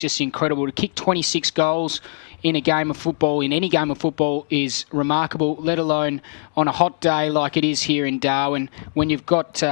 just incredible. To kick 26 goals in a game of football, in any game of football, is remarkable, let alone on a hot day like it is here in Darwin, when you've got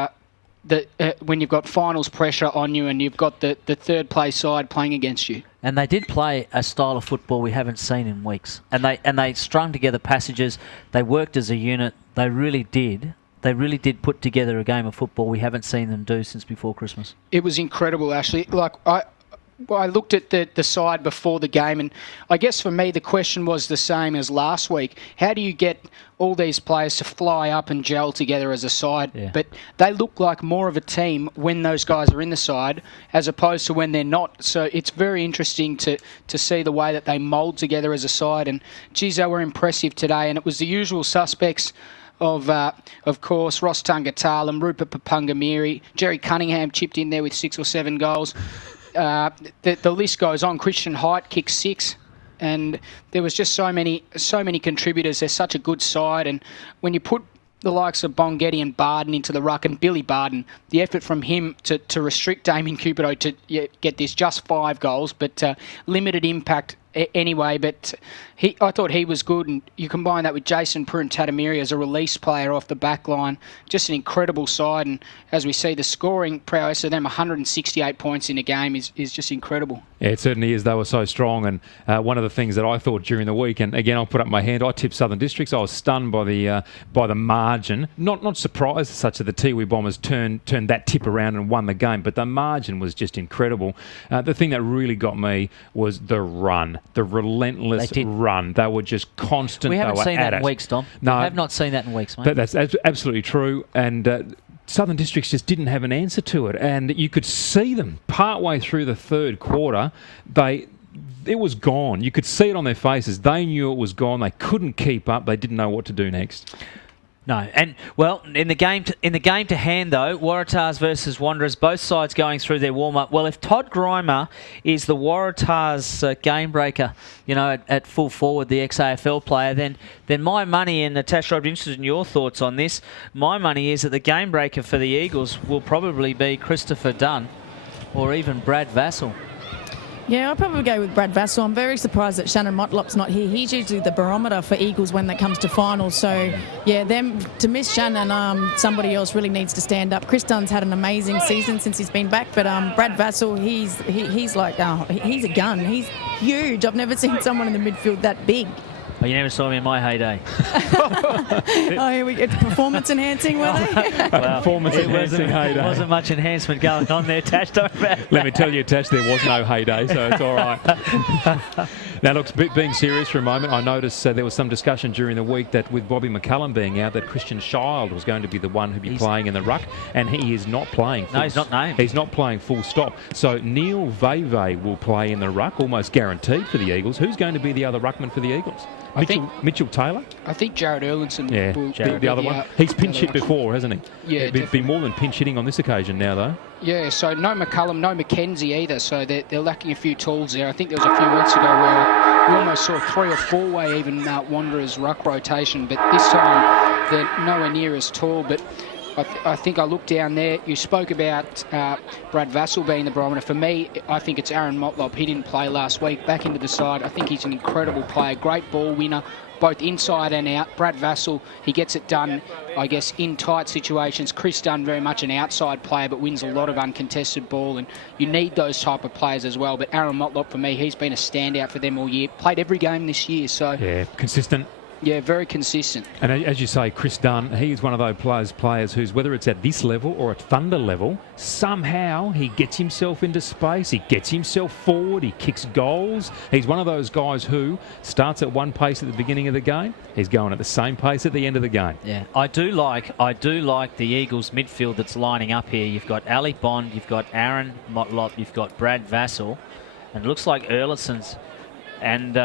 when you've got finals pressure on you and you've got the third place side playing against you. And they did play a style of football we haven't seen in weeks. And they strung together passages. They worked as a unit. They really did. They really did put together a game of football we haven't seen them do since before Christmas. It was incredible, actually. Like I looked at the side before the game, and I guess for me the question was the same as last week. How do you get all these players to fly up and gel together as a side? Yeah. But they look like more of a team when those guys are in the side as opposed to when they're not. So it's very interesting to see the way that they mould together as a side. And, geez, they were impressive today. And it was the usual suspects of course, Ross Tungatala, Rupert Papungamiri, Jerry Cunningham chipped in there with 6 or 7 goals. The list goes on. Christian Haidt kicked 6, and there was just so many contributors. They're such a good side, and when you put the likes of Bongetti and Barden into the ruck, and Billy Barden, the effort from him to restrict Damien Cupido to get this just 5 goals, but limited impact anyway. But I thought he was good, and you combine that with Jason Purun-Tatamiri as a release player off the back line, just an incredible side. And as we see, the scoring prowess of them, 168 points in a game is just incredible. Yeah, it certainly is. They were so strong. And one of the things that I thought during the week, and again, I'll put up my hand, I tipped Southern Districts. I was stunned by the margin. Not surprised as such that the Tiwi Bombers turned that tip around and won the game, but the margin was just incredible. The thing that really got me was the run, the relentless run. They were just constant. We haven't seen that in weeks, Dom. No, we have not seen that in weeks, mate. That's absolutely true. And Southern Districts just didn't have an answer to it. And you could see them partway through the third quarter. It was gone. You could see it on their faces. They knew it was gone. They couldn't keep up. They didn't know what to do next. No, and well, in the game to hand though, Waratahs versus Wanderers, both sides going through their warm up. Well, if Todd Grimer is the Waratahs game breaker, at full forward, the ex-AFL player, then my money, and Natasha, I'm interested in your thoughts on this. My money is that the game breaker for the Eagles will probably be Christopher Dunn, or even Brad Vassell. Yeah, I'll probably go with Brad Vassell. I'm very surprised that Shannon Motlop's not here. He's usually the barometer for Eagles when it comes to finals. So, yeah, to miss Shannon, somebody else really needs to stand up. Chris Dunn's had an amazing season since he's been back, but Brad Vassell, he's like, he's a gun. He's huge. I've never seen someone in the midfield that big. Oh, you never saw me in my heyday. Here we get performance enhancing, were they? Well, performance enhancing heyday. There wasn't much enhancement going on there, Tash. Let me tell you, Tash, there was no heyday, so it's all right. Now, look, being serious for a moment, I noticed there was some discussion during the week that with Bobby McCullum being out, that Christian Child was going to be the one who'd be playing in the ruck, and he is not playing. No, he's not named. He's not playing full stop. So Neil Veve will play in the ruck, almost guaranteed for the Eagles. Who's going to be the other ruckman for the Eagles? Mitchell Taylor? I think Jared Erlinson will be the other one. He's pinch hit before, hasn't he? Yeah, It'd be more than pinch hitting on this occasion now, though. Yeah, so no McCullum, no McKenzie either, so they're lacking a few tools there. I think there was a few weeks ago where we almost saw a 3 or 4-way even Wanderers ruck rotation, but this time they're nowhere near as tall. But I think I looked down there. You spoke about Brad Vassell being the barometer. For me, I think it's Aaron Motlop. He didn't play last week. Back into the side. I think he's an incredible player. Great ball winner, both inside and out. Brad Vassell, he gets it done, I guess, in tight situations. Chris Dunn, very much an outside player, but wins a lot of uncontested ball, and you need those type of players as well. But Aaron Motlop, for me, he's been a standout for them all year. Played every game this year, so... Yeah, consistent. Yeah, very consistent. And as you say, Chris Dunn, he's one of those players who's, whether it's at this level or at Thunder level, somehow he gets himself into space, he gets himself forward, he kicks goals. He's one of those guys who starts at one pace at the beginning of the game, he's going at the same pace at the end of the game. Yeah, I do like the Eagles midfield that's lining up here. You've got Ali Bond, you've got Aaron Motlop, you've got Brad Vassell, and it looks like Erlinson's and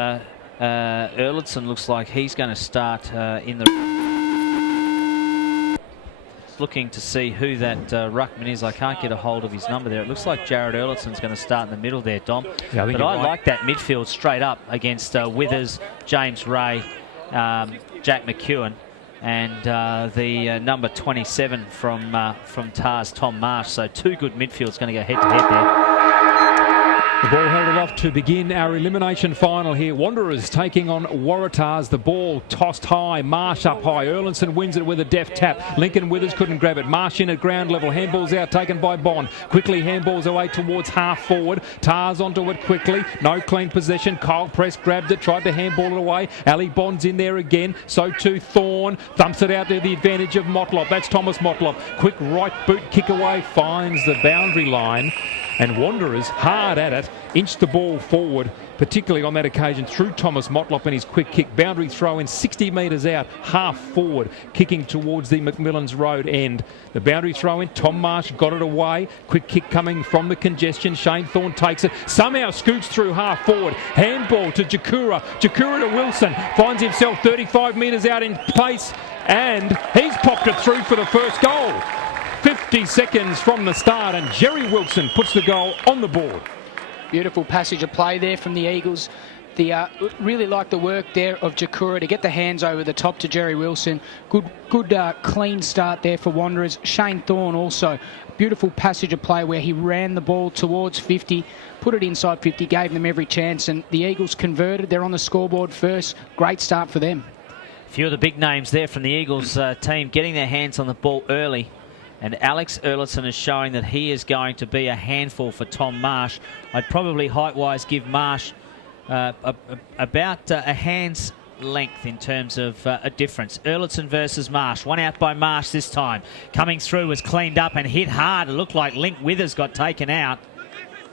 Erlinson looks like he's going to start in the... Looking to see who that ruckman is. I can't get a hold of his number there. It looks like Jared Erlinson's going to start in the middle there, Dom. Yeah, but I like that midfield straight up against Withers, James Ray, Jack McEwen, and the number 27 from TARS, Tom Marsh. So 2 good midfields going to go head-to-head there. The ball held aloft to begin our elimination final here. Wanderers taking on Waratahs. The ball tossed high. Marsh up high. Erlinson wins it with a deft tap. Lincoln Withers couldn't grab it. Marsh in at ground level. Handball's out, taken by Bond. Quickly handballs away towards half forward. Tars onto it quickly. No clean possession. Kyle Press grabbed it, tried to handball it away. Ali Bond's in there again. So too Thorne. Thumps it out to the advantage of Motlop. That's Thomas Motlop. Quick right boot kick away. Finds the boundary line. And Wanderers, hard at it, inched the ball forward, particularly on that occasion through Thomas Motlop and his quick kick. Boundary throw in 60 metres out, half forward, kicking towards the McMillan's Road end. The boundary throw in, Tom Marsh got it away. Quick kick coming from the congestion. Shane Thorne takes it, somehow scoots through half forward. Handball to Jakura. Jakura to Wilson. Finds himself 35 metres out in pace, and he's popped it through for the first goal. 50 seconds from the start, and Jerry Wilson puts the goal on the board. Beautiful passage of play there from the Eagles. Really like the work there of Jakura to get the hands over the top to Jerry Wilson. Good clean start there for Wanderers. Shane Thorne also. Beautiful passage of play where he ran the ball towards 50, put it inside 50, gave them every chance, and the Eagles converted. They're on the scoreboard first. Great start for them. A few of the big names there from the Eagles team getting their hands on the ball early. And Alex Erlinson is showing that he is going to be a handful for Tom Marsh. I'd probably height-wise give Marsh about a hand's length in terms of a difference. Erlinson versus Marsh. One out by Marsh this time. Coming through was cleaned up and hit hard. It looked like Link Withers got taken out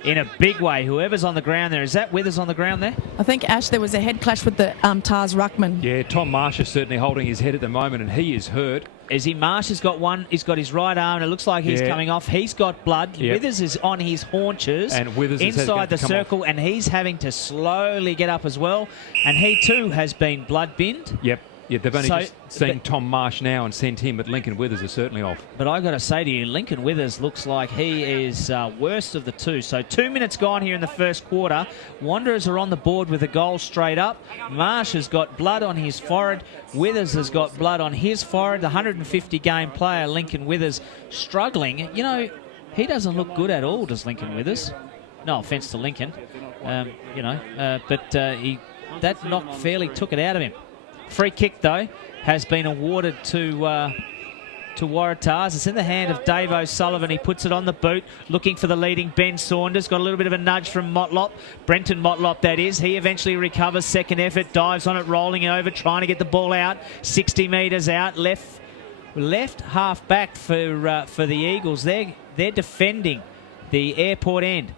in a big way. Whoever's on the ground there. Is that Withers on the ground there? I think, Ash, there was a head clash with the Tars Ruckman. Yeah, Tom Marsh is certainly holding his head at the moment, and he is hurt. Is he? Marsh has got one. He's got his right arm, and it looks like he's coming off. He's got blood. Yep. Withers is on his haunches and Withers inside the circle, and he's having to slowly get up as well. And he too has been blood binned. Yep. Yeah, they've only just seen Tom Marsh now and sent him, but Lincoln Withers is certainly off. But I got to say to you, Lincoln Withers looks like he is worst of the two. So 2 minutes gone here in the first quarter. Wanderers are on the board with a goal straight up. Marsh has got blood on his forehead. Withers has got blood on his forehead. The 150-game player, Lincoln Withers, struggling. You know, he doesn't look good at all, does Lincoln Withers? No offence to Lincoln, but that knock fairly took it out of him. Free kick, though, has been awarded to Waratahs. It's in the hand of Dave O'Sullivan. He puts it on the boot, looking for the leading Ben Saunders. Got a little bit of a nudge from Motlop. Brenton Motlop, that is. He eventually recovers. Second effort, dives on it, rolling it over, trying to get the ball out. 60 metres out. Left half back for the Eagles. They're defending the airport end.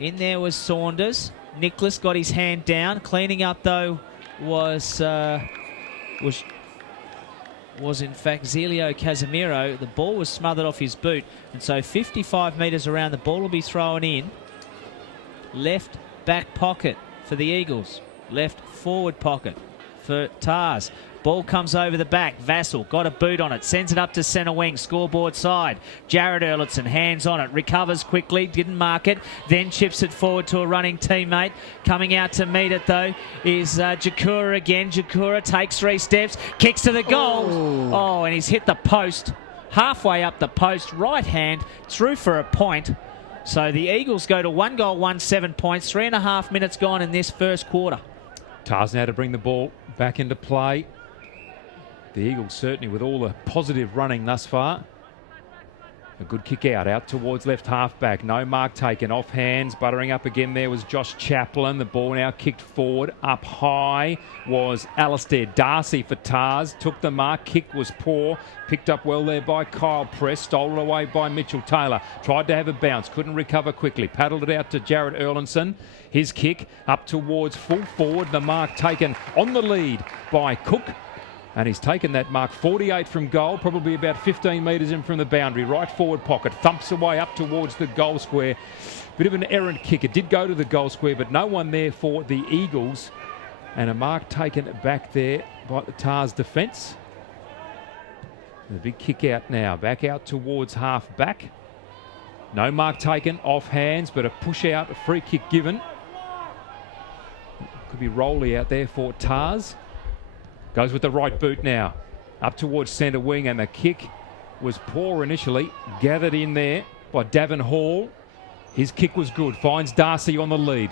In there was Saunders. Nicholas got his hand down. Cleaning up, though, was in fact Zelio Casemiro. The ball was smothered off his boot, and so 55 metres around, the ball will be thrown in. Left back pocket for the Eagles. Left forward pocket for Tars. Ball comes over the back. Vassell got a boot on it. Sends it up to centre wing. Scoreboard side. Jared Erlinson, hands on it. Recovers quickly. Didn't mark it. Then chips it forward to a running teammate. Coming out to meet it, though, is Jakura again. Jakura takes 3 steps. Kicks to the goal. Oh, and he's hit the post. Halfway up the post. Right hand. Through for a point. So the Eagles go to 1 goal, 7 points. 3.5 minutes gone in this first quarter. Tars now to bring the ball back into play. The Eagles certainly with all the positive running thus far. A good kick out towards left half back. No mark taken. Off hands. Buttering up again there was Josh Chaplin. The ball now kicked forward. Up high was Alistair Darcy for Tars. Took the mark. Kick was poor. Picked up well there by Kyle Press. Stole it away by Mitchell Taylor. Tried to have a bounce. Couldn't recover quickly. Paddled it out to Jared Erlinson. His kick up towards full forward. The mark taken on the lead by Cook. And he's taken that mark 48 from goal, probably about 15 metres in from the boundary. Right forward pocket, thumps away up towards the goal square. Bit of an errant kick. It did go to the goal square, but no one there for the Eagles. And a mark taken back there by the Tars defence. The big kick out now, back out towards half back. No mark taken, off hands, but a push out, a free kick given. Could be Rowley out there for Tars. Goes with the right boot now. Up towards centre wing, and the kick was poor initially. Gathered in there by Davin Hall. His kick was good. Finds Darcy on the lead.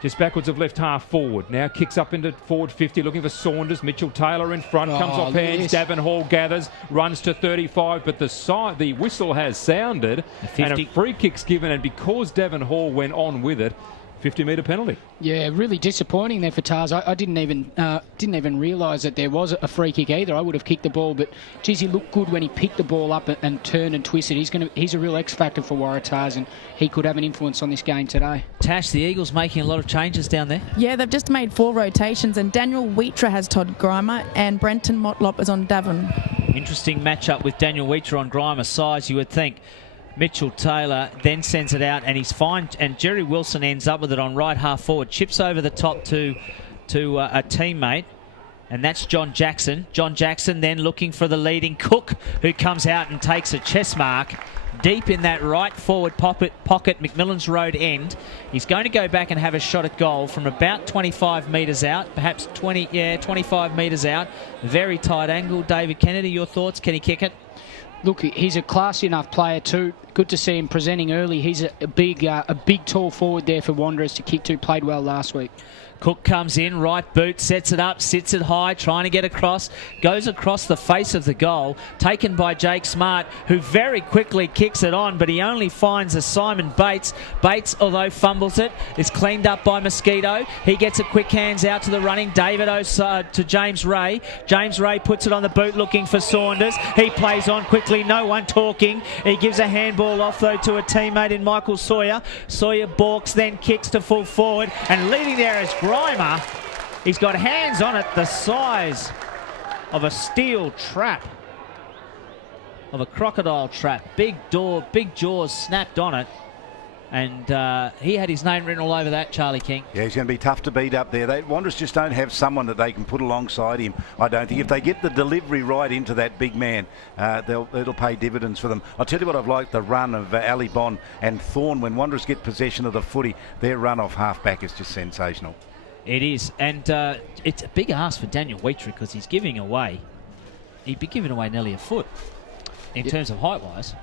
Just backwards of left half forward. Now kicks up into forward 50, looking for Saunders. Mitchell Taylor in front, comes off hands. Davin Hall gathers, runs to 35, but the whistle has sounded, and a free kick's given, and because Davin Hall went on with it, 50-metre penalty. Yeah, really disappointing there for Tars. I didn't even realise that there was a free kick either. I would have kicked the ball, but geez, he looked good when he picked the ball up and turned and twisted. He's a real X factor for Waratahs, and he could have an influence on this game today. Tash, the Eagles making a lot of changes down there. Yeah, they've just made 4 rotations, and Daniel Wheatra has Todd Grimer, and Brenton Motlop is on Davin. Interesting matchup with Daniel Wheatra on Grimer's size, you would think. Mitchell Taylor then sends it out, and he's fine. And Jerry Wilson ends up with it on right half forward. Chips over the top to a teammate, and that's John Jackson. John Jackson then looking for the leading Cook, who comes out and takes a chest mark deep in that right forward pocket, McMillan's Road end. He's going to go back and have a shot at goal from about 25 metres out, perhaps 25 metres out. Very tight angle. David Kennedy, your thoughts? Can he kick it? Look, he's a classy enough player too. Good to see him presenting early. He's a big, tall forward there for Wanderers to kick to. Played well last week. Cook comes in, right boot, sets it up, sits it high, trying to get across, goes across the face of the goal, taken by Jake Smart, who very quickly kicks it on, but he only finds a Simon Bates. Bates, although fumbles it, is cleaned up by Mosquito. He gets a quick hands out to the running David to James Ray. James Ray puts it on the boot looking for Saunders. He plays on quickly, no one talking. He gives a handball off though to a teammate in Michael Sawyer. Sawyer balks, then kicks to full forward, and leading there is Grimer. He's got hands on it the size of a steel trap, of a crocodile trap. Big jaws snapped on it, and he had his name written all over that, Charlie King. Yeah, he's going to be tough to beat up there. Wanderers just don't have someone that they can put alongside him, I don't think. If they get the delivery right into that big man, it'll pay dividends for them. I'll tell you what I've liked, the run of Ali Bon and Thorne. When Wanderers get possession of the footy, their run off half-back is just sensational. It is, and it's a big ask for Daniel Wheatra because he'd be giving away nearly a foot in terms of height-wise.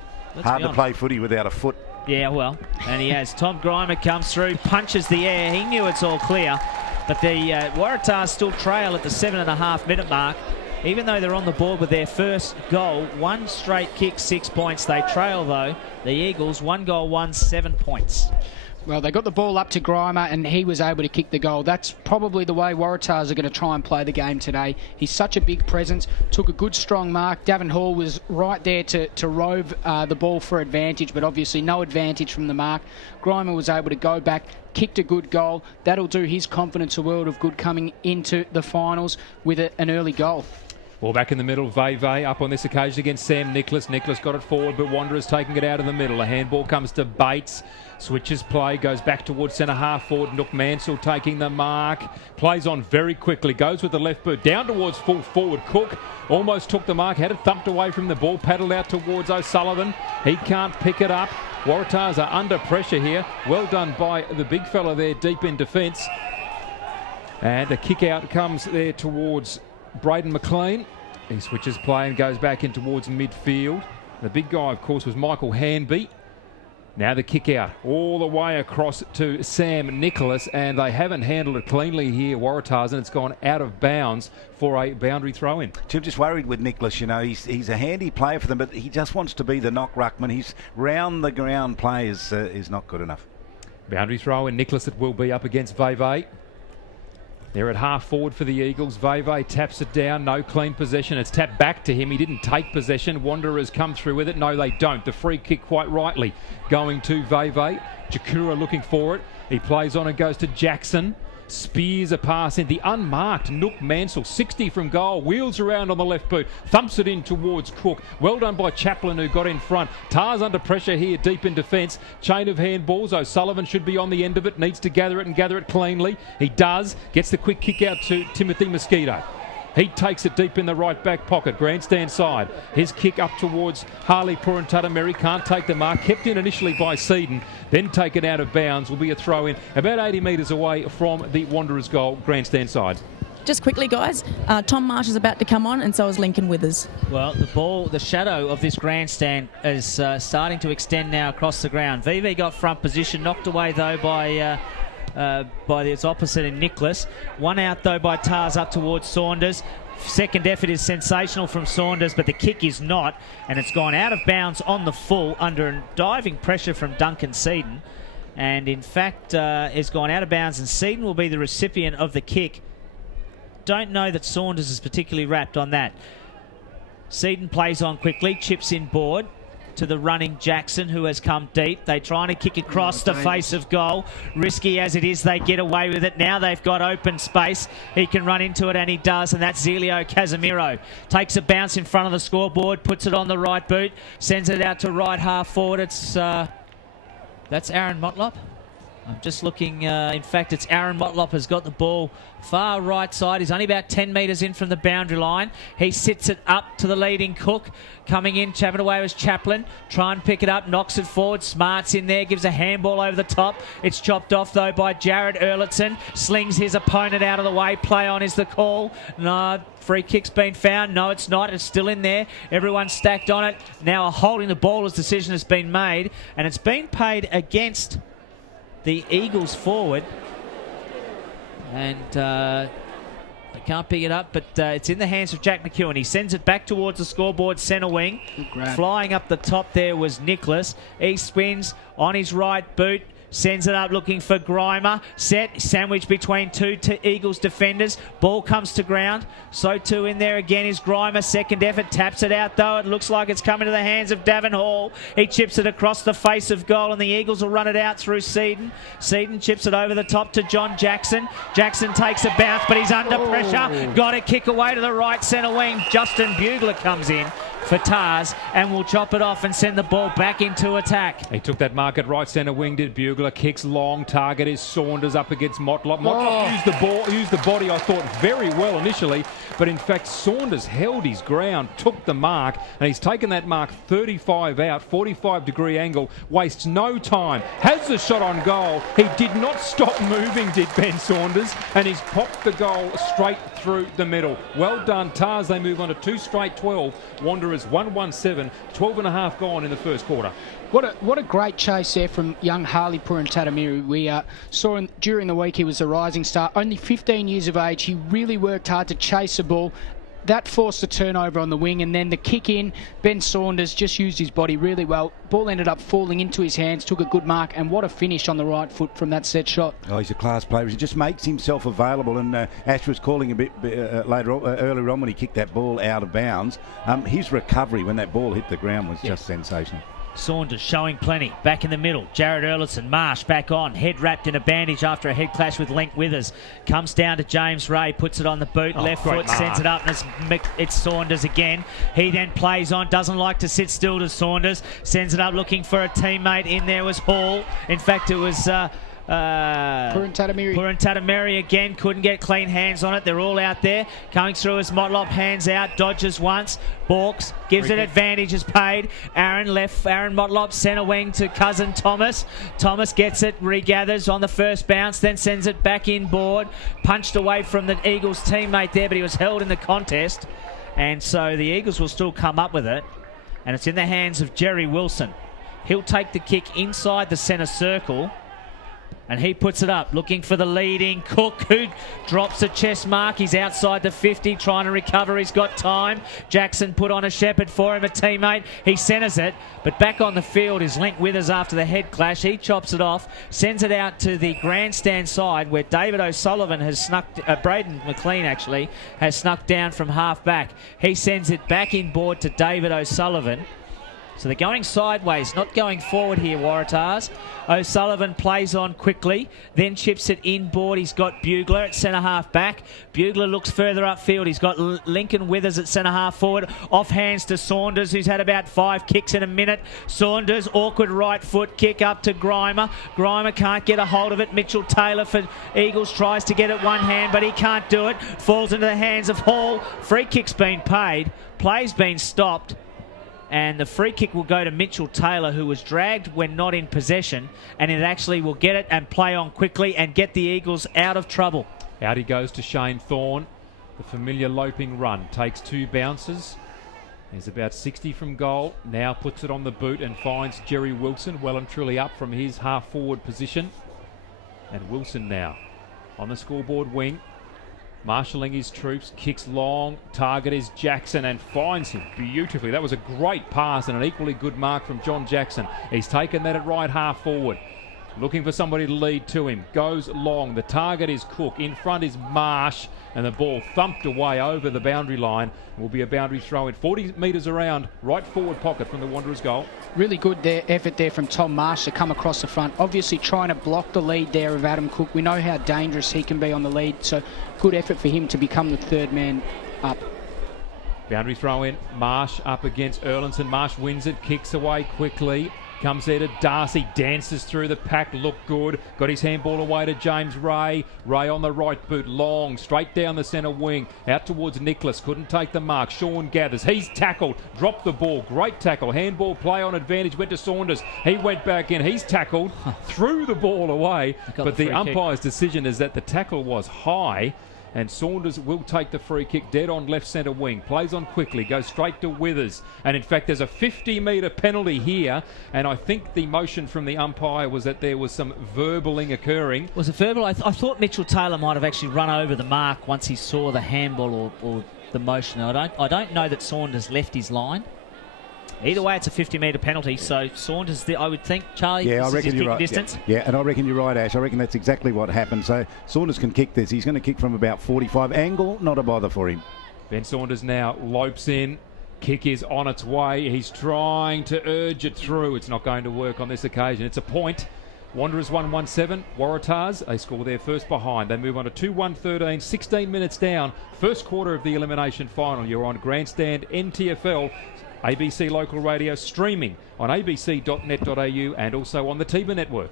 Hard to play footy without a foot. Yeah, well, and he has. Tom Grimer comes through, punches the air. He knew it's all clear, but the Waratahs still trail at the 7.5-minute mark. Even though they're on the board with their first goal, 1 straight kick, 6 points. They trail, though, the Eagles, 1 goal, 1, 7 points. Well, they got the ball up to Grimer, and he was able to kick the goal. That's probably the way Waratahs are going to try and play the game today. He's such a big presence, took a good, strong mark. Davin Hall was right there to rove the ball for advantage, but obviously no advantage from the mark. Grimer was able to go back, kicked a good goal. That'll do his confidence a world of good coming into the finals with an early goal. Ball back in the middle, Veve up on this occasion against Sam Nicholas. Nicholas got it forward, but Wanderers taking it out of the middle. A handball comes to Bates. Switches play, goes back towards centre half forward. Nook Mansell taking the mark. Plays on very quickly, goes with the left boot. Down towards full forward. Cook almost took the mark, had it thumped away from the ball. Paddled out towards O'Sullivan. He can't pick it up. Waratahs are under pressure here. Well done by the big fella there deep in defence. And the kick out comes there towards Braden McLean. He switches play and goes back in towards midfield. The big guy, of course, was Michael Hanby. Now the kick out all the way across to Sam Nicholas, and they haven't handled it cleanly here, Waratahs, and it's gone out of bounds for a boundary throw-in. I'm just worried with Nicholas. You know, he's a handy player for them, but he just wants to be the knock ruckman. His round-the-ground play is not good enough. Boundary throw-in. Nicholas, it will be up against Veve. They're at half forward for the Eagles. Veve taps it down. No clean possession. It's tapped back to him. He didn't take possession. Wanderers come through with it. No, they don't. The free kick quite rightly going to Veve. Jakura looking for it. He plays on and goes to Jackson. Spears a pass in the unmarked Nook Mansell, 60 from goal, wheels around on the left boot, thumps it in towards Cook. Well done by Chaplin, who got in front. Tars under pressure here deep in defence. Chain of handballs. O'Sullivan should be on the end of it, needs to gather it cleanly. He does. Gets the quick kick out to Timothy Mosquito. He takes it deep in the right back pocket, grandstand side. His kick up towards Harley Puruntatameri, can't take the mark. Kept in initially by Seaton, then taken out of bounds. Will be a throw in about 80 metres away from the Wanderers goal, grandstand side. just quickly, guys, Tom Marsh is about to come on, and so is Lincoln Withers. Well, the shadow of this grandstand is starting to extend now across the ground. VV got front position, knocked away though by its opposite in Nicholas. One out though by Tars up towards Saunders. Second effort is sensational from Saunders, but the kick is not, and it's gone out of bounds on the full under diving pressure from Duncan Seaton. And in fact, it's gone out of bounds, and Seaton will be the recipient of the kick. Don't know that Saunders is particularly wrapped on that. Seaton plays on quickly, chips in board to the running Jackson, who has come deep. They're trying to kick across the face of goal. Risky as it is, they get away with it. Now they've got open space. He can run into it, and he does, and that's Zelio Casemiro. Takes a bounce in front of the scoreboard, puts it on the right boot, sends it out to right half forward. It's that's Aaron Motlop. I'm just looking. In fact, it's Aaron Motlop has got the ball far right side. He's only about 10 metres in from the boundary line. He sits it up to the leading Cook. Coming in, chapping away was Chaplin. Try and pick it up, knocks it forward. Smart's in there, gives a handball over the top. It's chopped off though by Jared Erlitzson. Slings his opponent out of the way. Play on is the call. No, free kick's been found. No, it's not. It's still in there. Everyone's stacked on it. Now a holding the ball as decision has been made, and it's been paid against the Eagles forward, and they can't pick it up, but it's in the hands of Jack McEwen. He sends it back towards the scoreboard centre wing. Flying up the top there was Nicholas. He spins on his right boot, sends it up looking for Grimer. Set, sandwich between two Eagles defenders. Ball comes to ground. So too in there again is Grimer. Second effort, taps it out though. It looks like it's coming to the hands of Davin Hall. He chips it across the face of goal, and the Eagles will run it out through Seaton. Seaton chips it over the top to John Jackson. Jackson takes a bounce, but he's under pressure. Got a kick away to the right centre wing. Justin Bugler comes in for Tars and will chop it off and send the ball back into attack. He took that mark at right centre wing, did Bugler. Kicks long, target is Saunders up against Motlop. Motlop used the body, I thought, very well initially, but in fact Saunders held his ground, took the mark, and he's taken that mark 35 out, 45 degree angle, wastes no time, has the shot on goal. He did not stop moving, did Ben Saunders, and he's popped the goal straight through the middle. Well done, Tars. They move on to 2 straight 12. Wanderers 1-1-7, 12 and a half gone in the first quarter. What a great chase there from young Harley Purantatamiri. We saw him during the week. He was a rising star. Only 15 years of age. He really worked hard to chase the ball. That forced the turnover on the wing, and then the kick in. Ben Saunders just used his body really well. Ball ended up falling into his hands, took a good mark, and what a finish on the right foot from that set shot. Oh, he's a class player. He just makes himself available, and Ash was calling a bit earlier on when he kicked that ball out of bounds. His recovery when that ball hit the ground was just sensational. Saunders showing plenty. Back in the middle. Jared Erlitzson. Marsh back on. Head wrapped in a bandage after a head clash with Link Withers. Comes down to James Ray. Puts it on the boot. Left foot. Mark. Sends it up. And it's Saunders again. He then plays on. Doesn't like to sit still to Saunders. Sends it up looking for a teammate. In there was Hall. In fact, it was... Purantatamiri again, couldn't get clean hands on it. They're all out there. Coming through as Motlop, hands out, dodges once. Borks gives it advantage, is paid. Aaron Motlop, centre wing to cousin Thomas. Thomas gets it, regathers on the first bounce, then sends it back inboard. Punched away from the Eagles teammate there, but he was held in the contest. And so the Eagles will still come up with it. And it's in the hands of Jerry Wilson. He'll take the kick inside the centre circle. And he puts it up, looking for the leading Cook, who drops a chest mark. He's outside the 50, trying to recover. He's got time. Jackson put on a shepherd for him, a teammate. He centres it, but back on the field is Link Withers after the head clash. He chops it off, sends it out to the grandstand side where David O'Sullivan has snuck, Braden McLean actually, has snuck down from half back. He sends it back inboard to David O'Sullivan. So they're going sideways, not going forward here, Waratahs. O'Sullivan plays on quickly, then chips it inboard. He's got Bugler at centre-half back. Bugler looks further upfield. He's got Lincoln Withers at centre-half forward. Off hands to Saunders, who's had about 5 kicks in a minute. Saunders, awkward right foot kick up to Grimer. Grimer can't get a hold of it. Mitchell Taylor for Eagles tries to get it one hand, but he can't do it. Falls into the hands of Hall. Free kick's been paid. Play's been stopped. And the free kick will go to Mitchell Taylor, who was dragged when not in possession, and it actually will get it and play on quickly and get the Eagles out of trouble. Out he goes to Shane Thorne. The familiar loping run takes 2 bounces. He's about 60 from goal. Now puts it on the boot and finds Jerry Wilson well and truly up from his half-forward position. And Wilson now on the scoreboard wing, marshalling his troops, kicks long. Target is Jackson and finds him beautifully. That was a great pass and an equally good mark from John Jackson. He's taken that at right half forward. Looking for somebody to lead to him. Goes long. The target is Cook. In front is Marsh. And the ball thumped away over the boundary line. It will be a boundary throw in 40 metres around, right forward pocket from the Wanderers goal. Really good effort there from Tom Marsh to come across the front. Obviously trying to block the lead there of Adam Cook. We know how dangerous he can be on the lead. So good effort for him to become the third man up. Boundary throw in. Marsh up against Erlinson. Marsh wins it. Kicks away quickly. Comes there to Darcy, dances through the pack, looked good, got his handball away to James Ray. Ray on the right boot, long, straight down the centre wing, out towards Nicholas, couldn't take the mark. Sean gathers, he's tackled, dropped the ball, great tackle, handball play on advantage, went to Saunders, he went back in, he's tackled, threw the ball away, but the umpire's decision is that the tackle was high. And Saunders will take the free kick dead on left centre wing. Plays on quickly, goes straight to Withers. And in fact, there's a 50-metre penalty here. And I think the motion from the umpire was that there was some verballing occurring. Was it verbal? I thought Mitchell Taylor might have actually run over the mark once he saw the handball or the motion. I don't know that Saunders left his line. Either way, it's a 50-metre penalty, so Saunders, I would think, Charlie, yeah, I reckon you're right. Distance. Yeah, and I reckon you're right, Ash. I reckon that's exactly what happened. So Saunders can kick this. He's going to kick from about 45. Angle, not a bother for him. Ben Saunders now lopes in. Kick is on its way. He's trying to urge it through. It's not going to work on this occasion. It's a point. Wanderers 1-1-7. Waratahs, they score their first behind. They move on to 2-1-13, 16 minutes down. First quarter of the Elimination Final. You're on Grandstand NTFL. ABC Local Radio, streaming on abc.net.au and also on the TIBA network.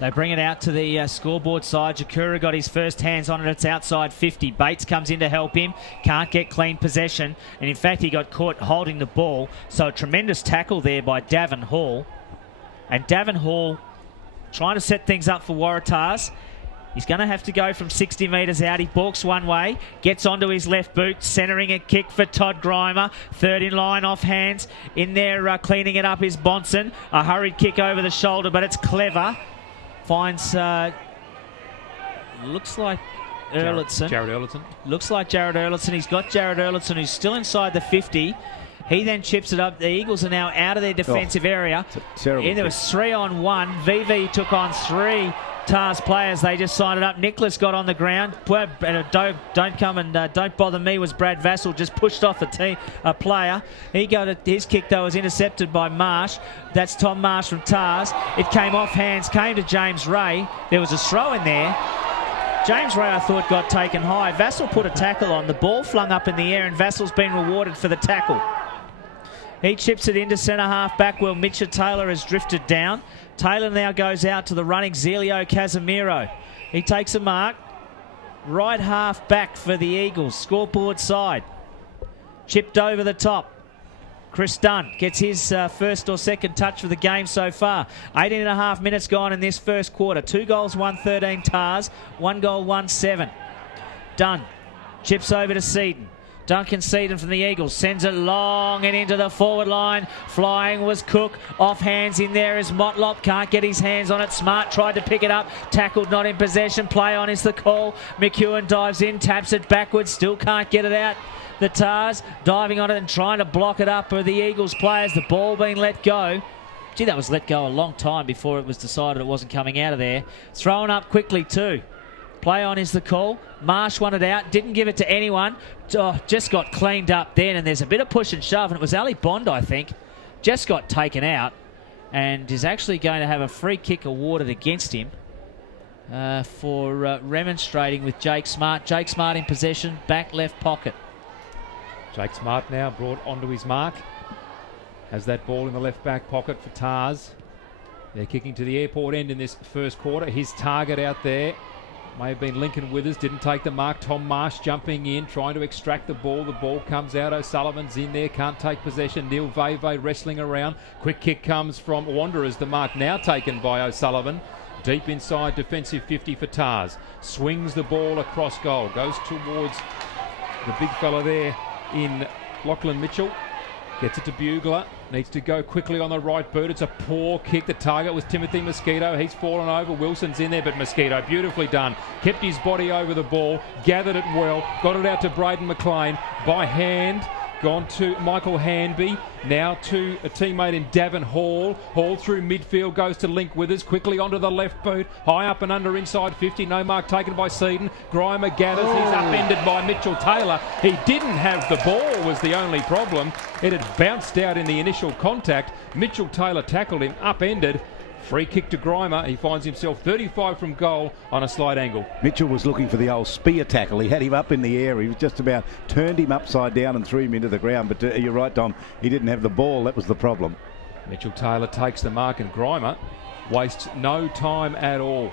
They bring it out to the scoreboard side. Jakura got his first hands on it. It's outside 50. Bates comes in to help him. Can't get clean possession. And in fact, he got caught holding the ball. So a tremendous tackle there by Davin Hall. And Davin Hall trying to set things up for Waratahs. He's going to have to go from 60 metres out. He balks one way, gets onto his left boot, centering a kick for Todd Grimer. Third in line, off hands. In there, cleaning it up is Bonson. A hurried kick over the shoulder, but it's clever. Finds, looks like Erlinson. Jared Erlinson. Looks like Jared Erlinson. He's got Jared Erlinson, who's still inside the 50. He then chips it up. The Eagles are now out of their defensive area. Terrible. And there was 3-on-1. VV took on 3 Tars players. They just signed it up. Nicholas got on the ground. Don't come and don't bother me was Brad Vassell. Just pushed off a player. His kick though was intercepted by Marsh. That's Tom Marsh from Tars. It came off hands, came to James Ray. There was a throw in there. James Ray, I thought, got taken high. Vassell put a tackle on. The ball flung up in the air and Vassell's been rewarded for the tackle. He chips it into centre half back where Mitchell Taylor has drifted down. Taylor now goes out to the running Zelio Casemiro. He takes a mark. Right half back for the Eagles. Scoreboard side. Chipped over the top. Chris Dunn gets his first or second touch of the game so far. 18.5 minutes gone in this first quarter. 2 goals, 1-13 Tars. 1 goal, 1-7. Dunn chips over to Seaton. Duncan Seaton from the Eagles sends it long and into the forward line. Flying was Cook. Off hands in there is Motlop. Can't get his hands on it. Smart tried to pick it up. Tackled, not in possession. Play on is the call. McEwen dives in, taps it backwards. Still can't get it out. The Tars diving on it and trying to block it up for the Eagles players. The ball being let go. Gee, that was let go a long time before it was decided it wasn't coming out of there. Thrown up quickly too. Play on is the call. Marsh won it out. Didn't give it to anyone. Just got cleaned up then. And there's a bit of push and shove. And it was Ali Bond, I think. Just got taken out. And is actually going to have a free kick awarded against him for remonstrating with Jake Smart. Jake Smart in possession. Back left pocket. Jake Smart now brought onto his mark. Has that ball in the left back pocket for Tars. They're kicking to the airport end in this first quarter. His target out there may have been Lincoln Withers, didn't take the mark. Tom Marsh jumping in, trying to extract the ball. The ball comes out. O'Sullivan's in there, can't take possession. Neil Veve wrestling around. Quick kick comes from Wanderers. The mark now taken by O'Sullivan. Deep inside defensive 50 for Tars. Swings the ball across goal. Goes towards The big fella there in Lachlan Mitchell. Gets it to Bugler. Needs to go quickly on the right boot. It's a poor kick. The target was Timothy Mosquito. He's fallen over. Wilson's in there, but Mosquito, beautifully done. Kept his body over the ball. Gathered it well. Got it out to Braden McLean. By hand. Gone to Michael Hanby. Now to a teammate in Davin Hall. Hall through midfield. Goes to Link Withers. Quickly onto the left boot. High up and under inside 50. No mark taken by Seaton. Grimer gathers. He's upended by Mitchell Taylor. He didn't have the ball was the only problem. It had bounced out in the initial contact. Mitchell Taylor tackled him. Upended. Free kick to Grimer. He finds himself 35 from goal on a slight angle. Mitchell was looking for the old spear tackle. He had him up in the air. He was just about turned him upside down and threw him into the ground. But you're right, Dom. He didn't have the ball. That was the problem. Mitchell Taylor takes the mark and Grimer wastes no time at all.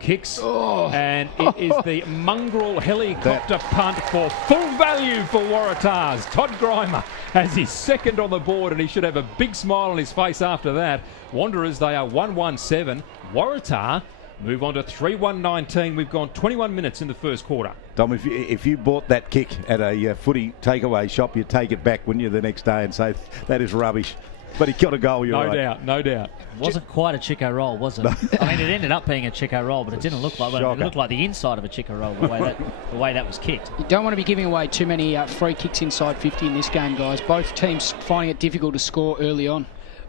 Kicks and it is the mongrel helicopter punt for full value for Waratahs. Todd Grimer has his second on the board and he should have a big smile on his face after that. Wanderers, they are 1-1-7. Waratah move on to 3-1-19. We've gone 21 minutes in the first quarter. Dom, if you bought that kick at a footy takeaway shop, you'd take it back, wouldn't you, the next day and say, that is rubbish. But he got a goal, you're right. No doubt. It wasn't quite a Chico roll, was it? I mean, it ended up being a Chico roll, but it didn't look like it looked like the inside of a Chico roll the way that was kicked. You don't want to be giving away too many free kicks inside 50 in this game, guys. Both teams finding it difficult to score early on.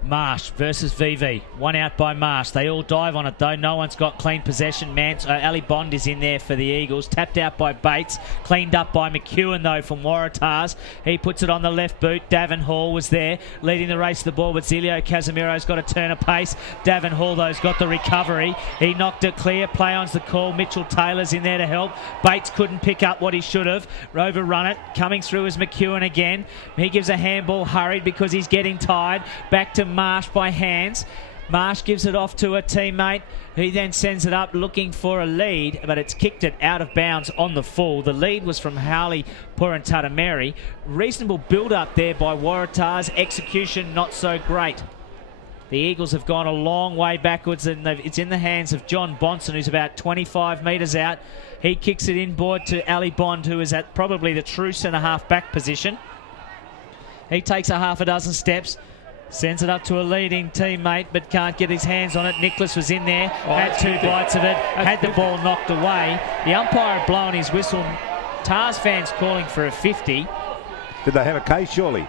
Marsh versus VV. One out by Marsh. They all dive on it though. No one's got clean possession. Ali Bond is in there for the Eagles. Tapped out by Bates. Cleaned up by McEwen though from Waratahs. He puts it on the left boot. Davin Hall was there leading the race to the ball, but Zilio Casimiro's got to turn a pace. Davin Hall though's got the recovery. He knocked it clear. Play on's the call. Mitchell Taylor's in there to help. Bates couldn't pick up what he should have. Rover run it. Coming through is McEwen again. He gives a handball hurried because he's getting tired. Back to Marsh by hands. Marsh gives it off to a teammate. He then sends it up looking for a lead, but it's kicked it out of bounds on the full. The lead was from Howley Purantadameri. Reasonable build-up there by Waratahs. Execution not so great. The Eagles have gone a long way backwards, and it's in the hands of John Bonson, who's about 25 metres out. He kicks it inboard to Ali Bond, who is at probably the true centre-half back position. He takes a half a dozen steps. Sends it up to a leading teammate, but can't get his hands on it. Nicholas was in there, had two bites of it, had the ball knocked away. The umpire had blown his whistle. Tars fans calling for a 50. Did they have a case, surely?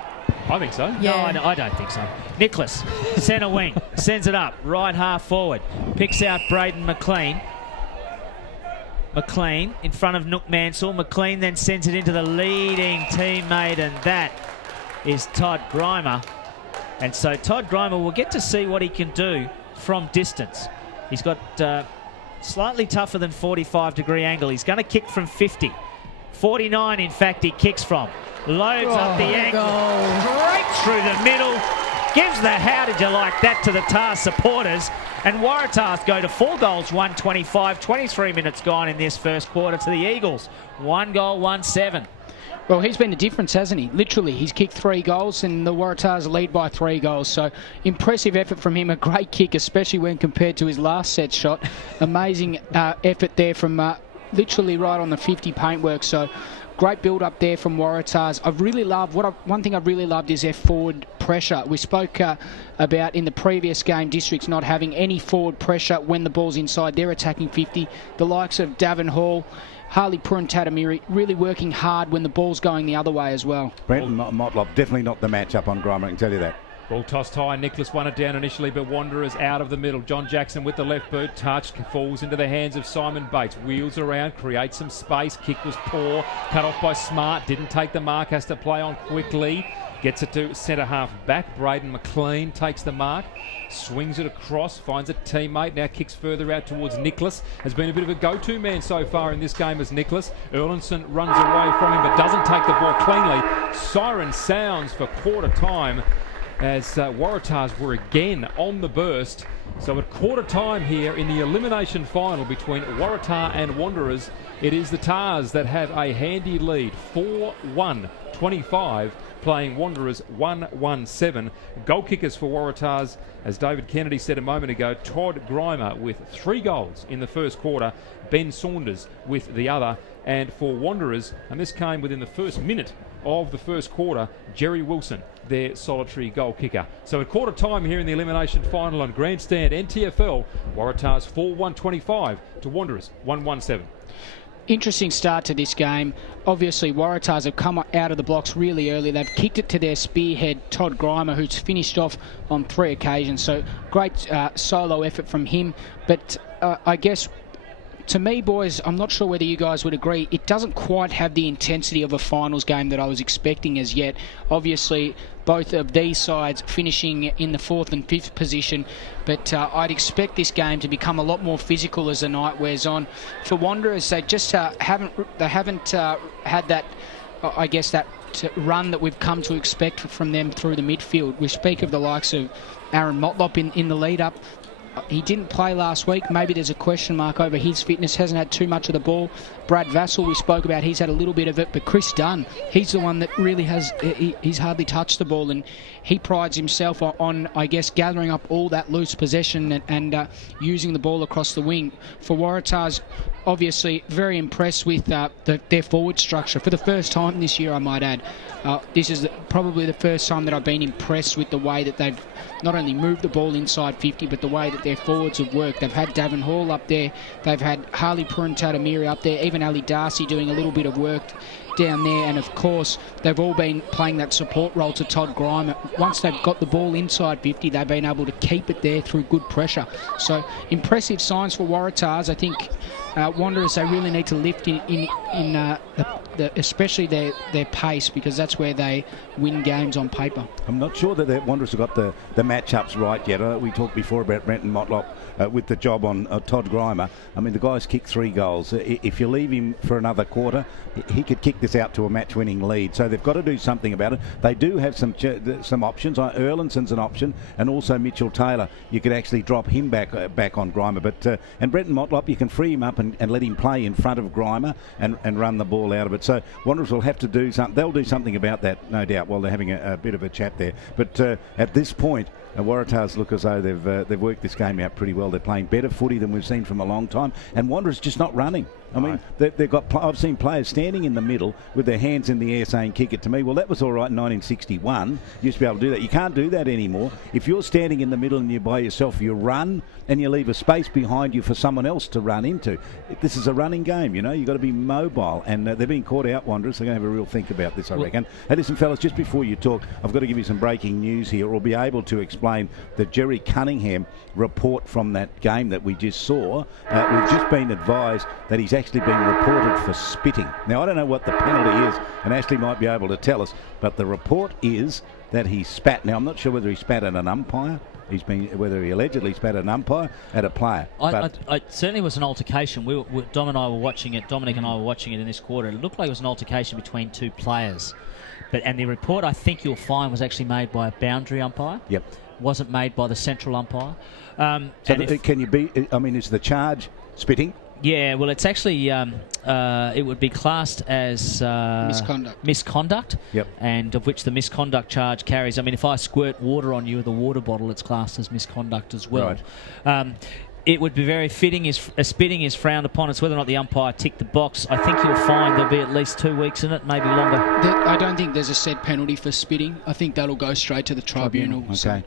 I think so. Yeah. No, I don't think so. Nicholas, centre wing, sends it up, right half forward. Picks out Braden McLean. McLean in front of Nook Mansell. McLean then sends it into the leading teammate, and that is Todd Grimer. And so Todd Grimer will get to see what he can do from distance. He's got slightly tougher than 45-degree angle. He's going to kick from 50. 49, in fact, he kicks from. Loads up the angle, straight through the middle. Gives the how did you like that to the Tars supporters. And Waratahs go to 4 goals, 125. 23 minutes gone in this first quarter to the Eagles. 1 goal, 1-7. Well, he's been the difference, hasn't he? Literally, he's kicked 3 goals and the Waratahs lead by 3 goals. So, impressive effort from him. A great kick, especially when compared to his last set shot. Amazing effort there from literally right on the 50 paintwork. So, great build-up there from Waratahs. One thing I've really loved is their forward pressure. We spoke about in the previous game, Districts not having any forward pressure when the ball's inside. They're attacking 50. The likes of Davin Hall, Harley Purantadameri really working hard when the ball's going the other way as well. Brenton Motlop, definitely not the match-up on Grimer, I can tell you that. Ball tossed high. Nicholas won it down initially, but Wanderers out of the middle. John Jackson with the left boot, touched, falls into the hands of Simon Bates. Wheels around, creates some space. Kick was poor, cut off by Smart. Didn't take the mark, has to play on quickly. Gets it to centre-half back. Braden McLean takes the mark. Swings it across, finds a teammate, now kicks further out towards Nicholas. Has been a bit of a go-to man so far in this game as Nicholas. Erlinson runs away from him but doesn't take the ball cleanly. Siren sounds for quarter time as Waratahs were again on the burst. So at quarter time here in the Elimination Final between Waratah and Wanderers, it is the Tars that have a handy lead, 4-1, 25 playing Wanderers 1-1-7. Goal kickers for Waratahs, as David Kennedy said a moment ago, Todd Grimer with 3 goals in the first quarter, Ben Saunders with the other. And for Wanderers, and this came within the first minute of the first quarter, Jerry Wilson, their solitary goal kicker. So at quarter time here in the Elimination Final on Grandstand NTFL, Waratahs 4-1-25 to Wanderers 1-1-7. Interesting start to this game. Obviously, Waratahs have come out of the blocks really early. They've kicked it to their spearhead, Todd Grimer, who's finished off on 3 occasions. So great solo effort from him. But I guess, to me, boys, I'm not sure whether you guys would agree, it doesn't quite have the intensity of a finals game that I was expecting as yet. Obviously, both of these sides finishing in the 4th and 5th position, but I'd expect this game to become a lot more physical as the night wears on. For Wanderers, they just haven't had that, I guess, that run that we've come to expect from them through the midfield. We speak of the likes of Aaron Motlop in the lead-up. He didn't play last week. Maybe there's a question mark over his fitness. Hasn't had too much of the ball. Brad Vassell, we spoke about, he's had a little bit of it. But Chris Dunn, he's the one that really has, he's hardly touched the ball. And he prides himself on, I guess, gathering up all that loose possession and using the ball across the wing. For Waratahs, obviously very impressed with their forward structure. For the first time this year, I might add. This is probably the first time that I've been impressed with the way that they've not only moved the ball inside 50, but the way that their forwards have worked. They've had Davin Hall up there. They've had Harley Purintatamiri up there. Even Ali Darcy doing a little bit of work down there. And, of course, they've all been playing that support role to Todd Grimer. Once they've got the ball inside 50, they've been able to keep it there through good pressure. So, impressive signs for Waratahs. I think Wanderers, they really need to lift especially their pace, because that's where they win games on paper. I'm not sure that the Wanderers have got the matchups right yet. We talked before about Brenton Motlop with the job on Todd Grimer. I mean, the guy's kicked 3 goals. If you leave him for another quarter, he could kick this out to a match-winning lead. So they've got to do something about it. They do have some options. Erlinson's an option, and also Mitchell Taylor. You could actually drop him back on Grimer. But and Brenton Motlop, you can free him up and let him play in front of Grimer and run the ball out of it. So Wanderers will have to do something. They'll do something about that, no doubt, while they're having a bit of a chat there. But at this point, Waratahs look as though they've worked this game out pretty well. They're playing better footy than we've seen from a long time, and Wanderers just not running. I mean, they've got. I've seen players standing in the middle with their hands in the air saying, "Kick it to me." Well, that was all right in 1961. You used to be able to do that. You can't do that anymore. If you're standing in the middle and you're by yourself, you run and you leave a space behind you for someone else to run into. This is a running game, you know. You've got to be mobile, and they're being caught out, Wanderers. They're going to have a real think about this, I reckon. Hey, listen, fellas, just before you talk, I've got to give you some breaking news here, or be able to explain the Jerry Cunningham report from that game that we just saw. We've just been advised that he's actually been reported for spitting. Now, I don't know what the penalty is, and Ashley might be able to tell us, but the report is that he spat. Now, I'm not sure whether he spat at an umpire. Whether he allegedly spat at an umpire, at a player. I certainly was an altercation. Dominic and I were watching it in this quarter. It looked like it was an altercation between 2 players. And the report, I think you'll find, was actually made by a boundary umpire. Yep. Wasn't made by the central umpire. Is the charge spitting? Yeah, well, it's actually, it would be classed as misconduct. Yep. And of which the misconduct charge carries. I mean, if I squirt water on you with a water bottle, it's classed as misconduct as well. Right. It would be very fitting. Spitting is frowned upon. It's whether or not the umpire ticked the box. I think you'll find there'll be at least 2 weeks in it, maybe longer. I don't think there's a set penalty for spitting. I think that'll go straight to the tribunal. Okay. So.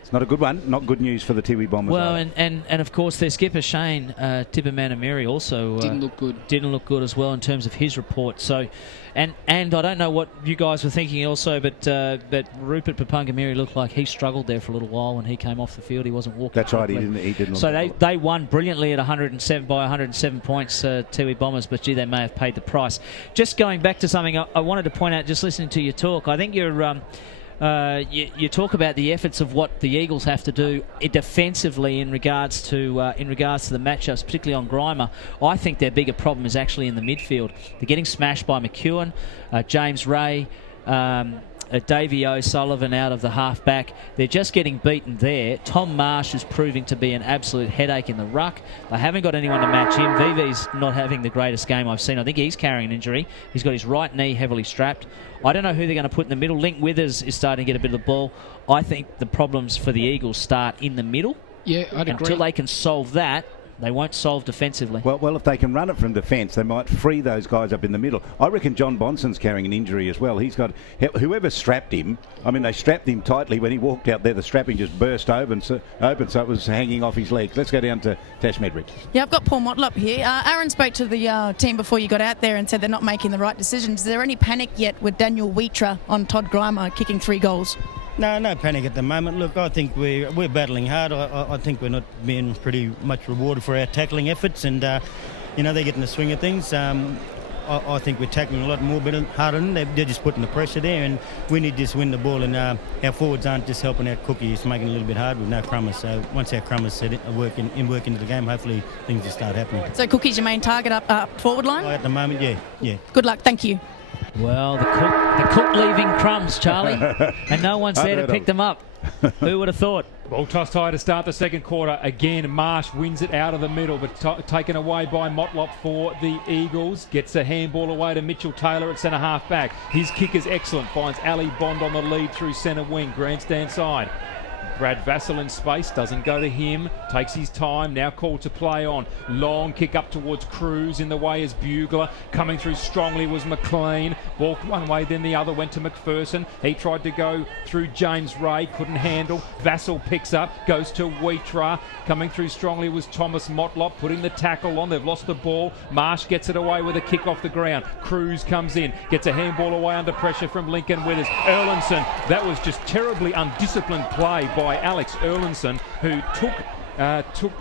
It's not a good one. Not good news for the Tiwi Bombers. Well, and of course their skipper Shane Tippermanamiri also didn't look good. Didn't look good as well in terms of his report. So, and I don't know what you guys were thinking also, but Rupert Papungamiri looked like he struggled there for a little while when he came off the field. He wasn't walking. That's right. He didn't. So they won brilliantly at 107 points, Tiwi Bombers. But gee, they may have paid the price. Just going back to something I wanted to point out, just listening to your talk, I think you're. You talk about the efforts of what the Eagles have to do defensively in regards to the matchups, particularly on Grimer. I think their bigger problem is actually in the midfield. They're getting smashed by McEwen, James Ray, Davey O'Sullivan out of the half-back. They're just getting beaten there. Tom Marsh is proving to be an absolute headache in the ruck. They haven't got anyone to match him. Vivi's not having the greatest game I've seen. I think he's carrying an injury. He's got his right knee heavily strapped. I don't know who they're going to put in the middle. Link Withers is starting to get a bit of the ball. I think the problems for the Eagles start in the middle. Yeah, I'd agree. Until they can solve that, they won't solve defensively. Well, if they can run it from defence, they might free those guys up in the middle. I reckon John Bonson's carrying an injury as well. He's got whoever strapped him. I mean, they strapped him tightly when he walked out there. The strapping just burst open, so it was hanging off his legs. Let's go down to Tash Medrick. Yeah, I've got Paul Motlop here. Aaron spoke to the team before you got out there and said they're not making the right decisions. Is there any panic yet with Daniel Wheatra on Todd Grimer kicking 3 goals? No panic at the moment. Look, I think we're battling hard. I think we're not being pretty much rewarded for our tackling efforts, and they're getting the swing of things. I think we're tackling a lot more harder than they're just putting the pressure there, and we need to just win the ball. And our forwards aren't just helping out Cookie. It's making it a little bit hard with no Crummers. So once our Crummers work into the game, hopefully things will start happening. So Cookie's your main target up forward line? At the moment, yeah. Good luck. Thank you. Well, the cook leaving crumbs, Charlie, and no one's there to pick them up. Who would have thought? Ball tossed high to start the second quarter. Again, Marsh wins it out of the middle, but taken away by Motlop for the Eagles. Gets a handball away to Mitchell Taylor at centre half back. His kick is excellent. Finds Ali Bond on the lead through centre wing. Grandstand side. Brad Vassell in space, doesn't go to him, takes his time, now called to play on. Long kick up towards Cruz, in the way is Bugler. Coming through strongly was McLean. Walked one way, then the other, went to McPherson. He tried to go through James Ray, couldn't handle. Vassell picks up, goes to Wheatra. Coming through strongly was Thomas Motlop, putting the tackle on. They've lost the ball. Marsh gets it away with a kick off the ground. Cruz comes in, gets a handball away under pressure from Lincoln Withers. Erlinson, that was just terribly undisciplined play by Alex Erlinson, who took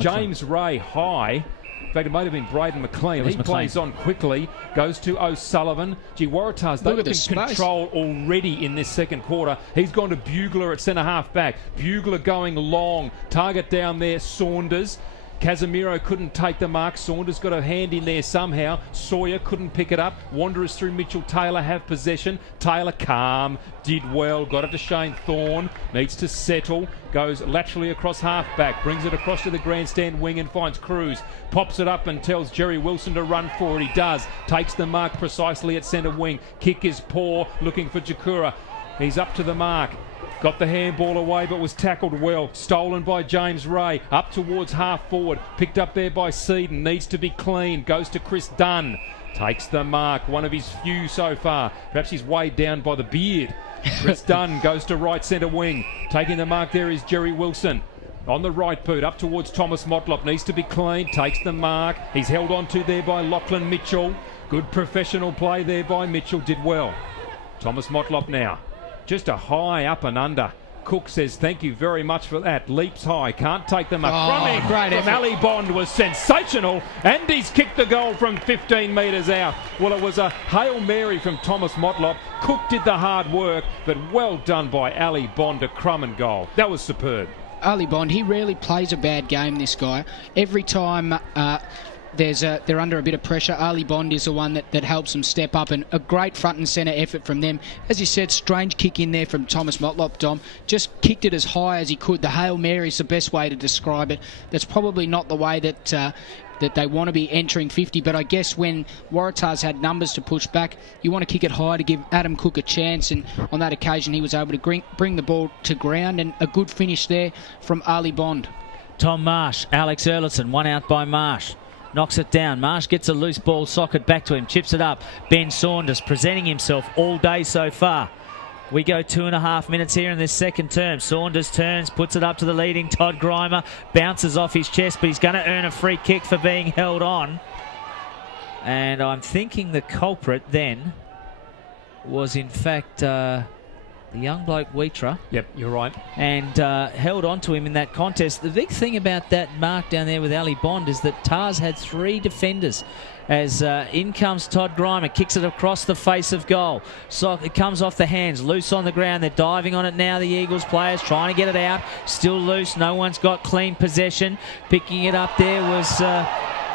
James Ray high. In fact, it might have been Braden McLean. He plays on quickly, goes to O'Sullivan. Waratahs, they've been control already in this second quarter. He's gone to Bugler at centre half back. Bugler going long. Target down there, Saunders. Casemiro couldn't take the mark. Saunders got a hand in there somehow. Sawyer couldn't pick it up. Wanderers through Mitchell Taylor have possession. Taylor calm, did well, got it to Shane Thorne. Needs to settle. Goes laterally across half-back. Brings it across to the grandstand wing and finds Cruz. Pops it up and tells Jerry Wilson to run for it. He does. Takes the mark precisely at centre wing. Kick is poor. Looking for Jakura. He's up to the mark. Got the handball away but was tackled well. Stolen by James Ray. Up towards half forward. Picked up there by Seaton. Needs to be clean. Goes to Chris Dunn. Takes the mark. One of his few so far. Perhaps he's weighed down by the beard. Chris Dunn goes to right centre wing. Taking the mark there is Jerry Wilson. On the right boot, up towards Thomas Motlop. Needs to be clean. Takes the mark. He's held on to there by Lachlan Mitchell. Good professional play there by Mitchell. Did well. Thomas Motlop now. Just a high up and under. Cook says thank you very much for that. Leaps high, can't take them up. Running from Ali Bond was sensational, and he's kicked the goal from 15 metres out. Well, it was a Hail Mary from Thomas Motlop. Cook did the hard work, but well done by Ali Bond, a crumb and goal. That was superb. Ali Bond, he rarely plays a bad game, this guy. Every time they're under a bit of pressure, Ali Bond is the one that helps them step up, and a great front and centre effort from them. As you said, strange kick in there from Thomas Motlop, Dom. Just kicked it as high as he could. The Hail Mary is the best way to describe it. That's probably not the way that they want to be entering 50, but I guess when Waratahs had numbers to push back, you want to kick it high to give Adam Cook a chance, and on that occasion he was able to bring the ball to ground, and a good finish there from Ali Bond. Tom Marsh, Alex Erlinson, one out by Marsh. Knocks it down. Marsh gets a loose ball socket back to him. Chips it up. Ben Saunders presenting himself all day so far. We go 2.5 minutes here in this second term. Saunders turns, puts it up to the leading Todd Grimer. Bounces off his chest, but he's going to earn a free kick for being held on. And I'm thinking the culprit then was in fact the young bloke Wheatra. Yep, you're right. And held on to him in that contest. The big thing about that mark down there with Ali Bond is that Tars had 3 defenders. As in comes Todd Grimer, kicks it across the face of goal. So it comes off the hands, loose on the ground. They're diving on it now, the Eagles players, trying to get it out. Still loose, no one's got clean possession. Picking it up there was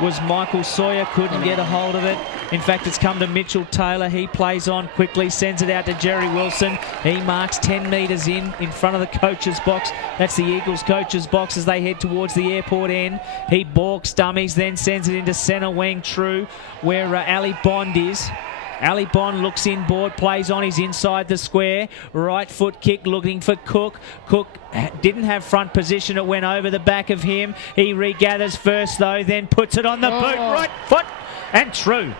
was Michael Sawyer, couldn't get a hold of it. In fact, it's come to Mitchell Taylor. He plays on quickly, sends it out to Jerry Wilson. He marks 10 metres in front of the coach's box. That's the Eagles coach's box as they head towards the airport end. He balks dummies, then sends it into centre wing, true, where Ali Bond is. Ali Bond looks inboard, plays on, he's inside the square. Right foot kick looking for Cook. Cook didn't have front position, it went over the back of him. He regathers first though, then puts it on the boot, right foot, and true.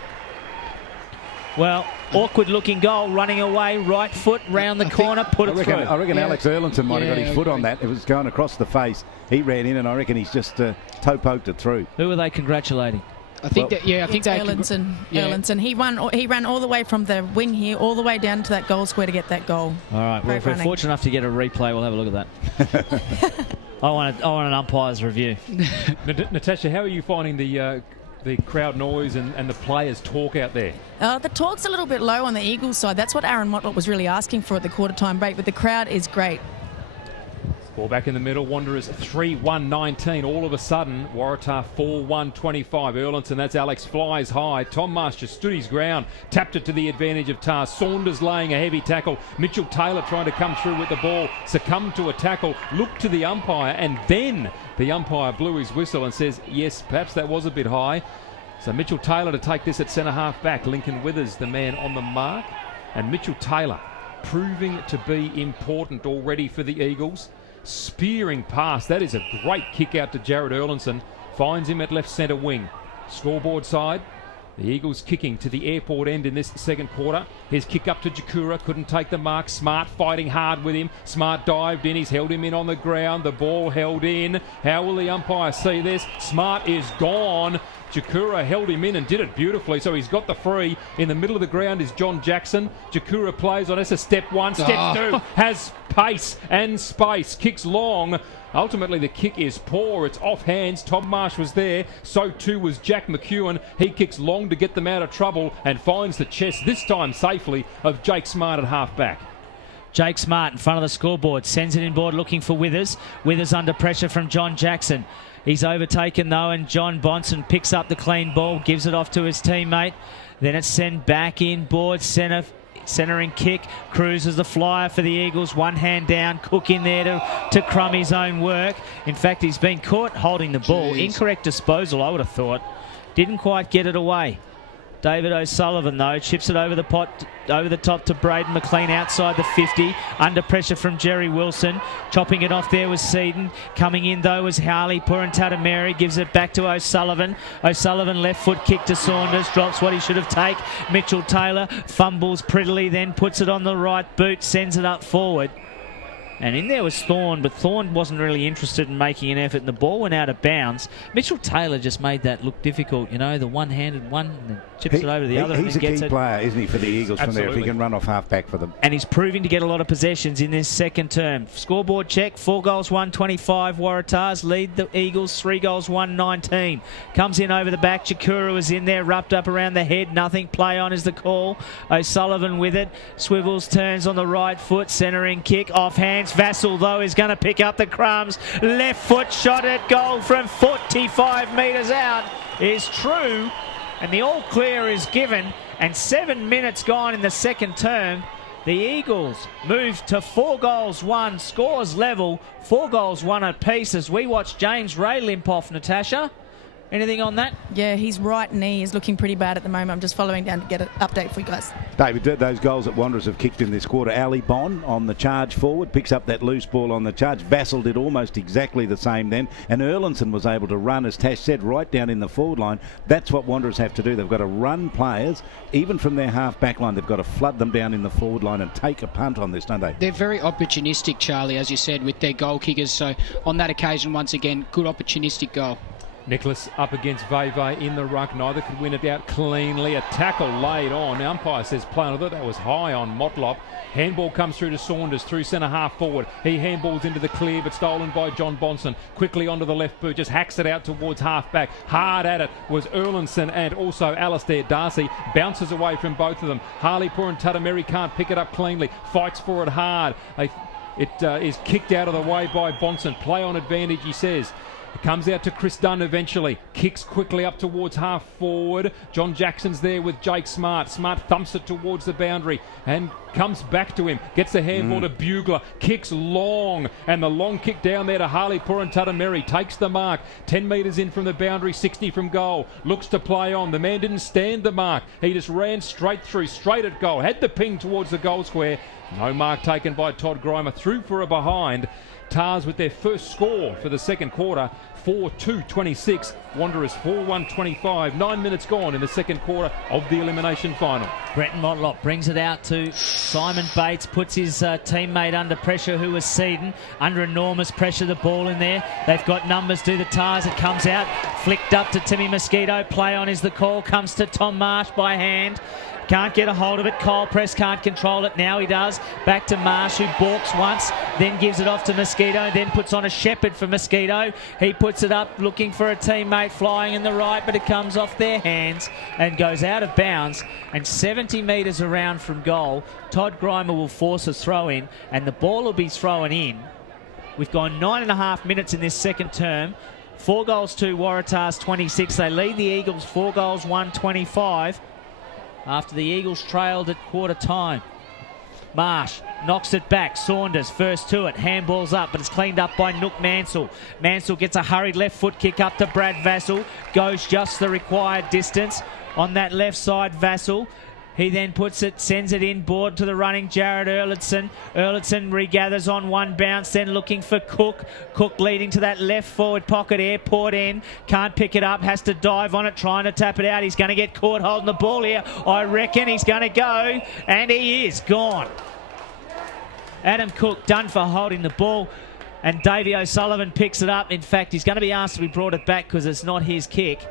Well, awkward looking goal, running away, right foot, round the corner, put it through. I reckon Alex Erlinson might have got his foot on that. It was going across the face. He ran in and I reckon he's just toe poked it through. Who are they congratulating? I think Erlinson. Erlinson. He ran all the way from the wing here, all the way down to that goal square to get that goal. All right. Well, if we're fortunate enough to get a replay, we'll have a look at that. I want an umpire's review. Natasha, how are you finding the crowd noise and the players' talk out there? The talk's a little bit low on the Eagles side. That's what Aaron Motlop was really asking for at the quarter-time break, but the crowd is great. Ball back in the middle, Wanderers 3-1-19. All of a sudden, Waratah 4-1-25. Erlinson, that's Alex, flies high. Tom Marsh just stood his ground, tapped it to the advantage of Tar. Saunders laying a heavy tackle. Mitchell Taylor trying to come through with the ball, succumbed to a tackle, looked to the umpire, and then the umpire blew his whistle and says, yes, perhaps that was a bit high. So Mitchell Taylor to take this at centre half back. Lincoln Withers, the man on the mark. And Mitchell Taylor proving to be important already for the Eagles. Spearing pass, that is a great kick out to Jared Erlinson, finds him at left centre wing. Scoreboard side, the Eagles kicking to the airport end in this second quarter. His kick up to Jakura, couldn't take the mark. Smart fighting hard with him. Smart dived in, he's held him in on the ground. The ball held in. How will the umpire see this? Smart is gone. Jakura held him in and did it beautifully, so he's got the free. In the middle of the ground is John Jackson. Jakura plays on. That's a step one. Step two has pace and space. Kicks long. Ultimately, the kick is poor. It's off hands. Tom Marsh was there. So too was Jack McEwen. He kicks long to get them out of trouble and finds the chest, this time safely, of Jake Smart at half back. Jake Smart in front of the scoreboard. Sends it inboard looking for Withers. Withers under pressure from John Jackson. He's overtaken though, and John Bonson picks up the clean ball, gives it off to his teammate. Then it's sent back inboard, centering kick. Cruz is the flyer for the Eagles. One hand down. Cook in there to crumb his own work. In fact, he's been caught holding the ball. Incorrect disposal, I would have thought. Didn't quite get it away. David O'Sullivan, though, chips it over the top to Braden McLean outside the 50. Under pressure from Jerry Wilson. Chopping it off there was Seaton. Coming in, though, was Harley. Purantatameri gives it back to O'Sullivan. O'Sullivan left foot kick to Saunders. Drops what he should have taken. Mitchell Taylor fumbles prettily, then puts it on the right boot. Sends it up forward. And in there was Thorne, but Thorne wasn't really interested in making an effort, and the ball went out of bounds. Mitchell Taylor just made that look difficult, you know, the one-handed one, and chips it over the other. He's a key player, isn't he, for the Eagles from there, if he can run off half-back for them. And he's proving to get a lot of possessions in this second term. Scoreboard check, 4 goals, 1-25. Waratahs lead the Eagles, 3 goals, 1-19. Comes in over the back, Jakura was in there, wrapped up around the head, nothing, play on is the call. O'Sullivan with it, swivels, turns on the right foot, centering kick, off hands. Vassell, though, is going to pick up the crumbs. Left foot shot at goal from 45 metres out is true. And the all clear is given. And 7 minutes gone in the second term. The Eagles move to 4 goals, 1. Scores level. 4 goals, 1 apiece as we watch James Ray limp off, Natasha. Anything on that? Yeah, his right knee is looking pretty bad at the moment. I'm just following down to get an update for you guys. David, those goals that Wanderers have kicked in this quarter. Ali Bond on the charge forward, picks up that loose ball on the charge. Vassell did almost exactly the same then. And Erlinson was able to run, as Tash said, right down in the forward line. That's what Wanderers have to do. They've got to run players, even from their half-back line. They've got to flood them down in the forward line and take a punt on this, don't they? They're very opportunistic, Charlie, as you said, with their goal kickers. So on that occasion, once again, good opportunistic goal. Nicholas up against Veve in the ruck. Neither could win it out cleanly. A tackle laid on. The umpire says play on. I thought that was high on Motlop. Handball comes through to Saunders through centre half forward. He handballs into the clear, but stolen by John Bonson. Quickly onto the left boot. Just hacks it out towards half back. Hard at it was Erlinson and also Alistair Darcy. Bounces away from both of them. Harley Purantatameri can't pick it up cleanly. Fights for it hard. It is kicked out of the way by Bonson. Play on advantage, he says. It comes out to Chris Dunn eventually. Kicks quickly up towards half forward. John Jackson's there with Jake Smart. Smart thumps it towards the boundary and comes back to him. Gets the handball to Bugler. Kicks long. And the long kick down there to Harley Purantatameri. Takes the mark. 10 metres in from the boundary. 60 from goal. Looks to play on. The man didn't stand the mark. He just ran straight through. Straight at goal. Had the ping towards the goal square. No mark taken by Todd Grimer. Through for a behind. Tars with their first score for the second quarter. 4-2-26. Wanderers 4-1-25. 9 minutes gone in the second quarter of the Elimination Final. Brenton Motlop brings it out to Simon Bates, puts his teammate under pressure, who was Seaton. Under enormous pressure, the ball in there. They've got numbers, do the Tars. It comes out, flicked up to Timmy Mosquito. Play on is the call. Comes to Tom Marsh by hand. Can't get a hold of it. Cole Press can't control it. Now he does. Back to Marsh, who balks once, then gives it off to Mosquito, then puts on a Shepherd for Mosquito. He puts it up looking for a teammate flying in the right, but it comes off their hands and goes out of bounds. And 70 metres around from goal, Todd Grimer will force a throw in, and the ball will be thrown in. We've gone 9.5 minutes in this second term. 4 goals to Waratahs 26. They lead the Eagles 4 goals 1-25. After the Eagles trailed at quarter time. Marsh knocks it back. Saunders first to it. Handball's up, but it's cleaned up by Nook Mansell. Mansell gets a hurried left foot kick up to Brad Vassell. Goes just the required distance on that left side, Vassell. He then puts it, sends it inboard to the running Jared Erlandson. Erlandson regathers on one bounce, then looking for Cook. Cook leading to that left forward pocket, airport end. Can't pick it up, has to dive on it, trying to tap it out. He's going to get caught holding the ball here. I reckon he's going to go, and he is gone. Adam Cook done for holding the ball, and Davey O'Sullivan picks it up. In fact, he's going to be asked to be brought it back because it's not his kick.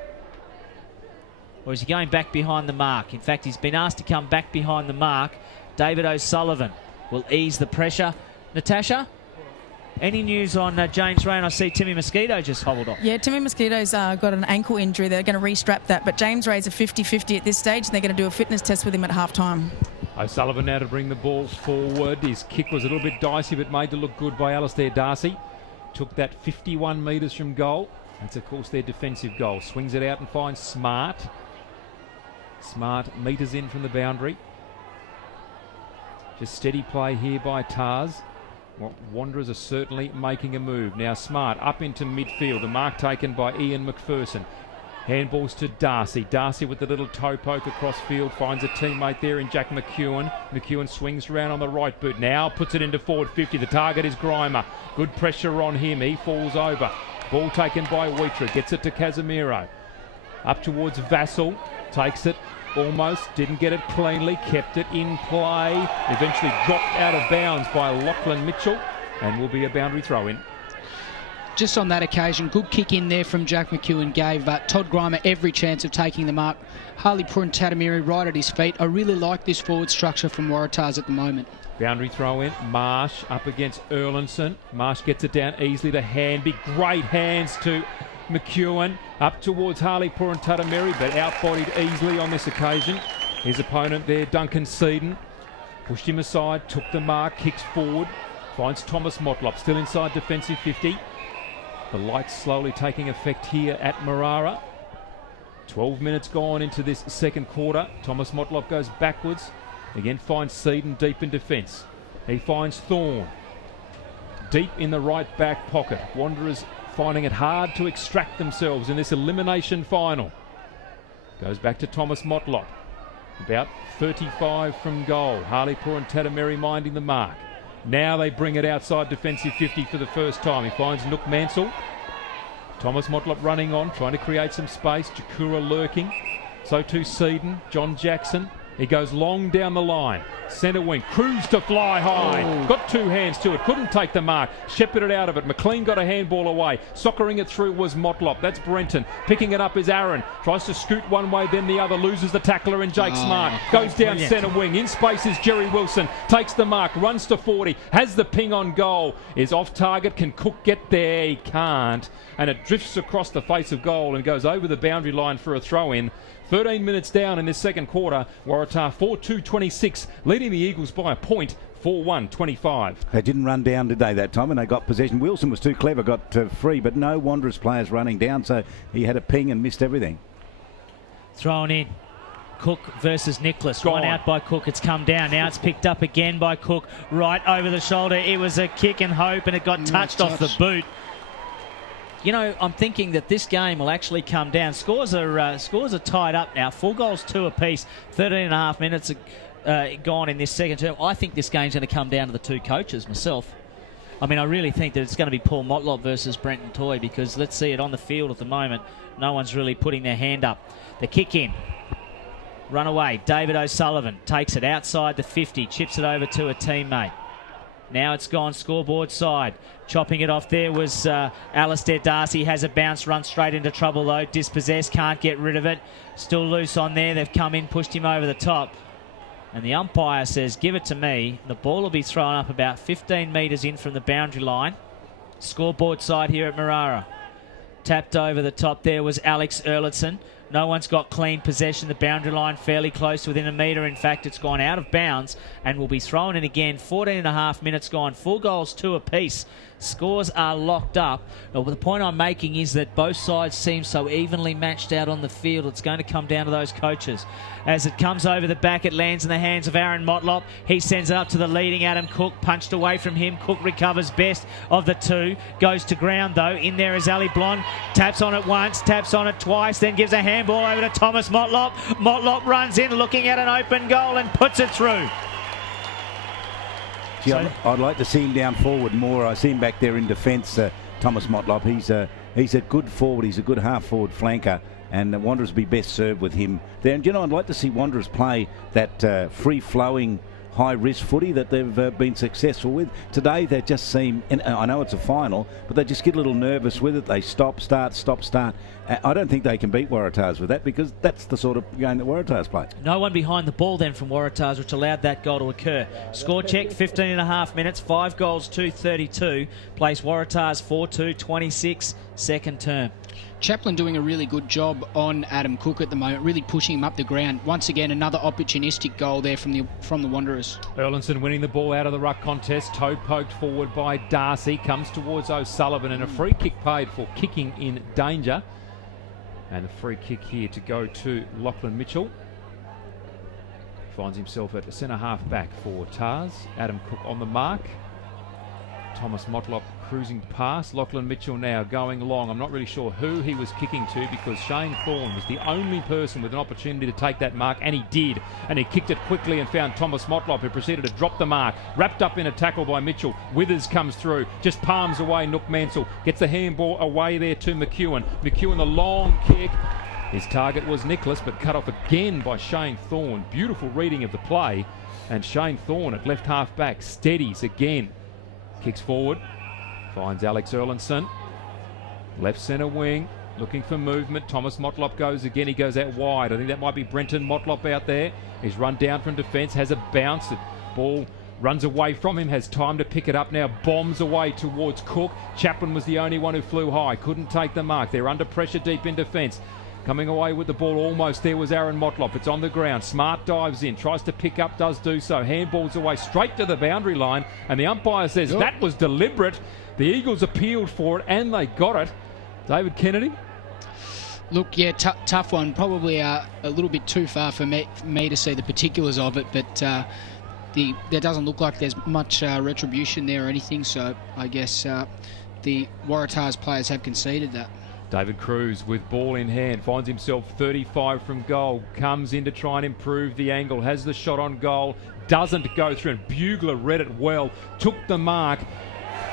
Or is he going back behind the mark? In fact, he's been asked to come back behind the mark. David O'Sullivan will ease the pressure. Natasha, any news on James Ray? And I see Timmy Mosquito just hobbled off. Yeah, Timmy Mosquito's got an ankle injury. They're going to restrap that. But James Ray's a 50-50 at this stage, and they're going to do a fitness test with him at half-time. O'Sullivan now to bring the ball forward. His kick was a little bit dicey, but made to look good by Alistair Darcy. Took that 51 metres from goal. That's, of course, their defensive goal. Swings it out and finds Smart. Smart metres in from the boundary. Just steady play here by Tars. Well, Wanderers are certainly making a move. Now Smart up into midfield. The mark taken by Ian McPherson. Handballs to Darcy. Darcy with the little toe poke across field. Finds a teammate there in Jack McEwen. McEwen swings around on the right boot. Now puts it into forward 50. The target is Grimer. Good pressure on him. He falls over. Ball taken by Wheater. Gets it to Casemiro. Up towards Vassell. Takes it. Almost. Didn't get it cleanly. Kept it in play. Eventually dropped out of bounds by Lachlan Mitchell. And will be a boundary throw in. Just on that occasion, good kick in there from Jack McEwen gave Todd Grimer every chance of taking the mark. Harley Purantatameri right at his feet. I really like this forward structure from Waratahs at the moment. Boundary throw in. Marsh up against Erlandson. Marsh gets it down easily to Hanby. Great hands to McEwen. Up towards Harley Purantatameri, but outbodied easily on this occasion. His opponent there, Duncan Seaton. Pushed him aside, took the mark, kicks forward. Finds Thomas Motlop, still inside defensive 50. The lights slowly taking effect here at Marrara. 12 minutes gone into this second quarter. Thomas Motlop goes backwards. Again finds Seaton deep in defence. He finds Thorne deep in the right back pocket. Wanderers finding it hard to extract themselves in this elimination final. Goes back to Thomas Motlop. About 35 from goal. Harley Purantatameri minding the mark. Now they bring it outside defensive 50 for the first time. He finds Nook Mansell. Thomas Motlop running on, trying to create some space. Jakura lurking. So too Seaton. John Jackson. He goes long down the line. Centre wing. Cruise to fly high. Oh. Got two hands to it. Couldn't take the mark. Shepherded out of it. McLean got a handball away. Soccering it through was Motlop. That's Brenton. Picking it up is Aaron. Tries to scoot one way, then the other. Loses the tackler in Jake Smart. Goes down centre wing. In space is Jerry Wilson. Takes the mark. Runs to 40. Has the ping on goal. Is off target. Can Cook get there? He can't. And it drifts across the face of goal and goes over the boundary line for a throw in. 13 minutes down in this second quarter. Waratah 4-2-26, leading the Eagles by a point, 4-1-25. They didn't run down, did they, that time? And they got possession. Wilson was too clever, got free, but no Wanderers players running down, so he had a ping and missed everything. Thrown in. Cook versus Nicholas. Gone. One out by Cook. It's come down. Now it's picked up again by Cook. Right over the shoulder. It was a kick and hope, and it got touched off the boot. You know, I'm thinking that this game will actually come down. Scores are tied up now. 4 goals, 2 apiece. 13 and a half minutes gone in this second term. I think this game's going to come down to the 2 coaches myself. I mean, I really think that it's going to be Paul Motlop versus Brenton Toy, because let's see it on the field at the moment. No one's really putting their hand up. The kick in. Run away. David O'Sullivan takes it outside the 50, chips it over to a teammate. Now it's gone scoreboard side. Chopping it off there was Alistair Darcy. Has a bounce, run straight into trouble though. Dispossessed, can't get rid of it. Still loose on there. They've come in, pushed him over the top. And the umpire says, give it to me. The ball will be thrown up about 15 metres in from the boundary line. Scoreboard side here at Marrara. Tapped over the top there was Alex Erlitzson. No one's got clean possession. The boundary line fairly close, within a metre. In fact, it's gone out of bounds and will be thrown in again. 14 and a half minutes gone. 4 goals, 2 apiece. Scores are locked up. But the point I'm making is that both sides seem so evenly matched out on the field. It's going to come down to those coaches. As it comes over the back, it lands in the hands of Aaron Motlop. He sends it up to the leading Adam Cook. Punched away from him. Cook recovers best of the 2. Goes to ground though. In there is Ali Blond. Taps on it once, taps on it twice, then gives a handball over to Thomas Motlop. Motlop runs in looking at an open goal and puts it through. Gee, I'd like to see him down forward more. I see him back there in defence, Thomas Motlop. He's a good forward. He's a good half-forward flanker, and the Wanderers be best served with him there. And, you know, I'd like to see Wanderers play that free-flowing, high-risk footy that they've been successful with. Today, they just seem, and I know it's a final, but they just get a little nervous with it. They stop, start, stop, start. I don't think they can beat Waratahs with that, because that's the sort of game that Waratahs play. No one behind the ball then from Waratahs, which allowed that goal to occur. Score check, 15 and a half minutes, 5 goals, 2-32. Plays Waratahs 4-2, 26, second term. Chaplin doing a really good job on Adam Cook at the moment, really pushing him up the ground. Once again, another opportunistic goal there from the Wanderers. Erlinson winning the ball out of the ruck contest. Toe poked forward by Darcy. Comes towards O'Sullivan, and a free kick paid for kicking in danger. And a free kick here to go to Lachlan Mitchell. Finds himself at centre half back for Tars. Adam Cook on the mark. Thomas Motlop cruising past. Lachlan Mitchell now going long. I'm not really sure who he was kicking to, because Shane Thorne was the only person with an opportunity to take that mark, and he did. And he kicked it quickly and found Thomas Motlop, who proceeded to drop the mark. Wrapped up in a tackle by Mitchell. Withers comes through, just palms away Nook Mansell. Gets the handball away there to McEwen. McEwen the long kick. His target was Nicholas, but cut off again by Shane Thorne. Beautiful reading of the play. And Shane Thorne at left half back steadies again. Kicks forward, finds Alex Erlinson, left centre wing, looking for movement. Thomas Motlop goes again, he goes out wide. I think that might be Brenton Motlop out there. He's run down from defence, has a bounce. The ball runs away from him, has time to pick it up now, bombs away towards Cook. Chaplin was the only one who flew high, couldn't take the mark. They're under pressure deep in defence. Coming away with the ball almost there was Aaron Motlop. It's on the ground. Smart dives in, tries to pick up, does do so. Handballs away straight to the boundary line, and the umpire says that was deliberate. The Eagles appealed for it, and they got it. David Kennedy? Look, yeah, tough one. Probably a little bit too far for me to see the particulars of it, but there doesn't look like there's much retribution there or anything, so I guess the Waratahs players have conceded that. David Cruz with ball in hand, finds himself 35 from goal, comes in to try and improve the angle, has the shot on goal, doesn't go through, and Bugler read it well, took the mark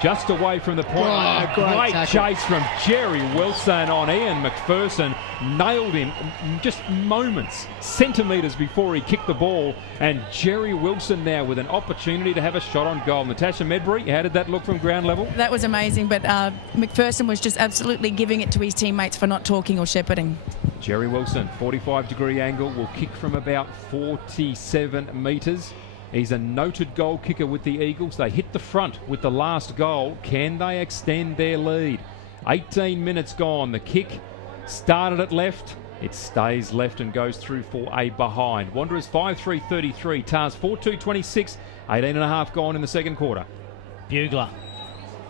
just away from the point. Oh, great tackle. chase from Jerry Wilson on Ian McPherson, nailed him just moments, centimetres before he kicked the ball, and Jerry Wilson now with an opportunity to have a shot on goal. Natasha Medbury, how did that look from ground level? That was amazing, but McPherson was just absolutely giving it to his teammates for not talking or shepherding. Jerry Wilson, 45-degree angle, will kick from about 47 metres. He's a noted goal kicker with the Eagles. They hit the front with the last goal. Can they extend their lead? 18 minutes gone. The kick started at left, It stays left and goes through for a behind. Wanderers 5-3-33. Tars 4-2-26. 18.5 gone in the second quarter. Bugler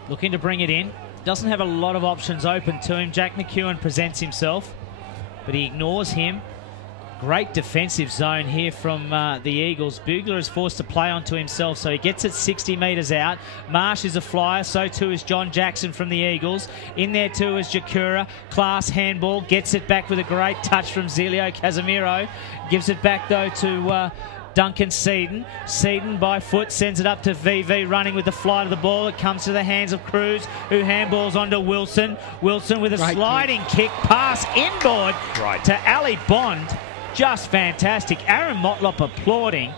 looking to bring it in. Doesn't have a lot of options open to him. Jack McEwen presents himself, but he ignores him. Great defensive zone here from the Eagles. Bugler is forced to play onto himself, so he gets it 60 metres out. Marsh is a flyer, so too is John Jackson from the Eagles. In there too is Jakura. Class handball, gets it back with a great touch from Zelio Casemiro. Gives it back though to Duncan Seaton. Seaton by foot sends it up to VV, running with the flight of the ball. It comes to the hands of Cruz, who handballs onto Wilson. Wilson with a sliding kick pass inboard to Ali Bond. Just fantastic. Aaron Motlop applauding.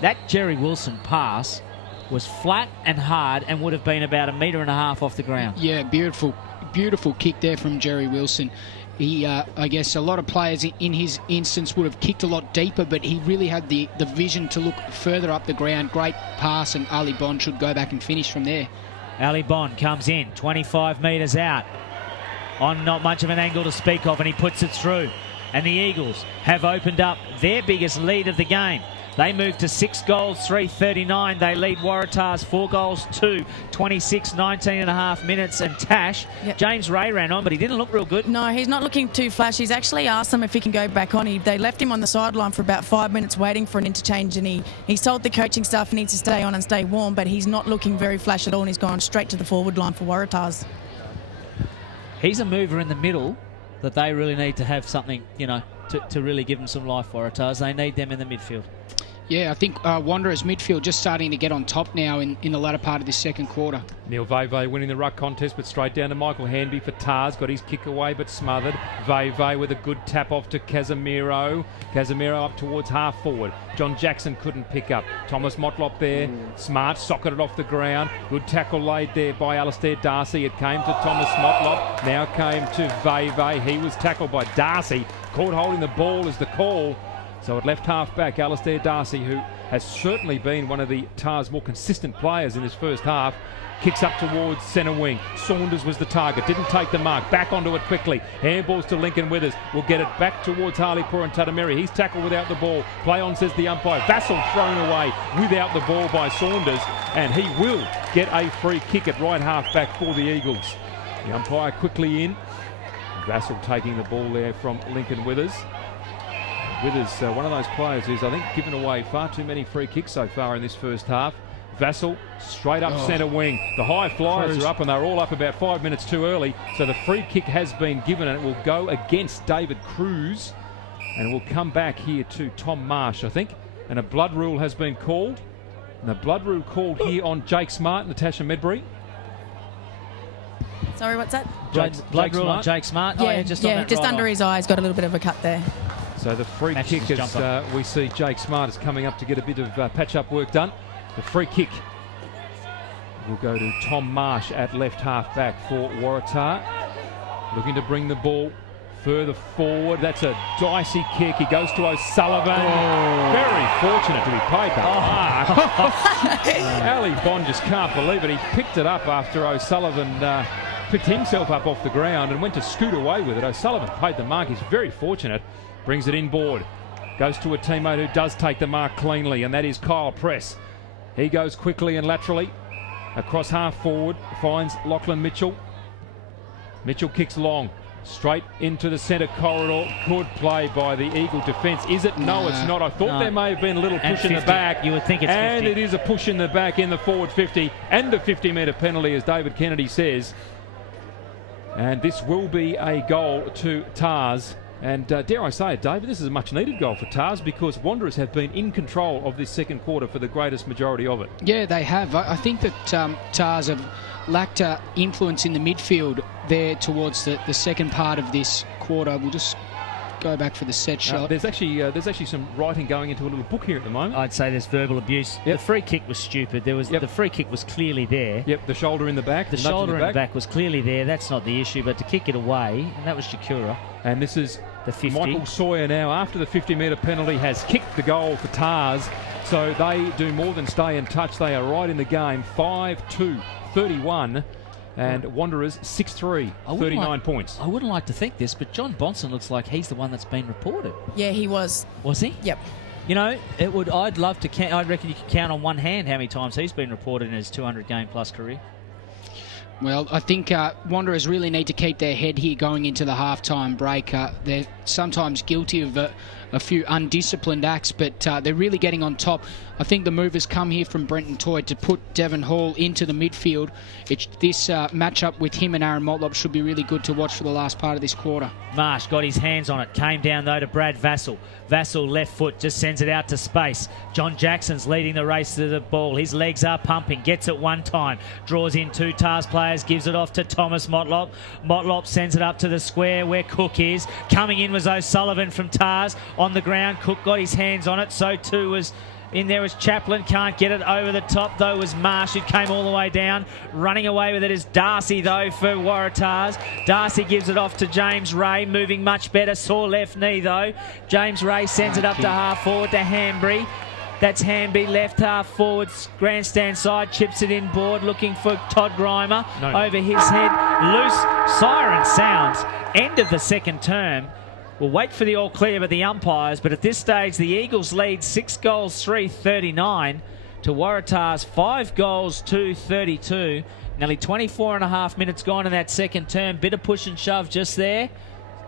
That Jerry Wilson pass was flat and hard and would have been about 1.5 metres off the ground. Yeah, beautiful kick there from Jerry Wilson. He, I guess a lot of players in his instance would have kicked a lot deeper, but he really had the vision to look further up the ground. Great pass, and Ali Bond should go back and finish from there. Ali Bond comes in, 25 metres out, on not much of an angle to speak of, and he puts it through. And the Eagles have opened up their biggest lead of the game. They move to 6 goals, 3:39. They lead Waratahs 4 goals, 2:26, 19.5 minutes. And Tash, James Ray ran on, but he didn't look real good. No, he's not looking too flash. He's actually asked them if he can go back on. They left him on the sideline for about 5 minutes waiting for an interchange, and he's told the coaching staff he needs to stay on and stay warm, but he's not looking very flash at all, and he's gone straight to the forward line for Waratahs. He's a mover in the middle that they really need to have something, to really give them some life, Waratahs. They need them in the midfield. Yeah, I think Wanderers midfield just starting to get on top now in the latter part of this second quarter. Neil Veve winning the ruck contest, but straight down to Michael Hanby for Tars. Got his kick away, but smothered. Veve with a good tap off to Casemiro. Casemiro up towards half forward. John Jackson couldn't pick up. Thomas Motlop there. Smart socketed off the ground. Good tackle laid there by Alistair Darcy. It came to Thomas Motlop. Now came to Veve. He was tackled by Darcy. Caught holding the ball is the call. So at left half back, Alistair Darcy, who has certainly been one of the Tars' more consistent players in this first half, kicks up towards centre wing. Saunders was the target, didn't take the mark, back onto it quickly. Handballs to Lincoln Withers, will get it back towards Harleypur and Tatameri. He's tackled without the ball. Play on, says the umpire. Vassell thrown away without the ball by Saunders, and he will get a free kick at right half back for the Eagles. The umpire quickly in. Vassell taking the ball there from Lincoln Withers. Withers, one of those players who's, I think, given away far too many free kicks so far in this first half. Vassell, straight up centre wing. The high flyers are up, and they're all up about 5 minutes too early. So the free kick has been given, and it will go against David Cruz. And it will come back here to Tom Marsh, I think. And a blood rule has been called. And a blood rule called here on Jake Smart and Natasha Medbury. Sorry, what's that? Blood rule on Jake Smart? Yeah, just under his eyes, got a little bit of a cut there. So the free kick, as we see Jake Smart is coming up to get a bit of patch-up work done. The free kick will go to Tom Marsh at left half back for Waratah. Looking to bring the ball further forward. That's a dicey kick. He goes to O'Sullivan. Very fortunate to be paid that. Ali Bond just can't believe it. He picked it up after O'Sullivan picked himself up off the ground and went to scoot away with it. O'Sullivan paid the mark. He's very fortunate. Brings it inboard. Goes to a teammate who does take the mark cleanly, and that is Kyle Press. He goes quickly and laterally across half forward. Finds Lachlan Mitchell. Mitchell kicks long. Straight into the centre corridor. Good play by the Eagle defence. Is it? No, it's not. I thought there may have been a little push in the back. You would think it's 50. And it is a push in the back in the forward 50. And the 50-metre penalty, as David Kennedy says. And this will be a goal to Tars. And dare I say it, David, this is a much-needed goal for Tars because Wanderers have been in control of this second quarter for the greatest majority of it. Yeah, they have. I think that Tars have lacked influence in the midfield there towards the second part of this quarter. We'll just go back for the set shot. There's actually some writing going into a little book here at the moment. I'd say there's verbal abuse. Yep. The free kick was stupid. The free kick was clearly there. Yep, the shoulder in the back. The shoulder in the back was clearly there. That's not the issue, but to kick it away, and that was Jakura. And this is the 50. Michael Sawyer now, after the 50-metre penalty, has kicked the goal for Tars. So they do more than stay in touch. They are right in the game. 5-2, 31. and Wanderers 6-3, 39 points. I wouldn't like to think this, but John Bonson looks like he's the one that's been reported. Yeah, he was. Was he? Yep. You know, I'd love to count. I reckon you could count on one hand how many times he's been reported in his 200-game-plus career. Well, I think Wanderers really need to keep their head here going into the halftime break. They're sometimes guilty of a few undisciplined acts, but they're really getting on top. I think the move has come here from Brenton Toy to put Devon Hall into the midfield. This matchup with him and Aaron Motlop should be really good to watch for the last part of this quarter. Marsh got his hands on it. Came down, though, to Brad Vassell. Vassell, left foot, just sends it out to space. John Jackson's leading the race to the ball. His legs are pumping. Gets it one time. Draws in two TARS players. Gives it off to Thomas Motlop. Motlop sends it up to the square where Cook is. Coming in was O'Sullivan from TARS. On the ground, Cook got his hands on it. So too was... In there was Chaplin, can't get it over the top, though, was Marsh, who came all the way down. Running away with it is Darcy, though, for Waratahs. Darcy gives it off to James Ray, moving much better. Sore left knee, though. James Ray sends it up to half forward to Hanbury. That's Hanby, left half forward, grandstand side, chips it in board, looking for Todd Grimer. Over his head, loose, siren sounds. End of the second term. We'll wait for the all clear by the umpires, but at this stage, the Eagles lead 6 goals, 3-39 to Waratahs 5 goals, 2-32. Nearly 24 and a half minutes gone in that second term. Bit of push and shove just there.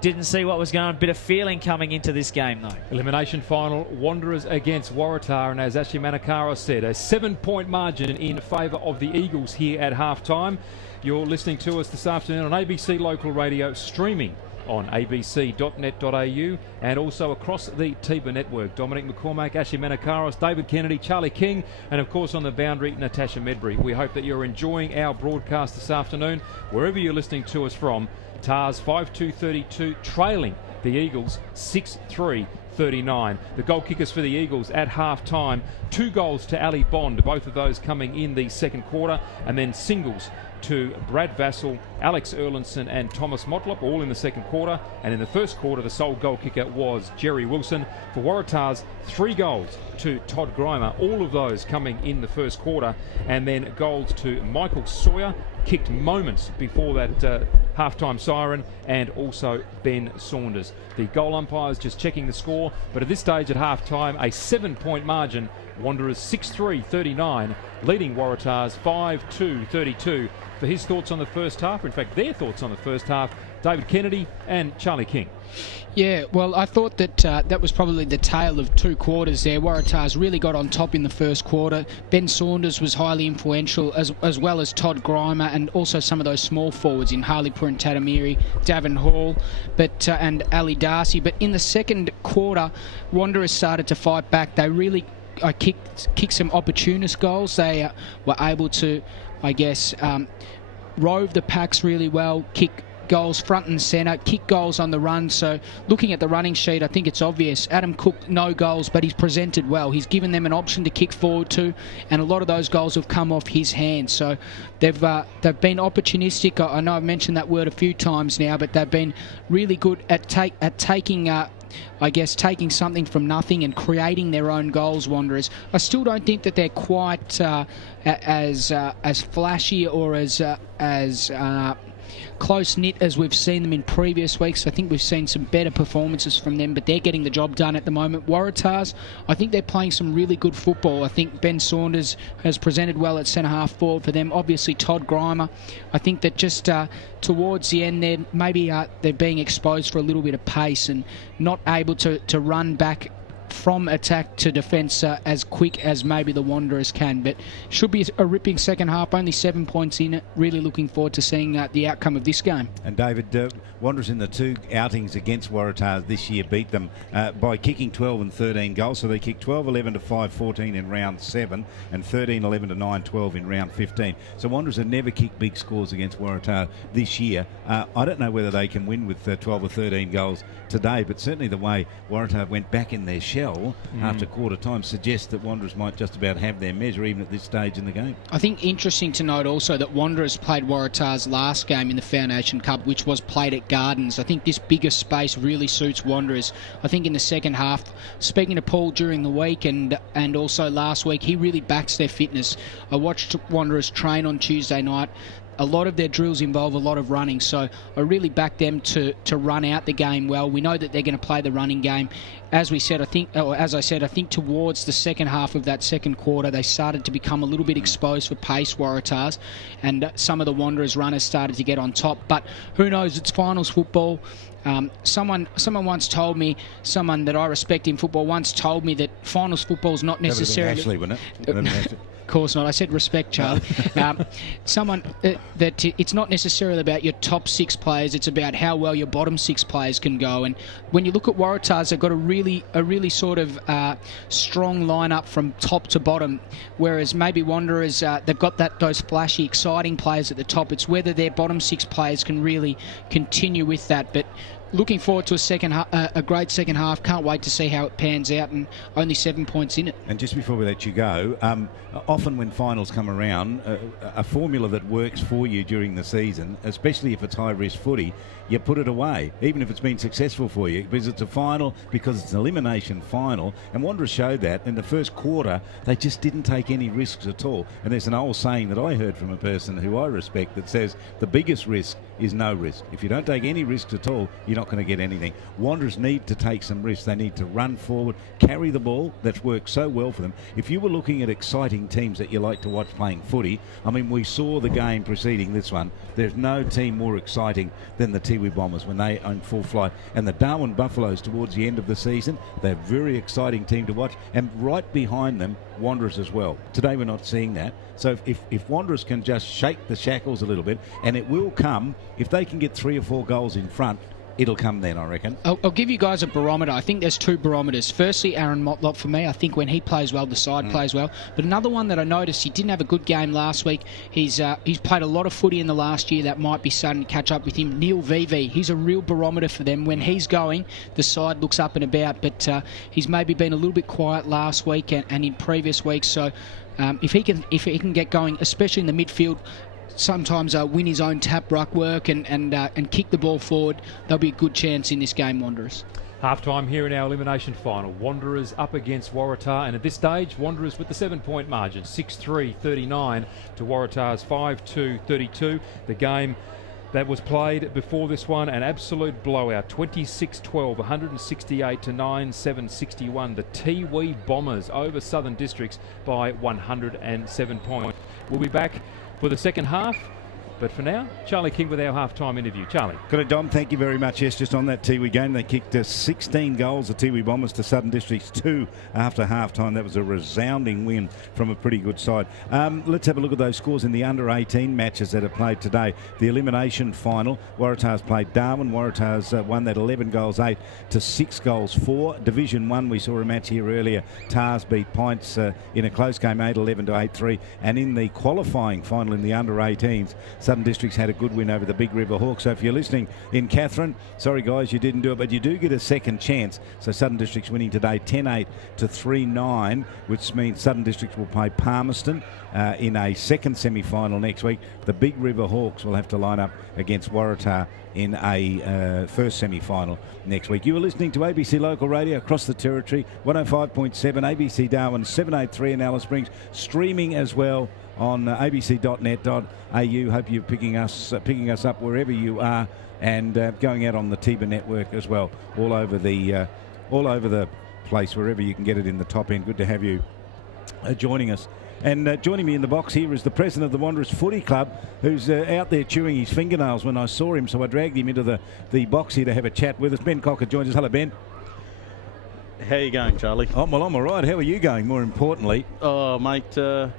Didn't see what was going on. Bit of feeling coming into this game, though. Elimination final, Wanderers against Waratah, and as Ashley Manakara said, a 7-point margin in favour of the Eagles here at half-time. You're listening to us this afternoon on ABC Local Radio, streaming on abc.net.au and also across the TIBA network. Dominic McCormack, Ashley Manakaros, David Kennedy, Charlie King, and of course on the boundary, Natasha Medbury. We hope that you're enjoying our broadcast this afternoon, wherever you're listening to us from. TARS 5-2-32 trailing the Eagles 6-3-39. The goal kickers for the Eagles at half-time, 2 goals to Ali Bond, both of those coming in the second quarter, and then singles to Brad Vassell, Alex Erlinson and Thomas Motlop, all in the second quarter. And in the first quarter, the sole goal kicker was Jerry Wilson. For Waratahs, 3 goals to Todd Grimer, all of those coming in the first quarter. And then goals to Michael Sawyer, kicked moments before that half-time siren, and also Ben Saunders. The goal umpires just checking the score, but at this stage at half-time, a 7-point margin. Wanderers 6-3-39, leading Waratahs 5-2-32. For his thoughts on the first half, in fact their thoughts on the first half, David Kennedy and Charlie King. Yeah, well, I thought that that was probably the tale of 2 quarters there. Waratahs really got on top in the first quarter. Ben Saunders was highly influential, as well as Todd Grimer, and also some of those small forwards in Harleypur and Tatamiri, Davin Hall, and Ali Darcy. But in the second quarter, Wanderers started to fight back. They really kicked some opportunist goals. They were able to, I guess, rove the packs really well, kick goals front and centre, kick goals on the run. So looking at the running sheet, I think it's obvious. Adam Cook, no goals, but he's presented well. He's given them an option to kick forward to, and a lot of those goals have come off his hands. So they've been opportunistic. I know I've mentioned that word a few times now, but they've been really good at taking taking something from nothing and creating their own goals, Wanderers. I still don't think that they're quite as flashy or as close-knit as we've seen them in previous weeks. I think we've seen some better performances from them, but they're getting the job done at the moment. Waratahs, I think they're playing some really good football. I think Ben Saunders has presented well at centre-half forward for them. Obviously, Todd Grimer. I think that just towards the end there, maybe they're being exposed for a little bit of pace and not able to run back from attack to defence as quick as maybe the Wanderers can. But should be a ripping second half, only 7 points in it. Really looking forward to seeing the outcome of this game. And David, Wanderers in the 2 outings against Waratah this year beat them by kicking 12 and 13 goals. So they kicked 12-11 to 5-14 in round 7 and 13-11 to 9-12 in round 15. So Wanderers have never kicked big scores against Waratah this year. I don't know whether they can win with 12 or 13 goals today, but certainly the way Waratah went back in their shell after quarter time suggests that Wanderers might just about have their measure even at this stage in the game. I think interesting to note also that Wanderers played Waratah's last game in the Foundation Cup, which was played at Gardens. I think this bigger space really suits Wanderers. I think in the second half, speaking to Paul during the week and also last week, he really backs their fitness. I watched Wanderers train on Tuesday night. a lot of their drills involve a lot of running, so I really back them to run out the game well. We know that they're going to play the running game. As I said, I think towards the second half of that second quarter, they started to become a little bit exposed for pace, Waratahs, and some of the Wanderers runners started to get on top. But who knows? It's finals football. Someone once told me, someone that I respect in football once told me that finals football is not necessarily... Ashley, wouldn't it? Of course not. I said respect, Charlie. That it's not necessarily about your top 6 players. It's about how well your bottom 6 players can go. And when you look at Waratahs, they've got a really sort of strong lineup from top to bottom. Whereas maybe Wanderers, they've got those flashy, exciting players at the top. It's whether their bottom 6 players can really continue with that. But looking forward to a great second half. Can't wait to see how it pans out, and only 7 points in it. And just before we let you go, often when finals come around, a formula that works for you during the season, especially if it's high-risk footy, you put it away, even if it's been successful for you, because it's a final, because it's an elimination final. And Wanderers showed that in the first quarter. They just didn't take any risks at all. And there's an old saying that I heard from a person who I respect that says the biggest risk is no risk. If you don't take any risks at all, you're not going to get anything. Wanderers need to take some risks. They need to run forward, carry the ball. That's worked so well for them. If you were looking at exciting teams that you like to watch playing footy, I mean, we saw the game preceding this one. There's no team more exciting than the Tiwi Bombers when they own full flight. And the Darwin Buffaloes towards the end of the season, they're a very exciting team to watch. And right behind them, Wanderers as well. Today we're not seeing that. So if Wanderers can just shake the shackles a little bit, and it will come, if they can get 3 or 4 goals in front, it'll come then, I reckon. I'll give you guys a barometer. I think there's 2 barometers. Firstly, Aaron Motlop for me. I think when he plays well, the side plays well. But another one that I noticed, he didn't have a good game last week. He's played a lot of footy in the last year. That might be starting to catch up with him. Neil Vivi, he's a real barometer for them. When he's going, the side looks up and about. But he's maybe been a little bit quiet last week and in previous weeks. So if he can get going, especially in the midfield, sometimes win his own tap ruck work and kick the ball forward, there'll be a good chance in this game, Wanderers. Half-time here in our elimination final. Wanderers up against Waratah, and at this stage, Wanderers with the 7-point margin, 6-3-39 to Waratah's 5-2-32. The game that was played before this one, an absolute blowout, 26-12, 168-9, 761. The Tiwi Bombers over Southern Districts by 107 points. We'll be back for the second half, but for now, Charlie King with our half-time interview. Charlie. Good day, Dom. Thank you very much. Yes, just on that Tiwi game, they kicked 16 goals, the Tiwi Bombers, to Southern Districts 2 after half-time. That was a resounding win from a pretty good side. Let's have a look at those scores in the under-18 matches that are played today. The elimination final, Waratahs played Darwin. Waratahs won that 11 goals 8 to 6 goals 4. Division 1, we saw a match here earlier. Tars beat Pints in a close game 8-11 to 8-3. And in the qualifying final in the under-18s, Southern Districts had a good win over the Big River Hawks. So if you're listening in Katherine, sorry guys, you didn't do it, but you do get a second chance. So Southern Districts winning today 10-8 to 3-9, which means Southern Districts will play Palmerston in a second semi-final next week. The Big River Hawks will have to line up against Waratah in a first semi-final next week. You are listening to ABC Local Radio across the territory, 105.7, ABC Darwin, 783 in Alice Springs, streaming as well on abc.net.au. Hope you're picking us up wherever you are, and going out on the TIBA network as well, all over the place, wherever you can get it in the top end. Good to have you joining us. And joining me in the box here is the president of the Wanderers Footy Club, who's out there chewing his fingernails when I saw him, so I dragged him into the box here to have a chat with us. Ben Cocker joins us. Hello, Ben. How are you going, Charlie? Oh, well, I'm all right. How are you going, more importantly? Oh, mate, I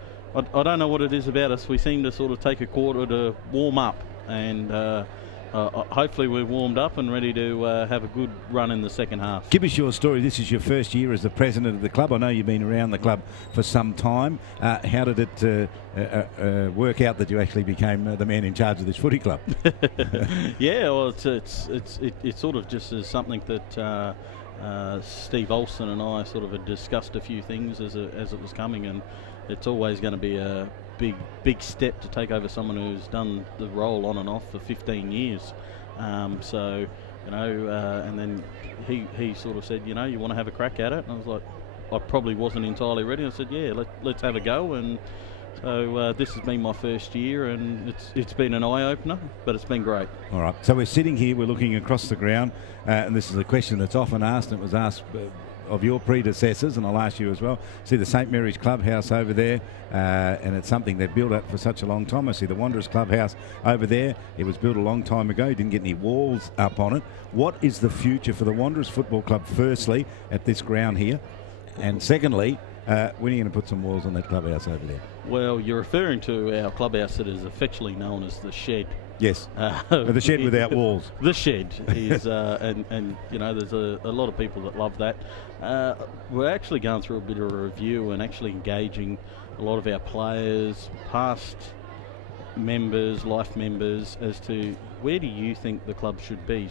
don't know what it is about us. We seem to sort of take a quarter to warm up, and hopefully we're warmed up and ready to have a good run in the second half. Give us your story. This is your first year as the president of the club. I know you've been around the club for some time. How did it work out that you actually became the man in charge of this footy club? Yeah, well, it's sort of just as something that Steve Olsen and I sort of had discussed a few things as it was coming, and it's always going to be a big step to take over someone who's done the role on and off for 15 years. So, you know, and then he sort of said, you know, you want to have a crack at it? And I was like, I probably wasn't entirely ready. I said, yeah, let's have a go. And So this has been my first year, and it's been an eye-opener, but it's been great. All right. So we're sitting here, we're looking across the ground, and this is a question that's often asked, and it was asked of your predecessors, and I'll ask you as well. See the St Mary's Clubhouse over there, and it's something they've built up for such a long time. I see the Wanderers Clubhouse over there. It was built a long time ago. Didn't get any walls up on it. What is the future for the Wanderers Football Club, firstly, at this ground here? And secondly, when are you going to put some walls on that clubhouse over there? Well, you're referring to our clubhouse that is affectionately known as the Shed. Yes, the shed without walls. The Shed is, and you know, there's a lot of people that love that. We're actually going through a bit of a review and actually engaging a lot of our players, past members, life members, as to where do you think the club should be?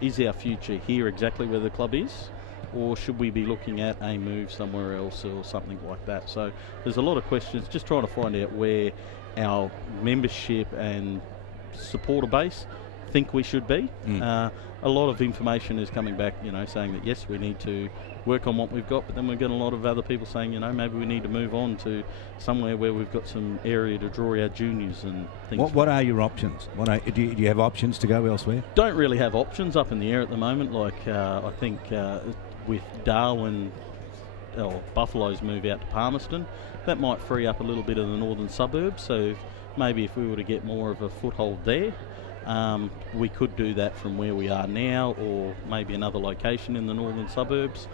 Is our future here exactly where the club is? Or should we be looking at a move somewhere else or something like that? So there's a lot of questions, just trying to find out where our membership and supporter base think we should be. A lot of information is coming back, you know, saying that yes, we need to work on what we've got, but then we're getting a lot of other people saying, you know, maybe we need to move on to somewhere where we've got some area to draw our juniors and things. What are your options? Do you have options to go elsewhere? Don't really have options, up in the air at the moment. Like I think with Darwin or Buffalo's move out to Palmerston, that might free up a little bit of the northern suburbs. So maybe if we were to get more of a foothold there, we could do that from where we are now, or maybe another location in the northern suburbs.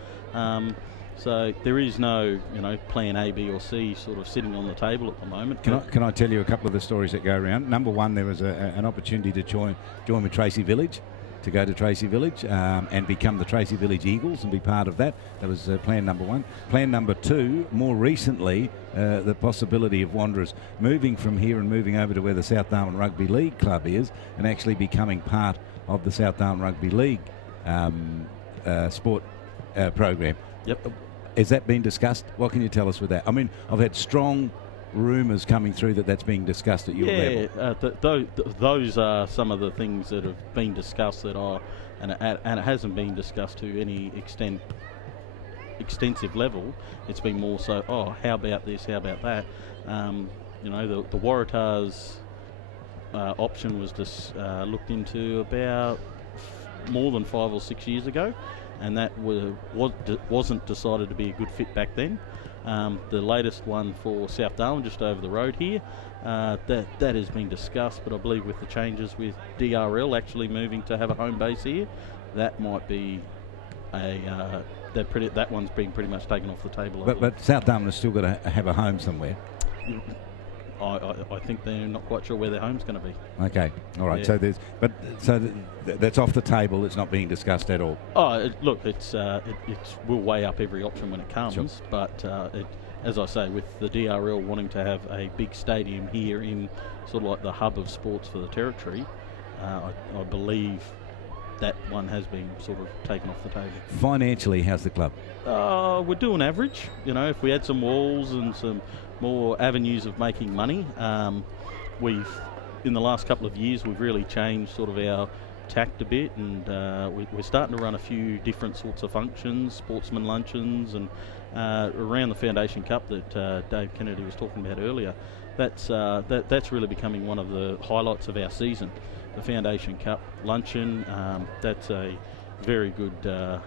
So there is no, you know, plan A, B or C sort of sitting on the table at the moment. Can I tell you a couple of the stories that go around? Number one, there was an opportunity to join with Tracy Village, to go to Tracy Village and become the Tracy Village Eagles and be part of that. That was plan number one. Plan number two, more recently, the possibility of Wanderers moving from here and moving over to where the South Darwin Rugby League club is, and actually becoming part of the South Darwin Rugby League sport program. Yep. Has that been discussed? What can you tell us with that? I mean, I've had strong rumours coming through that's being discussed at your level. Those are some of the things that have been discussed and it hasn't been discussed to any extensive level. It's been more so, how about this, how about that? You know, the Waratahs option was just looked into about more than 5 or 6 years ago, and that wasn't decided to be a good fit back then. The latest one for South Darwin, just over the road here, that has been discussed, but I believe with the changes with DRL actually moving to have a home base here, that might be that one's been pretty much taken off the table. But South Darwin has still got to have a home somewhere. I think they're not quite sure where their home's going to be. Okay, all right. Yeah. So that's off the table. It's not being discussed at all. Look, we'll weigh up every option when it comes. Sure. But as I say, with the DRL wanting to have a big stadium here in sort of like the hub of sports for the territory, I believe that one has been sort of taken off the table. Financially, how's the club? We're doing average. You know, if we had some walls and some more avenues of making money, in the last couple of years we've really changed sort of our tact a bit, and we're starting to run a few different sorts of functions, sportsman luncheons, and around the Foundation Cup that Dave Kennedy was talking about earlier. That's really becoming one of the highlights of our season. The Foundation Cup luncheon, that's a very good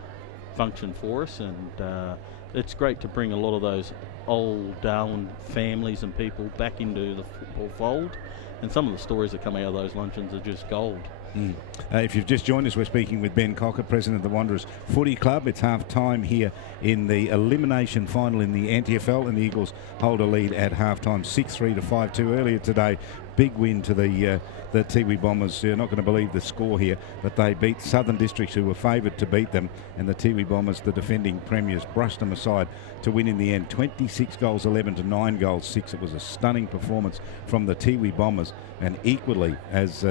function for us, and it's great to bring a lot of those old Darwin families and people back into the football fold, and some of the stories that come out of those luncheons are just gold. If you've just joined us, we're speaking with Ben Cocker, President of the Wanderers Footy Club. It's half-time here in the Elimination Final in the NTFL, and the Eagles hold a lead at half-time, 6-3 to 5-2. Earlier today, big win to the Tiwi Bombers. You're not going to believe the score here, but they beat Southern Districts, who were favoured to beat them, and the Tiwi Bombers, the defending premiers, brushed them aside to win in the end, 26 goals 11 to 9 goals 6. It was a stunning performance from the Tiwi Bombers, and equally as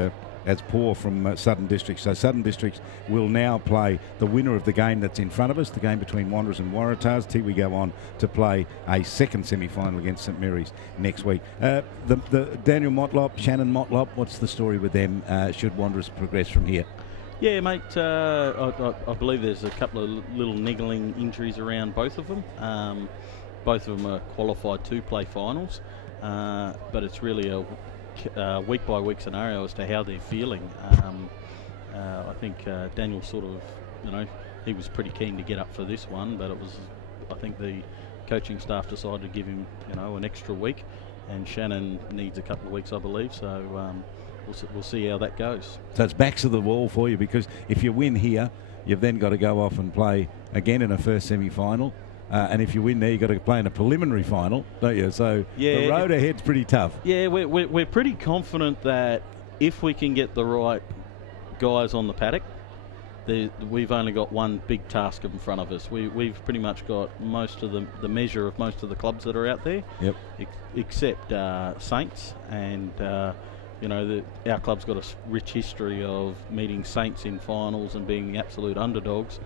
poor from Southern Districts. So Southern Districts will now play the winner of the game that's in front of us, the game between Wanderers and Waratahs. Tiwi go on to play a second semi-final against St Mary's next week. The Daniel Motlop, Shannon Motlop, what's the story with them should Wanderers progress from here? Yeah, mate, I believe there's a couple of little niggling injuries around both of them. Both of them are qualified to play finals. but it's really a week-by-week scenario as to how they're feeling. I think Daniel sort of, he was pretty keen to get up for this one, but I think the coaching staff decided to give him, an extra week, and Shannon needs a couple of weeks, I believe. So we'll see how that goes. So it's backs to the wall for you, because if you win here, you've then got to go off and play again in a first semi-final. And if you win there, you've got to play in a preliminary final, don't you? So the road ahead's pretty tough. Yeah, we're pretty confident that if we can get the right guys on the paddock, we've only got one big task in front of us. We've pretty much got most of the measure of most of the clubs that are out there. Yep. Except Saints, and our club's got a rich history of meeting Saints in finals and being absolute underdogs,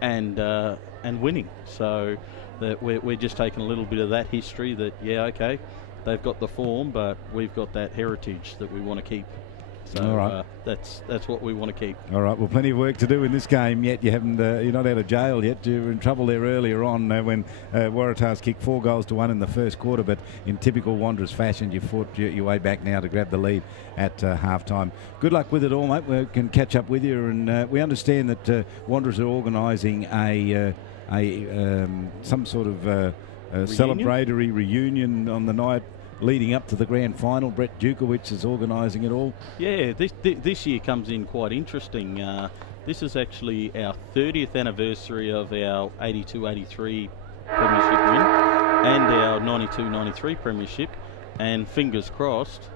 and winning. So that we're just taking a little bit of that history. That okay, they've got the form, but we've got that heritage that we want to keep. So all right. That's what we want to keep. All right. Well, plenty of work to do in this game yet. You haven't. You're not out of jail yet. You were in trouble there earlier on when Waratahs kicked 4-1 in the first quarter. But in typical Wanderers fashion, you fought your way back now to grab the lead at half-time. Good luck with it all, mate. We can catch up with you. And we understand that Wanderers are organising some sort of celebratory reunion on the night leading up to the grand final. Brett Dukowicz is organising it all. Yeah, this year comes in quite interesting. This is actually our 30th anniversary of our 82-83 premiership win and our 92-93 premiership, and fingers crossed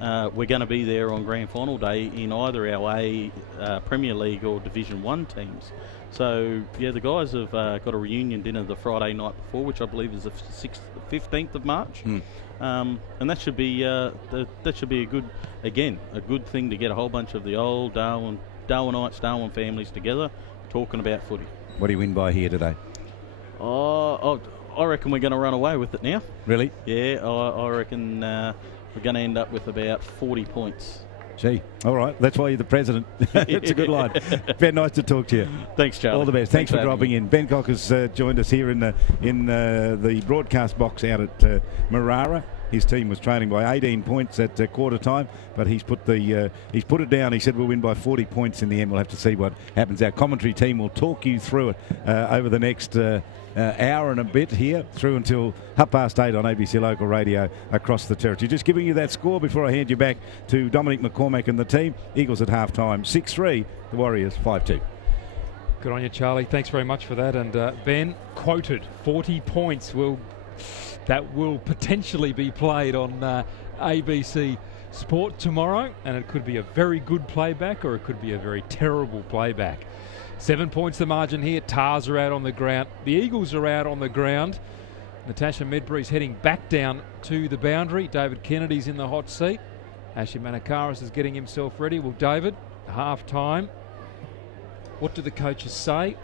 we're going to be there on grand final day in either our Premier League or Division 1 teams. So yeah, the guys have got a reunion dinner the Friday night before, which I believe is the 15th of March. And that should be a good thing to get a whole bunch of the old Darwinites, Darwin families together talking about footy. What do you win by here today? I reckon we're going to run away with it now. Really? Yeah, I reckon we're going to end up with about 40 points. Gee, all right. That's why you're the president. It's a good line. Ben, nice to talk to you. Thanks, Charlie. All the best. Thanks for dropping in. Ben Cock has joined us here in the broadcast box out at Marrara. His team was trailing by 18 points at quarter time, but he's put it down. He said we'll win by 40 points in the end. We'll have to see what happens. Our commentary team will talk you through it over the next hour and a bit here through until 8:30 on ABC Local Radio across the territory. Just giving you that score before I hand you back to Dominic McCormack and the team. Eagles at half-time 6-3, the Warriors 5-2. Good on you, Charlie. Thanks very much for that. And Ben quoted 40 points will potentially be played on ABC Sport tomorrow, and it could be a very good playback or it could be a very terrible playback. 7 points the margin here. Tars are out on the ground. The Eagles are out on the ground. Natasha Medbury's heading back down to the boundary. David Kennedy's in the hot seat. Ashley Manakaris is getting himself ready. Well, David, half-time. What do the coaches say?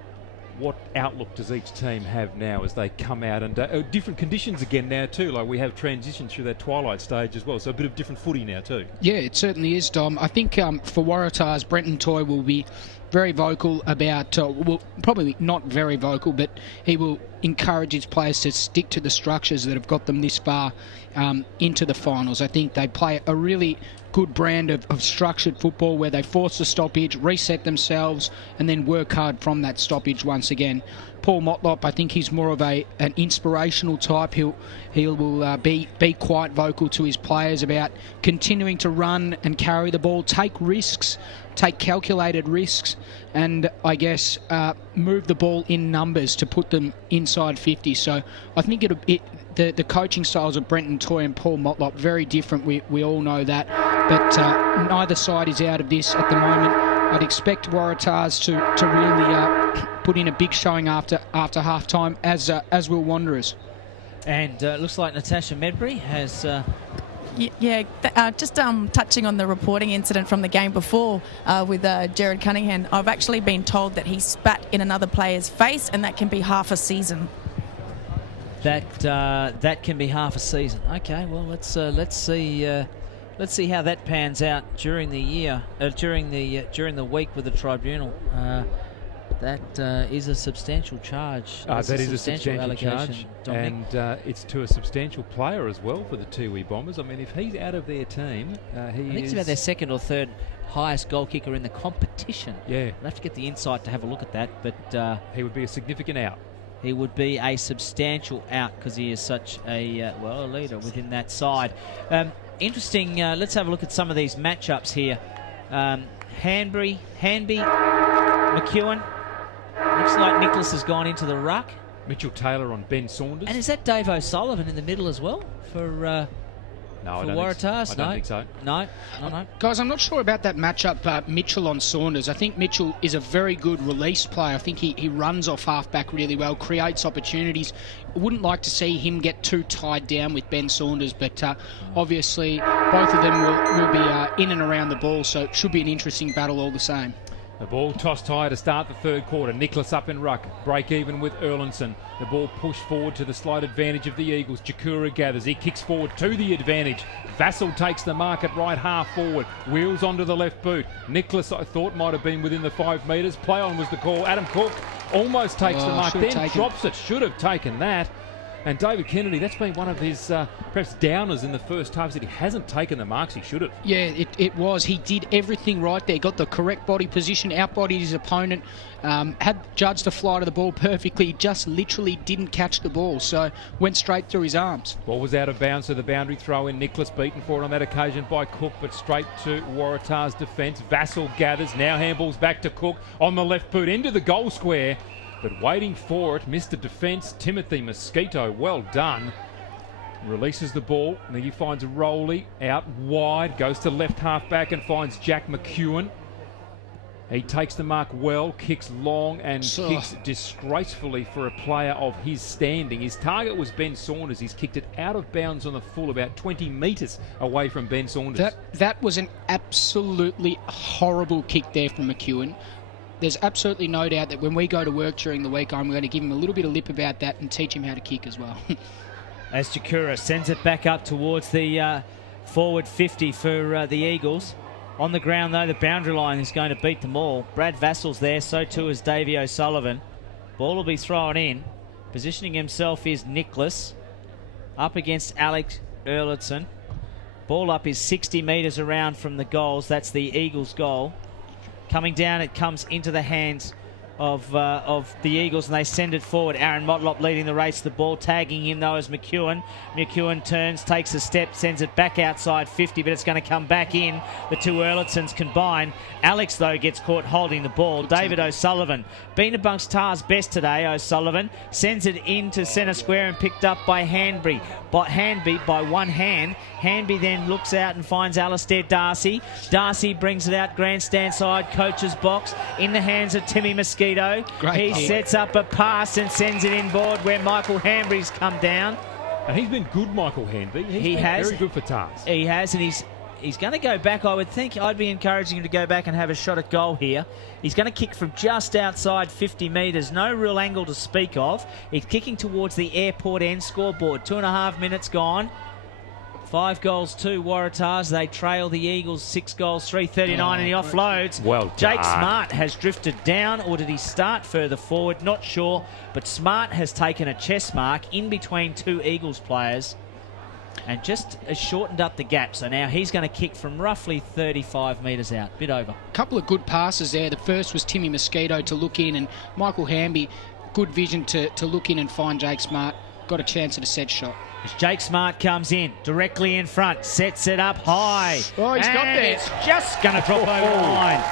What outlook does each team have now as they come out and different conditions again now too? Like we have transitioned through that twilight stage as well, so a bit of different footy now too. Yeah, it certainly is, Dom. I think for Waratahs, Brenton Toy will be very vocal about, well, probably not very vocal, but he will encourage his players to stick to the structures that have got them this far into the finals. I think they play a really good brand of structured football where they force the stoppage, reset themselves, and then work hard from that stoppage once again. Paul Motlop, I think he's more of an inspirational type. He will be quite vocal to his players about continuing to run and carry the ball, take risks, take calculated risks, and I guess move the ball in numbers to put them inside 50. So I think the coaching styles of Brenton Toy and Paul Motlop very different. We all know that, but neither side is out of this at the moment. I'd expect Waratahs to really put in a big showing after half-time, as will Wanderers. And looks like Natasha Medbury has... just touching on the reporting incident from the game before with Jared Cunningham, I've actually been told that he spat in another player's face, and that can be half a season. That can be half a season. Okay, well let's see how that pans out during the year, during the week with the tribunal. That is a substantial charge. That is a substantial allegation, charge, Dominic. and it's to a substantial player as well for the Tiwi Bombers. I mean, if he's out of their team, I think he's about their second or third highest goal kicker in the competition. Yeah. We'll have to get the insight to have a look at that, but he would be a significant out. He would be a substantial out because he is such a leader within that side. Interesting. Let's have a look at some of these matchups here. Hanby, McEwen. Looks like Nicholas has gone into the ruck. Mitchell Taylor on Ben Saunders. And is that Dave O'Sullivan in the middle as well for Waratahs? I don't think so. No. Guys, I'm not sure about that matchup, Mitchell on Saunders. I think Mitchell is a very good release player. I think he runs off half-back really well, creates opportunities. I wouldn't like to see him get too tied down with Ben Saunders, but obviously both of them will be in and around the ball, so it should be an interesting battle all the same. The ball tossed high to start the third quarter. Nicholas up in ruck. Break even with Erlinson. The ball pushed forward to the slight advantage of the Eagles. Jakura gathers. He kicks forward to the advantage. Vassell takes the mark at right half forward. Wheels onto the left boot. Nicholas, I thought, might have been within the 5 metres. Play on was the call. Adam Cook almost takes the mark, then drops it. Should have taken that. And David Kennedy, that's been one of his perhaps downers in the first half, that he hasn't taken the marks he should have. Yeah, it was. He did everything right there. Got the correct body position, outbodied his opponent, had judged the flight of the ball perfectly, just literally didn't catch the ball, so went straight through his arms. Ball was out of bounds, so the boundary throw in. Nicholas beaten for it on that occasion by Cook, but straight to Waratah's defence. Vassell gathers, now handballs back to Cook on the left boot into the goal square. But waiting for it, Mr. Defence, Timothy Mosquito, well done. Releases the ball, and then he finds Rowley out wide, goes to left half back and finds Jack McEwen. He takes the mark well, kicks long and kicks disgracefully for a player of his standing. His target was Ben Saunders. He's kicked it out of bounds on the full, about 20 metres away from Ben Saunders. That was an absolutely horrible kick there from McEwen. There's absolutely no doubt that when we go to work during the week, I'm going to give him a little bit of lip about that and teach him how to kick as well. As Jakura sends it back up towards the forward 50 for the Eagles. On the ground, though, the boundary line is going to beat them all. Brad Vassell's there, so too is Davey O'Sullivan. Ball will be thrown in. Positioning himself is Nicholas. Up against Alex Erlinson. Ball up is 60 metres around from the goals. That's the Eagles' goal. Coming down, it comes into the hands of the Eagles, and they send it forward. Aaron Motlop leading the race. The ball tagging him, though, as McEwen. McEwen turns, takes a step, sends it back outside 50, but it's going to come back in. The two Erlinsons combine. Alex, though, gets caught holding the ball. David O'Sullivan, been amongst Tar's best today. O'Sullivan sends it into centre square and picked up by Hanby. By one hand. Hanby then looks out and finds Alistair Darcy. Darcy brings it out grandstand side, coach's box, in the hands of Timmy Mosquito. He sets up a pass and sends it inboard where Michael Hanby's come down. And he's been good, Michael Hanby. He has. Very good for Tars. He has, and he's going to go back. I would think I'd be encouraging him to go back and have a shot at goal here. He's going to kick from just outside 50 metres. No real angle to speak of. He's kicking towards the airport end scoreboard. 2.5 minutes gone. 5 goals, 2 Waratahs. They trail the Eagles 6 goals, 339, and he offloads. Well done. Jake Smart has drifted down, or did he start further forward? Not sure, but Smart has taken a chest mark in between 2 Eagles players and just has shortened up the gap. So now he's going to kick from roughly 35 metres out, bit over. A couple of good passes there. The first was Timmy Mosquito to look in, and Michael Hanby, good vision to look in and find Jake Smart. Got a chance at a set shot. As Jake Smart comes in, directly in front, sets it up high. Oh, he's got there. It's just going to drop over the line.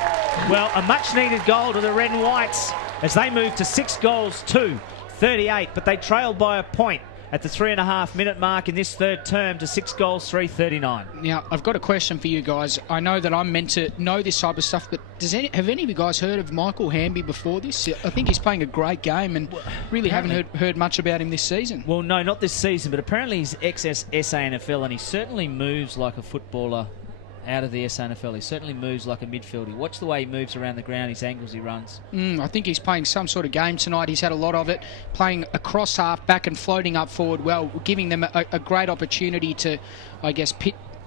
Well, a much-needed goal to the Red and Whites as they move to 6 goals, 2, 38, but they trailed by a point at the 3.5-minute mark in this third term to 6 goals, 339. Now, I've got a question for you guys. I know that I'm meant to know this type of stuff, but have any of you guys heard of Michael Hanby before this? I think he's playing a great game and really haven't heard much about him this season. Well, no, not this season, but apparently he's ex-SANFL and he certainly moves like a footballer out of the SANFL. He certainly moves like a midfielder. Watch the way he moves around the ground, his angles he runs. I think he's playing some sort of game tonight. He's had a lot of it, playing across half back and floating up forward well, giving them a great opportunity to, I guess,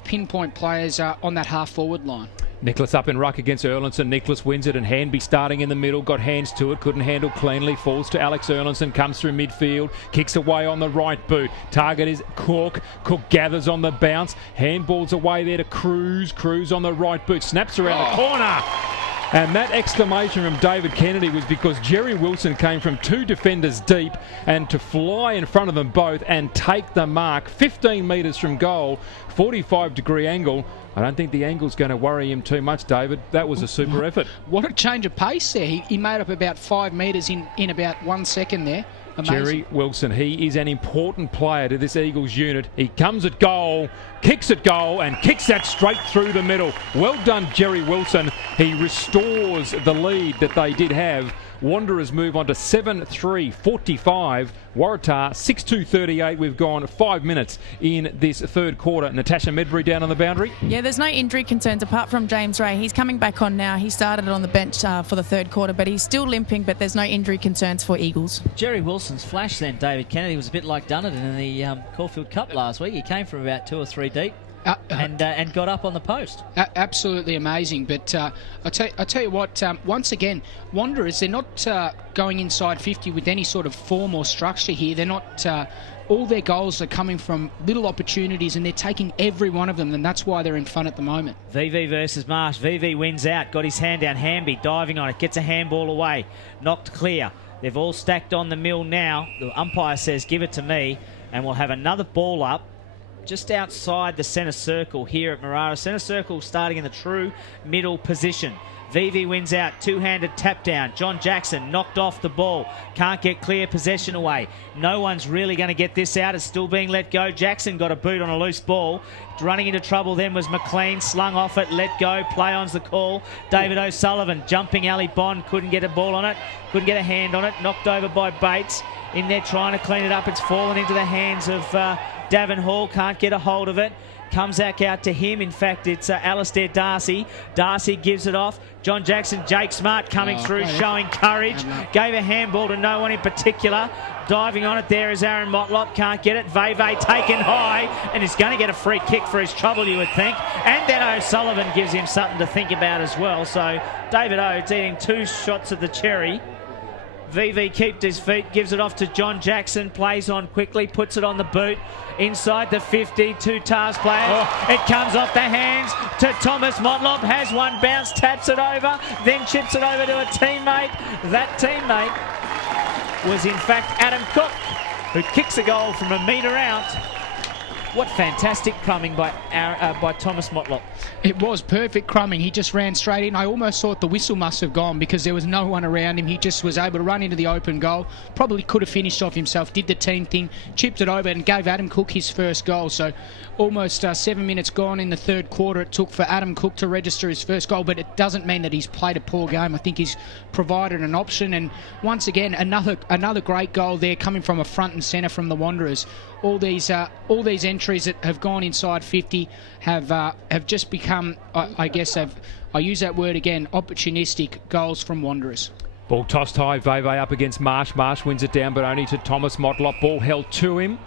pinpoint players on that half forward line. Nicholas up in ruck against Erlinson. Nicholas wins it, and Hanby starting in the middle, got hands to it, couldn't handle cleanly, falls to Alex Erlinson, comes through midfield, kicks away on the right boot. Target is Cook. Cook gathers on the bounce, handballs away there to Cruz. Cruz on the right boot, snaps around the corner. And that exclamation from David Kennedy was because Jerry Wilson came from 2 defenders deep, and to fly in front of them both and take the mark 15 metres from goal, 45-degree angle. I don't think the angle's going to worry him too much, David. That was a super effort. What a change of pace there. He made up about 5 metres in about 1 second there. Amazing. Jerry Wilson, he is an important player to this Eagles unit. He comes at goal, kicks at goal, and kicks that straight through the middle. Well done, Jerry Wilson. He restores the lead that they did have. Wanderers move on to 7-3-45. Waratah 6-2-38. We've gone 5 minutes in this third quarter. Natasha Medbury down on the boundary. Yeah, there's no injury concerns apart from James Ray. He's coming back on now. He started on the bench for the third quarter, but he's still limping, but there's no injury concerns for Eagles. Jerry Wilson's flash then, David Kennedy, was a bit like Dunedin in the Caulfield Cup last week. He came from about 2 or 3 deep. And got up on the post. Absolutely amazing. But I tell you what, once again, Wanderers, they're not going inside 50 with any sort of form or structure here. They're not... all their goals are coming from little opportunities, and they're taking every one of them, and that's why they're in fun at the moment. VV versus Marsh. VV wins out, got his hand down. Hamby diving on it, gets a handball away, knocked clear. They've all stacked on the mill now. The umpire says, give it to me, and we'll have another ball up just outside the centre circle here at Marrara. Centre circle starting in the true middle position. VV wins out, two-handed tap down. John Jackson knocked off the ball. Can't get clear possession away. No one's really going to get this out. It's still being let go. Jackson got a boot on a loose ball. Running into trouble then was McLean. Slung off it, let go. Play on's the call. David O'Sullivan jumping Ali Bond. Couldn't get a ball on it. Couldn't get a hand on it. Knocked over by Bates. In there trying to clean it up. It's fallen into the hands of Davin Hall. Can't get a hold of it. Comes back out to him. In fact, it's Alistair Darcy. Darcy gives it off. John Jackson, Jake Smart coming through, showing courage. Gave a handball to no one in particular. Diving on it there is Aaron Motlop. Can't get it. Veve taken high, and he's going to get a free kick for his trouble, you would think. And then O'Sullivan gives him something to think about as well. So David Oates eating 2 shots at the cherry. VV keeps his feet, gives it off to John Jackson, plays on quickly, puts it on the boot, inside the 50, 2 task players. It comes off the hands to Thomas Motlop, has one bounce, taps it over, then chips it over to a teammate. That teammate was in fact Adam Cook, who kicks a goal from a metre out. What fantastic crumbing by Thomas Motlop. It was perfect crumbing. He just ran straight in. I almost thought the whistle must have gone because there was no one around him. He just was able to run into the open goal. Probably could have finished off himself, did the team thing, chipped it over and gave Adam Cook his first goal. So almost 7 minutes gone in the third quarter it took for Adam Cook to register his first goal, but it doesn't mean that he's played a poor game. I think he's provided an option, and once again another great goal there coming from a front and centre from the Wanderers. All these entries that have gone inside 50 have just become, I guess, I use that word again, opportunistic goals from Wanderers. Ball tossed high, Veve up against Marsh. Marsh wins it down, but only to Thomas Motlop. Ball held to him.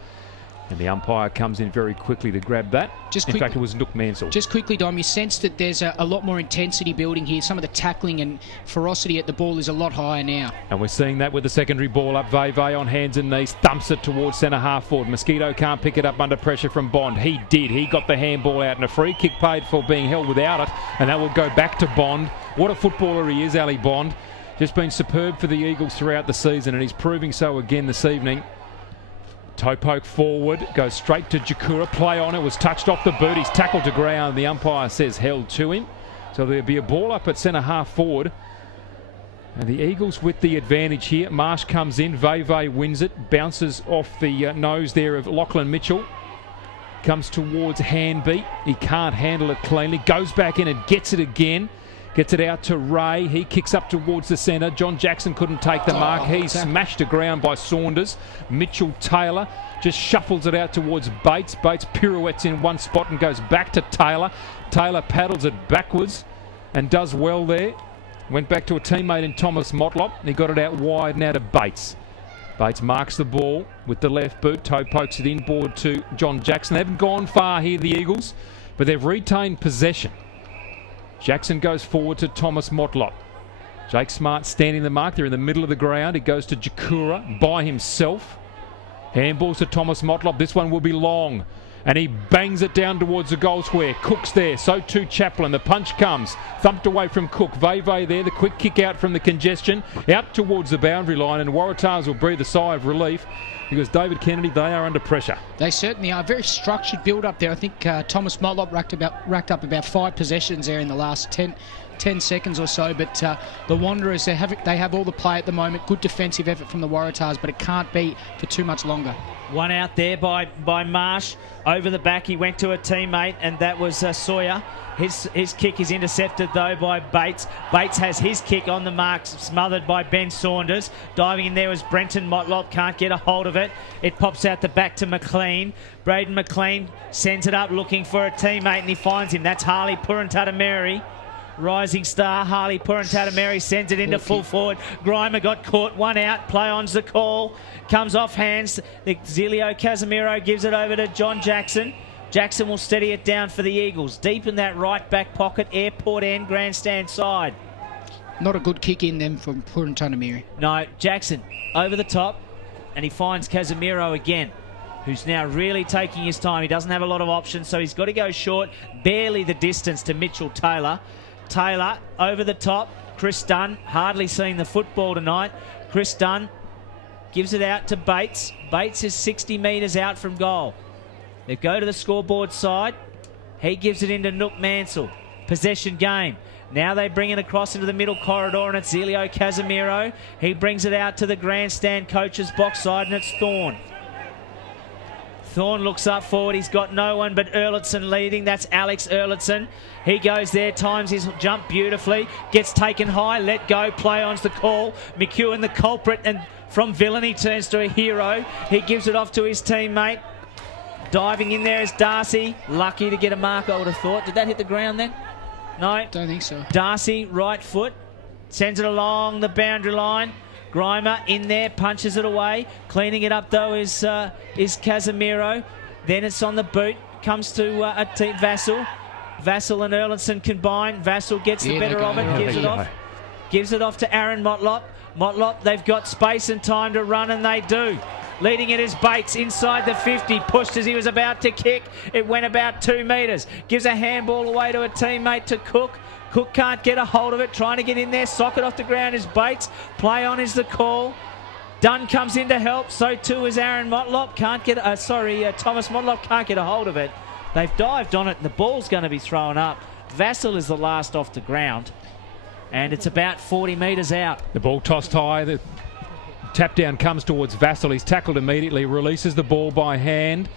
And the umpire comes in very quickly to grab that. In fact, it was Nook Mansell. Just quickly, Dom, you sense that there's a lot more intensity building here. Some of the tackling and ferocity at the ball is a lot higher now. And we're seeing that with the secondary ball up. Veve on hands and knees, thumps it towards centre half forward. Mosquito can't pick it up under pressure from Bond. He did. He got the handball out, and a free kick paid for being held without it. And that will go back to Bond. What a footballer he is, Ali Bond. Just been superb for the Eagles throughout the season, and he's proving so again this evening. Toe poke forward, goes straight to Jakura. Play on it, was touched off the boot. He's tackled to ground. The umpire says held to him. So there'll be a ball up at centre half forward. And the Eagles with the advantage here. Marsh comes in. Veve wins it. Bounces off the nose there of Lachlan Mitchell. Comes towards Hanby. He can't handle it cleanly. Goes back in and gets it again. Gets it out to Ray. He kicks up towards the centre. John Jackson couldn't take the mark. He's smashed to ground by Saunders. Mitchell-Taylor just shuffles it out towards Bates. Bates pirouettes in one spot and goes back to Taylor. Taylor paddles it backwards and does well there. Went back to a teammate in Thomas Motlop. He got it out wide now to Bates. Bates marks the ball with the left boot. Toe pokes it inboard to John Jackson. They haven't gone far here, the Eagles, but they've retained possession. Jackson goes forward to Thomas Motlop. Jake Smart standing the mark. They're in the middle of the ground. He goes to Jakura by himself. Handballs to Thomas Motlop. This one will be long. And he bangs it down towards the goal square. Cook's there. So too Chaplin. The punch comes. Thumped away from Cook. Veve there. The quick kick out from the congestion. Out towards the boundary line. And Waratahs will breathe a sigh of relief because David Kennedy, they are under pressure. They certainly are. Very structured build up there. I think Thomas Motlop racked up about 5 possessions there in the last 10 seconds or so, but the Wanderers, they have all the play at the moment. Good defensive effort from the Waratahs, but it can't be for too much longer. One out there by Marsh. Over the back, he went to a teammate, and that was Sawyer. His kick is intercepted, though, by Bates. Bates has his kick on the mark, smothered by Ben Saunders. Diving in there was Brenton Motlop, can't get a hold of it. It pops out the back to McLean. Braden McLean sends it up looking for a teammate, and he finds him. That's Harley Purantata-Mary. Rising star, Harley Purantata-Mary sends it into full forward. Grimer got caught, one out, play on's the call. Comes off hands, Zilio Casemiro gives it over to John Jackson. Jackson will steady it down for the Eagles. Deep in that right back pocket, airport end, grandstand side. Not a good kick in them from Purantata-Mary. No, Jackson over the top, and he finds Casemiro again, who's now really taking his time. He doesn't have a lot of options, so he's got to go short, barely the distance to Mitchell Taylor. Taylor over the top. Chris Dunn, hardly seen the football tonight. Chris Dunn gives it out to Bates. Bates is 60 metres out from goal. They go to the scoreboard side. He gives it into Nook Mansell. Possession game. Now they bring it across into the middle corridor, and it's Zilio Casemiro. He brings it out to the grandstand coach's box side, and it's Thorne. Thorne looks up forward. He's got no one but Erlitzen leading. That's Alex Erlitzen. He goes there, times his jump beautifully. Gets taken high, let go. Play on's the call. McEwen the culprit, and from villain he turns to a hero. He gives it off to his teammate. Diving in there is Darcy. Lucky to get a mark, I would have thought. Did that hit the ground then? No. Don't think so. Darcy, right foot. Sends it along the boundary line. Grimer in there, punches it away. Cleaning it up, though, is Casemiro. Then it's on the boot. Comes to Vassell. Vassell and Erlinson combine. Vassell gets the better of it, gives it off. Gives it off to Aaron Motlop. Motlop, they've got space and time to run, and they do. Leading it is Bates inside the 50. Pushed as he was about to kick. It went about 2 metres. Gives a handball away to a teammate to Cook. Cook can't get a hold of it, trying to get in there. Socket off the ground is Bates. Play on is the call. Dunn comes in to help. So too is Aaron Motlop. Thomas Motlop can't get a hold of it. They've dived on it, and the ball's going to be thrown up. Vassell is the last off the ground, and it's about 40 metres out. The ball tossed high. The tap down comes towards Vassell. He's tackled immediately, releases the ball by hand.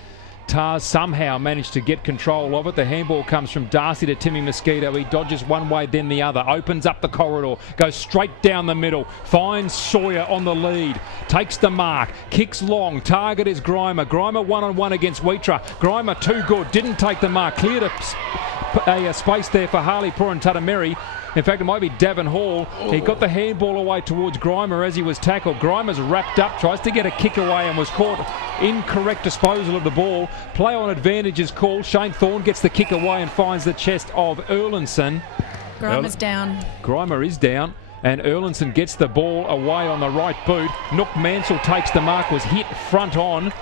Tars somehow managed to get control of it. The handball comes from Darcy to Timmy Mosquito. He dodges one way, then the other. Opens up the corridor. Goes straight down the middle. Finds Sawyer on the lead. Takes the mark. Kicks long. Target is Grimer. Grimer one-on-one against Wheatra. Grimer too good. Didn't take the mark. Cleared a space there for Harley Purantata-Mary. In fact, it might be Davin Hall. He got the handball away towards Grimer as he was tackled. Grimer's wrapped up, tries to get a kick away and was caught. Incorrect disposal of the ball. Play on advantage is called. Shane Thorne gets the kick away and finds the chest of Erlinson. Grimer's down. Grimer is down. And Erlinson gets the ball away on the right boot. Nook Mansell takes the mark, was hit front on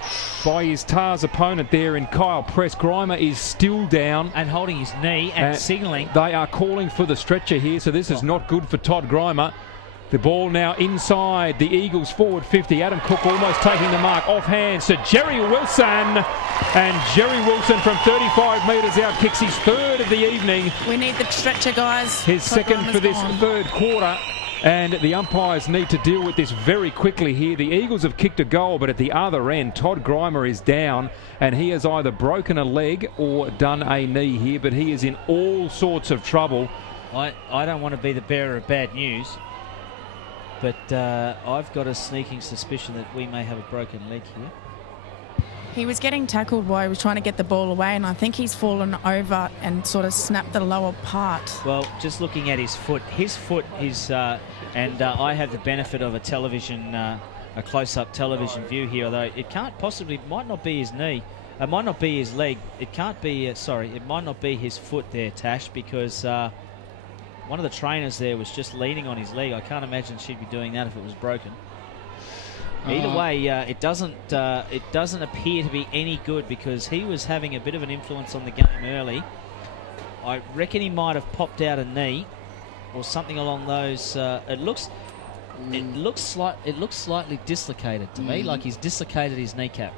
by his Tars opponent there in Kyle Press. Grimer is still down. And holding his knee and signalling. They are calling for the stretcher here, so this is not good for Todd Grimer. The ball now inside the Eagles forward 50. Adam Cook almost taking the mark off hands to Jerry Wilson. And Jerry Wilson from 35 metres out kicks his third of the evening. We need the stretcher, guys. His second for this third quarter. And the umpires need to deal with this very quickly here. The Eagles have kicked a goal, but at the other end, Todd Grimer is down, and he has either broken a leg or done a knee here, but he is in all sorts of trouble. I don't want to be the bearer of bad news, but I've got a sneaking suspicion that we may have a broken leg here. He was getting tackled while he was trying to get the ball away, and I think he's fallen over and sort of snapped the lower part. Well, just looking at his foot is, and I have the benefit of a television, a close-up television view here, although it can't possibly, it might not be his knee, it might not be his leg, it can't be, it might not be his foot there, Tash, because one of the trainers there was just leaning on his leg. I can't imagine she'd be doing that if it was broken. Either way, it doesn't appear to be any good because he was having a bit of an influence on the game early. I reckon he might have popped out a knee or something along those. It looks slightly dislocated to me, like he's dislocated his kneecap.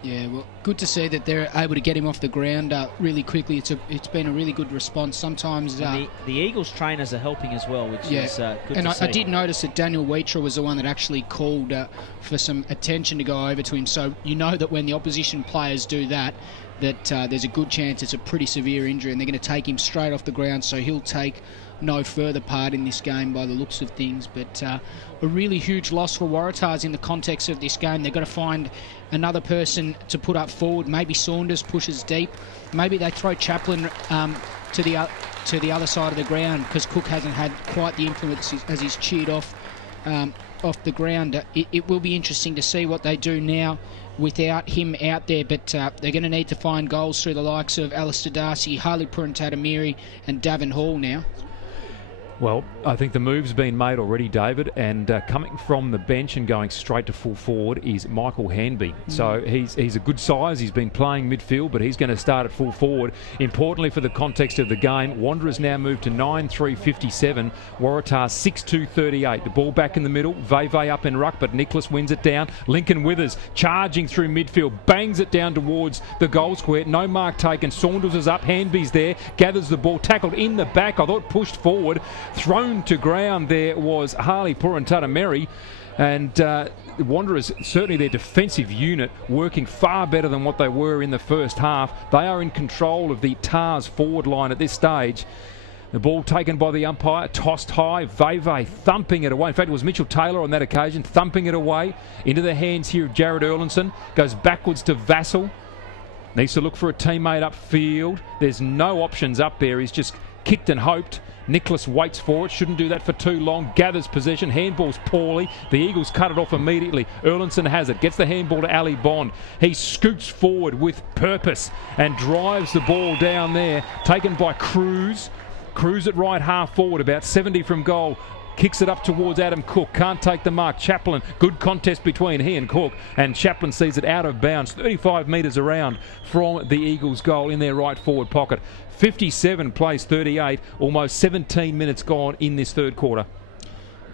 Yeah, well, good to see that they're able to get him off the ground really quickly. It's been a really good response. Sometimes the Eagles trainers are helping as well, which is good to see. I did notice that Daniel Wheater was the one that actually called for some attention to go over to him. So you know that when the opposition players do that, there's a good chance it's a pretty severe injury, and they're going to take him straight off the ground. So he'll take no further part in this game by the looks of things. But a really huge loss for Waratahs in the context of this game. They've got to find another person to put up forward. Maybe Saunders pushes deep. Maybe they throw Chaplin to the other side of the ground because Cook hasn't had quite the influence as he's cheered off the ground. It will be interesting to see what they do now without him out there, but they're going to need to find goals through the likes of Alistair Darcy, Harley Purantatamiri and Davin Hall now. Well, I think the move's been made already, David, and coming from the bench and going straight to full forward is Michael Hanby. So he's a good size. He's been playing midfield, but he's going to start at full forward. Importantly for the context of the game, Wanderers now move to 9-3-57, Waratah 6-2-38. The ball back in the middle, Veve up in ruck, but Nicholas wins it down. Lincoln Withers charging through midfield, bangs it down towards the goal square. No mark taken. Saunders is up, Hanby's there, gathers the ball, tackled in the back, I thought pushed forward. Thrown to ground there was Harley Purantatamiri, and Wanderers, certainly their defensive unit, working far better than what they were in the first half. They are in control of the Tars forward line at this stage. The ball taken by the umpire, tossed high, Veve thumping it away. In fact, it was Mitchell Taylor on that occasion, thumping it away into the hands here of Jared Erlinson. Goes backwards to Vassell. Needs to look for a teammate upfield. There's no options up there. He's just kicked and hoped. Nicholas waits for it, shouldn't do that for too long, gathers possession, handballs poorly, the Eagles cut it off immediately. Erlinson has it, gets the handball to Ali Bond. He scoots forward with purpose and drives the ball down there, taken by Cruz. Cruz at right half forward, about 70 from goal. Kicks it up towards Adam Cook, can't take the mark. Chaplin, good contest between he and Cook, and Chaplin sees it out of bounds, 35 metres around from the Eagles' goal in their right forward pocket. 57 plays 38, almost 17 minutes gone in this third quarter.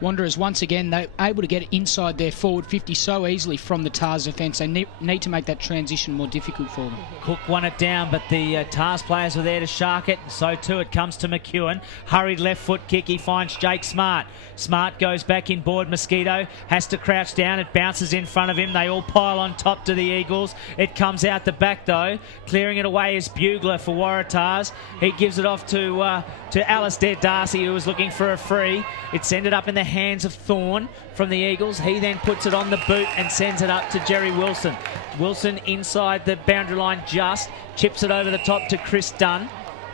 Wanderers, once again, they're able to get inside their forward 50 so easily from the Tars defence. They need to make that transition more difficult for them. Cook won it down, but the Tars players were there to shark it. So too it comes to McEwen. Hurried left foot kick. He finds Jake Smart. Smart goes back in board. Mosquito has to crouch down. It bounces in front of him. They all pile on top to the Eagles. It comes out the back though. Clearing it away is Bugler for Waratahs. He gives it off to Alistair Darcy, who was looking for a free. It's ended up in the hands of Thorne from the Eagles. He then puts it on the boot and sends it up to Jerry Wilson. Wilson inside the boundary line just, chips it over the top to Chris Dunn.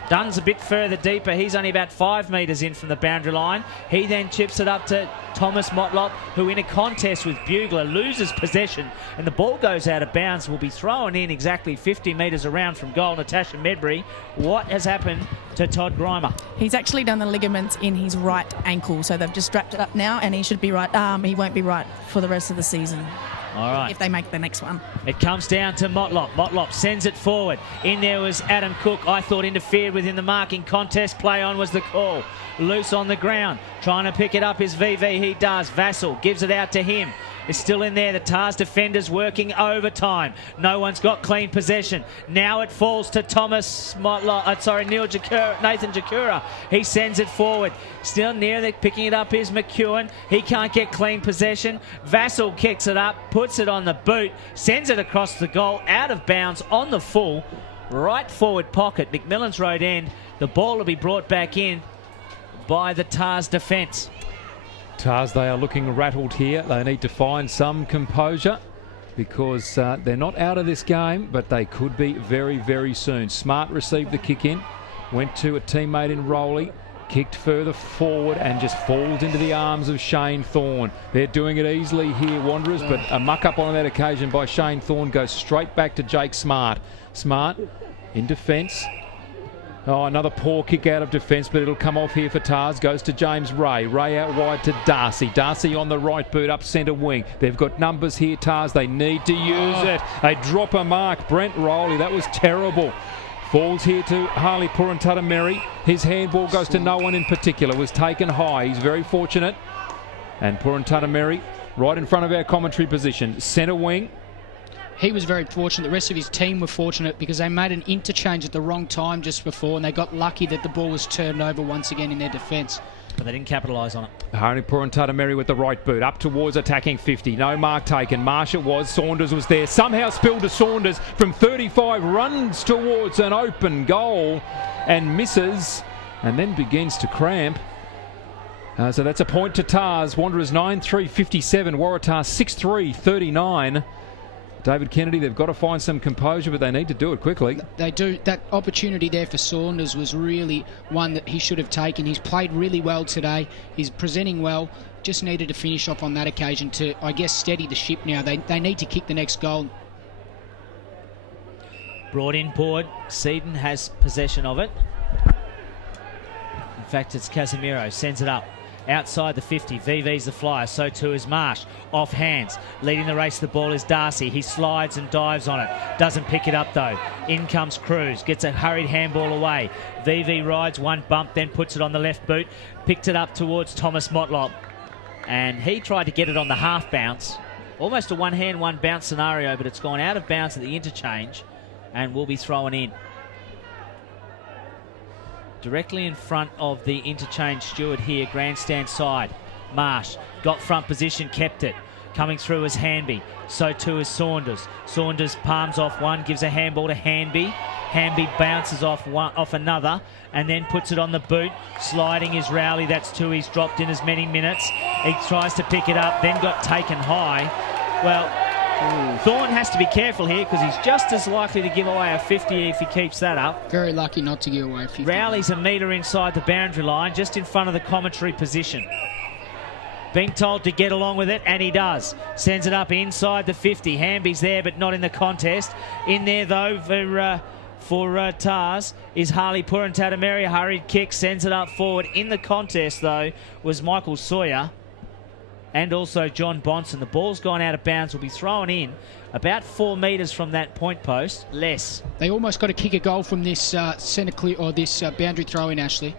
Dunn's a bit further deeper. He's only about 5 metres in from the boundary line. He then chips it up to Thomas Motlop, who in a contest with Bugler loses possession and the ball goes out of bounds. Will be thrown in exactly 50 metres around from goal. Natasha Medbury. What has happened to Todd Grimer? He's actually done the ligaments in his right ankle, so they've just strapped it up now, and he should be right. He won't be right for the rest of the season. All right. If they make the next one. It comes down to Motlop. Motlop sends it forward. In there was Adam Cook. I thought interfered with in the marking contest. Play on was the call. Loose on the ground. Trying to pick it up is VV. He does. Vassell gives it out to him. Is still in there. The Tars defenders working overtime. No one's got clean possession. Now it falls to Thomas Motlop. Nathan Jakura. He sends it forward. Still near there, picking it up is McEwen. He can't get clean possession. Vassell kicks it up, puts it on the boot, sends it across the goal, out of bounds on the full right forward pocket. McMillan's road end. The ball will be brought back in by the Tars defence. Tars, they are looking rattled here. They need to find some composure because they're not out of this game, but they could be very, very soon. Smart received the kick in, went to a teammate in Rowley, kicked further forward and just falls into the arms of Shane Thorne. They're doing it easily here, Wanderers, but a muck-up on that occasion by Shane Thorne goes straight back to Jake Smart. Smart in defence. Oh, another poor kick out of defence, but it'll come off here for Tars. Goes to James Ray. Ray out wide to Darcy. Darcy on the right boot up centre wing. They've got numbers here, Tars. They need to use it. They drop a mark. Brent Rowley, that was terrible. Falls here to Harley Purantatameri. His handball goes to no one in particular. Was taken high. He's very fortunate. And Purantatameri right in front of our commentary position. Centre wing. He was very fortunate. The rest of his team were fortunate because they made an interchange at the wrong time just before, and they got lucky that the ball was turned over once again in their defence. But they didn't capitalise on it. Harley Purantatameri with the right boot. Up towards attacking 50. No mark taken. Marsh it was. Saunders was there. Somehow spilled to Saunders from 35. Runs towards an open goal and misses. And then begins to cramp. So that's a point to Tars. Wanderers 9-3-57. Waratah 6-3-39. David Kennedy, they've got to find some composure, but they need to do it quickly. They do. That opportunity there for Saunders was really one that he should have taken. He's played really well today. He's presenting well. Just needed to finish off on that occasion to, I guess, steady the ship now. They need to kick the next goal. Brought in board. Seaton has possession of it. In fact, it's Casemiro. Sends it up. Outside the 50, VV's the flyer, so too is Marsh. Off hands, leading the race, the ball is Darcy. He slides and dives on it, doesn't pick it up though. In comes Cruz, gets a hurried handball away. VV rides one bump, then puts it on the left boot, picked it up towards Thomas Motlop. And he tried to get it on the half bounce. Almost a one hand, one bounce scenario, but it's gone out of bounds at the interchange and will be thrown in. Directly in front of the interchange steward here, grandstand side. Marsh got front position, kept it. Coming through is Hanby, so too is Saunders. Saunders palms off one, gives a handball to Hanby. Hanby bounces off another and then puts it on the boot. Sliding is Rowley, that's two. He's dropped in as many minutes. He tries to pick it up, then got taken high. Well, Thorne has to be careful here because he's just as likely to give away a 50 if he keeps that up. Very lucky not to give away a 50. Rowley's a metre inside the boundary line, just in front of the commentary position. Being told to get along with it, and he does. Sends it up inside the 50. Hamby's there, but not in the contest. In there, though, for Tars is Harley Purantatameri. A hurried kick, sends it up forward. In the contest, though, was Michael Sawyer and also John Bonson. The ball's gone out of bounds, will be thrown in about 4 metres from that point post, less. They almost got to kick a goal from this centre clear or this boundary throw in, Ashley.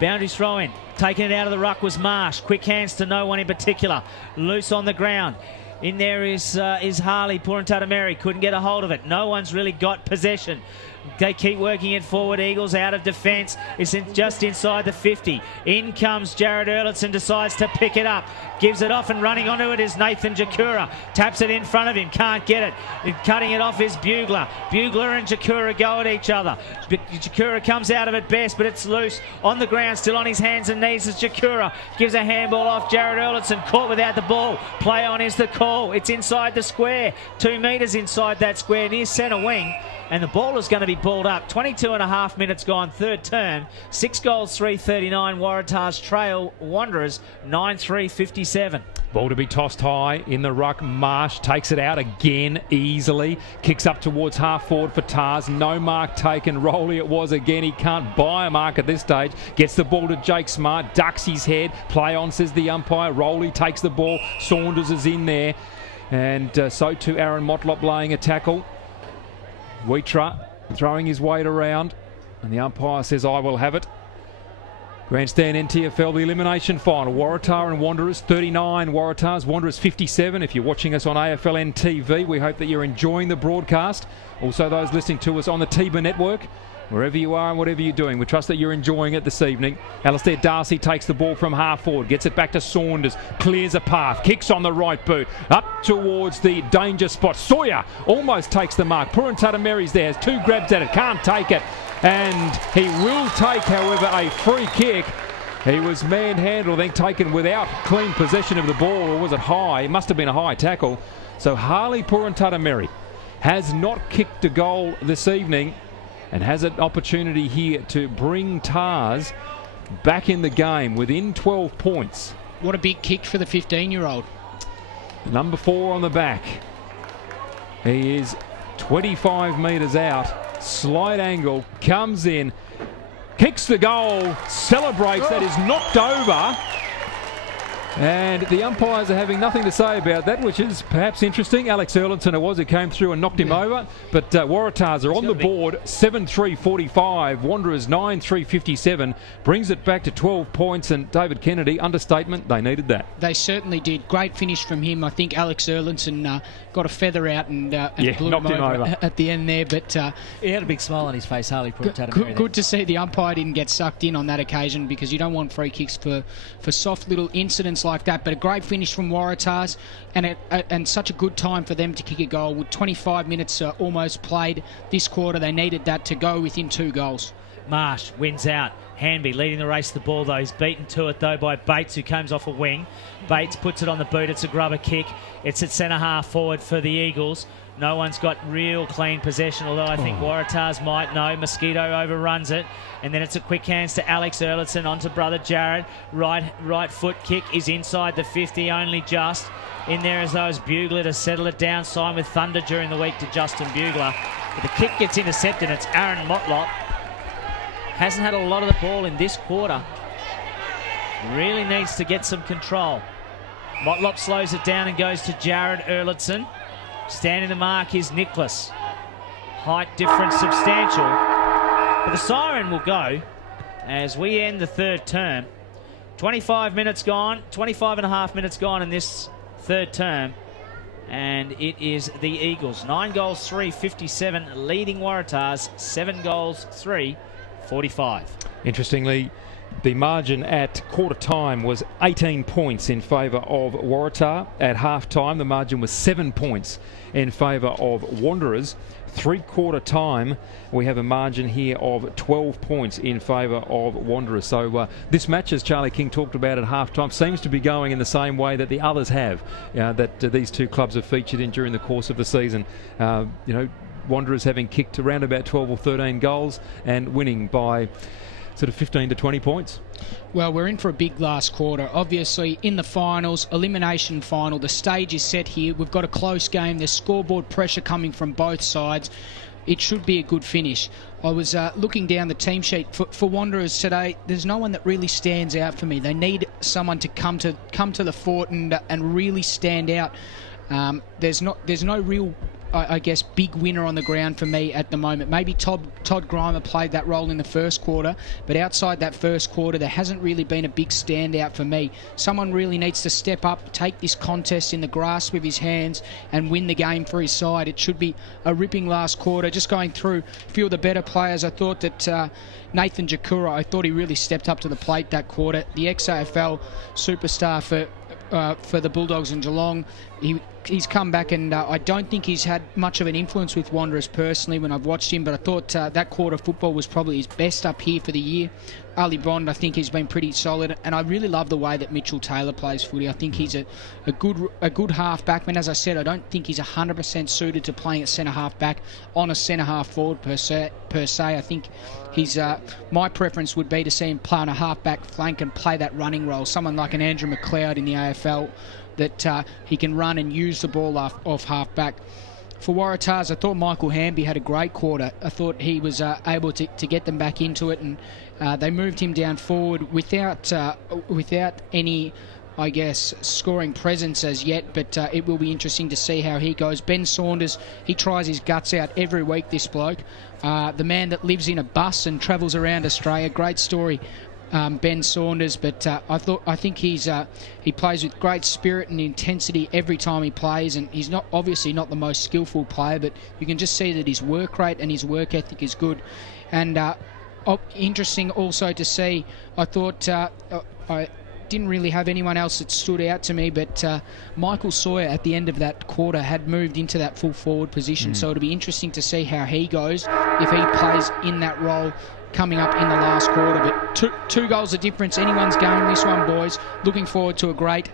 Boundary throw in. Taking it out of the ruck was Marsh. Quick hands to no one in particular. Loose on the ground. In there is Harley Purantatameri. Couldn't get a hold of it. No one's really got possession. They keep working it forward. Eagles out of defence. It's just inside the 50. In comes Jared Erlitzson, decides to pick it up. Gives it off, and running onto it is Nathan Jakura. Taps it in front of him. Can't get it. Cutting it off is Bugler. Bugler and Jakura go at each other. Jakura comes out of it best, but it's loose. On the ground, still on his hands and knees is Jakura. Gives a handball off Jared Erlitzson. Caught without the ball. Play on is the call. It's inside the square. 2 metres inside that square near centre wing. And the ball is going to be balled up. 22 and a half minutes gone, third term. 6 goals, 3:39. Waratahs trail Wanderers 9-3-57. Ball to be tossed high in the ruck. Marsh takes it out again easily. Kicks up towards half forward for Tars. No mark taken. Rowley it was again. He can't buy a mark at this stage. Gets the ball to Jake Smart. Ducks his head. Play on, says the umpire. Rowley takes the ball. Saunders is in there. And so too Aaron Motlop laying a tackle. Wheatra throwing his weight around, and the umpire says, I will have it. Grandstand NTFL, the Elimination Final. Waratah and Wanderers, 39 Waratahs, Wanderers 57. If you're watching us on AFLNTv, we hope that you're enjoying the broadcast. Also those listening to us on the TIBA network. Wherever you are and whatever you're doing, we trust that you're enjoying it this evening. Alistair Darcy takes the ball from half forward, gets it back to Saunders, clears a path, kicks on the right boot, up towards the danger spot. Sawyer almost takes the mark. Purantatameri's there, has 2 grabs at it, can't take it. And he will take, however, a free kick. He was manhandled, then taken without clean possession of the ball, or was it high? It must have been a high tackle. So Harley Purantatameri has not kicked a goal this evening, and has an opportunity here to bring Tars back in the game within 12 points. What a big kick for the 15-year-old. Number 4 on the back. He is 25 metres out. Slight angle, comes in, kicks the goal, celebrates, that is knocked over. And the umpires are having nothing to say about that, which is perhaps interesting. Alex Erlandson it was who came through and knocked him over. But Waratahs are on the board, 7-3-45. Wanderers 9-3-57. Brings it back to 12 points. And David Kennedy, understatement, they needed that. They certainly did. Great finish from him. I think Alex Erlandson got a feather out and blew knocked him over at the end there. But he had a big smile on his face, Harley Pruitt. Good to see the umpire didn't get sucked in on that occasion, because you don't want free kicks for soft little incidents like that. But a great finish from Waratahs, and such a good time for them to kick a goal. With 25 minutes almost played this quarter, they needed that to go within 2 goals. Marsh wins out. Hanby leading the race to the ball, though. He's beaten to it, though, by Bates, who comes off a wing. Bates puts it on the boot. It's a grubber kick. It's at centre-half forward for the Eagles. No one's got real clean possession, although I think Waratahs might know. Mosquito overruns it. And then it's a quick hands to Alex Erlandson onto brother Jared. Right foot kick is inside the 50, only just. In there as though it's Bugler to settle it down. Signed with Thunder during the week to Justin Bugler. But the kick gets intercepted. It's Aaron Motlop. Hasn't had a lot of the ball in this quarter. Really needs to get some control. Motlop slows it down and goes to Jared Erlandson. Standing the mark is Nicholas. Height difference substantial. But the siren will go as we end the third term. 25 minutes gone, 25 and a half minutes gone in this third term. And it is the Eagles. 9 goals, 3-57, leading Waratahs. 7 goals, 3-45. Interestingly, the margin at quarter time was 18 points in favour of Waratah. At half time, the margin was 7 points in favour of Wanderers. 3/4 time, we have a margin here of 12 points in favour of Wanderers. So this match, as Charlie King talked about at half time, seems to be going in the same way that the others have, that these two clubs have featured in during the course of the season. Wanderers having kicked around about 12 or 13 goals and winning by sort of 15 to 20 points. Well, we're in for a big last quarter. Obviously, in the finals, Elimination Final, the stage is set here. We've got a close game. There's scoreboard pressure coming from both sides. It should be a good finish. I was looking down the team sheet for Wanderers today. There's no one that really stands out for me. They need someone to come to the fort and really stand out. There's no real, I guess, big winner on the ground for me at the moment. Maybe Todd Grimer played that role in the first quarter, but outside that first quarter, there hasn't really been a big standout for me. Someone really needs to step up, take this contest in the grasp with his hands, and win the game for his side. It should be a ripping last quarter. Just going through a few of the better players, I thought that Nathan Jakura, I thought he really stepped up to the plate that quarter. The ex-AFL superstar for the Bulldogs in Geelong. He's come back, and I don't think he's had much of an influence with Wanderers personally when I've watched him, but I thought that quarter of football was probably his best up here for the year. Ali Bond, I think he's been pretty solid, and I really love the way that Mitchell Taylor plays footy. I think he's a good half backman. As I said, I don't think he's 100% suited to playing at centre half back on a centre half forward per se. I think he's my preference would be to see him play on a half back flank and play that running role. Someone like an Andrew McLeod in the AFL, that he can run and use the ball off half back. For Waratahs, I thought Michael Hamby had a great quarter. I thought he was able to get them back into it, and they moved him down forward without any, I guess, scoring presence as yet, but it will be interesting to see how he goes. Ben Saunders, he tries his guts out every week, this bloke. The man that lives in a bus and travels around Australia. Great story. Ben Saunders, but I think he plays with great spirit and intensity every time he plays, and he's obviously not the most skillful player, but you can just see that his work rate and his work ethic is good. And interesting also to see, I thought I didn't really have anyone else that stood out to me, but Michael Sawyer at the end of that quarter had moved into that full forward position, so it'll be interesting to see how he goes if he plays in that role coming up in the last quarter. But two goals of difference, anyone's game this one, boys. Looking forward to a great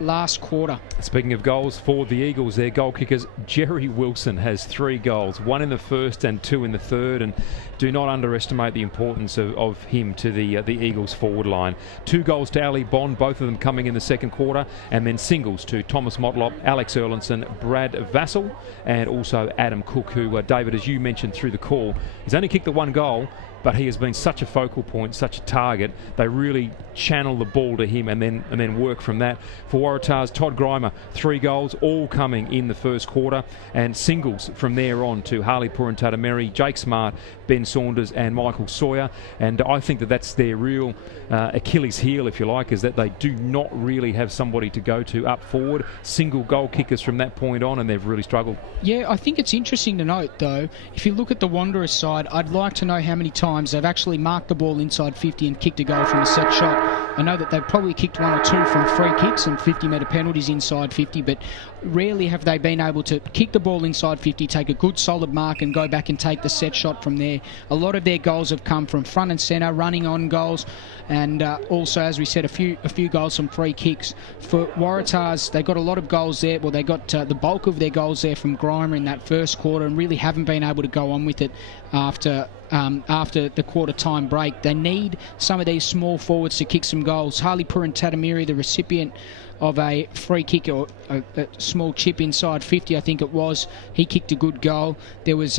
last quarter. Speaking of goals for the Eagles, their goal kickers, Jerry Wilson has 3 goals, 1 in the first and 2 in the third, and do not underestimate the importance of him to the Eagles forward line. 2 goals to Ali Bond, both of them coming in the second quarter, and then singles to Thomas Motlop, Alex Erlandson, Brad Vassell, and also Adam Cook, who, David, as you mentioned through the call, he's only kicked the 1 goal, but he has been such a focal point, such a target. They really channel the ball to him and then work from that. For Waratahs, Todd Grimer, 3 goals, all coming in the first quarter, and singles from there on to Harley Purantatameri, Jake Smart, Ben Saunders and Michael Sawyer. And I think that that's their real Achilles heel, if you like, is that they do not really have somebody to go to up forward. Single goal kickers from that point on, and they've really struggled. Yeah, I think it's interesting to note, though, if you look at the Wanderers side, I'd like to know how many times they've actually marked the ball inside 50 and kicked a goal from a set shot. I know that they've probably kicked 1 or 2 from free kicks and 50-metre penalties inside 50, but rarely have they been able to kick the ball inside 50, take a good solid mark and go back and take the set shot from there. A lot of their goals have come from front and centre, running on goals, and also, as we said, a few goals from free kicks. For Waratahs, they got a lot of goals there. Well, they got the bulk of their goals there from Grimer in that first quarter, and really haven't been able to go on with it after the quarter time break. They need some of these small forwards to kick some goals. Harley Purantatameri, the recipient of a free kick or a small chip inside 50, I think it was. He kicked a good goal. There was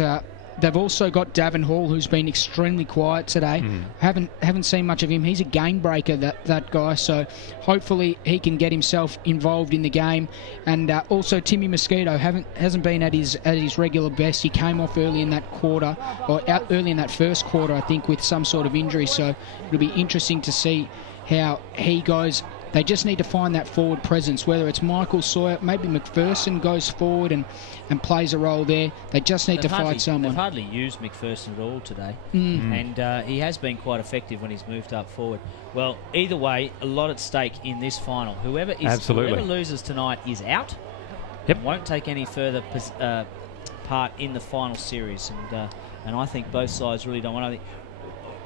they've also got Davin Hall, who's been extremely quiet today. Haven't seen much of him. He's a game breaker, that guy. So hopefully he can get himself involved in the game. And also Timmy Mosquito hasn't been at his regular best. He came off early in that quarter, or out early in that first quarter, I think, with some sort of injury. So it'll be interesting to see how he goes. They just need to find that forward presence, whether it's Michael Sawyer, maybe McPherson goes forward and plays a role there. They just need to find someone. They've hardly used McPherson at all today, and he has been quite effective when he's moved up forward. Well, either way, a lot at stake in this final. Whoever loses tonight is out. Yep. Won't take any further part in the final series, and I think both sides really don't want to.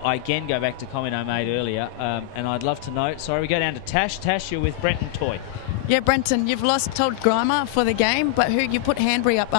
I again go back to a comment I made earlier, and I'd love to know. Sorry, we go down to Tash. Tash, you're with Brenton Toy. Yeah, Brenton, you've lost Todd Grimer for the game, but who you put Hanbury up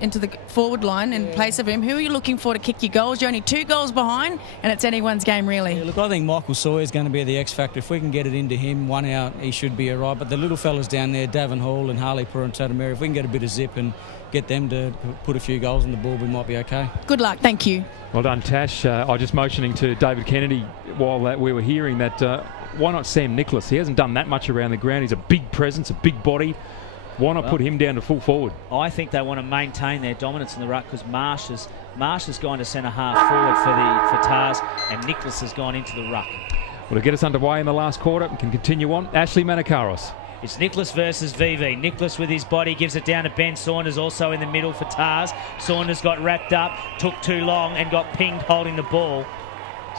into the forward line in place of him? Who are you looking for to kick your goals? You're only 2 goals behind, and it's anyone's game, really. Yeah, look, I think Michael Sawyer is going to be the X factor. If we can get it into him, 1 out, he should be all right. But the little fellas down there, Davin Hall and Harley Purantatameri, if we can get a bit of zip and get them to put a few goals on the board, we might be okay. Good luck. Thank you. Well done, Tash. I was just motioning to David Kennedy while we were hearing that why not Sam Nicholas? He hasn't done that much around the ground. He's a big presence, a big body. Why not put him down to full forward? I think they want to maintain their dominance in the ruck because Marsh has gone to centre half forward for Tars, and Nicholas has gone into the ruck. Well, to get us underway in the last quarter, we can continue on. Ashley Manakaros. It's Nicholas versus VV. Nicholas with his body gives it down to Ben Saunders, also in the middle for Tars. Saunders got wrapped up, took too long and got pinged holding the ball.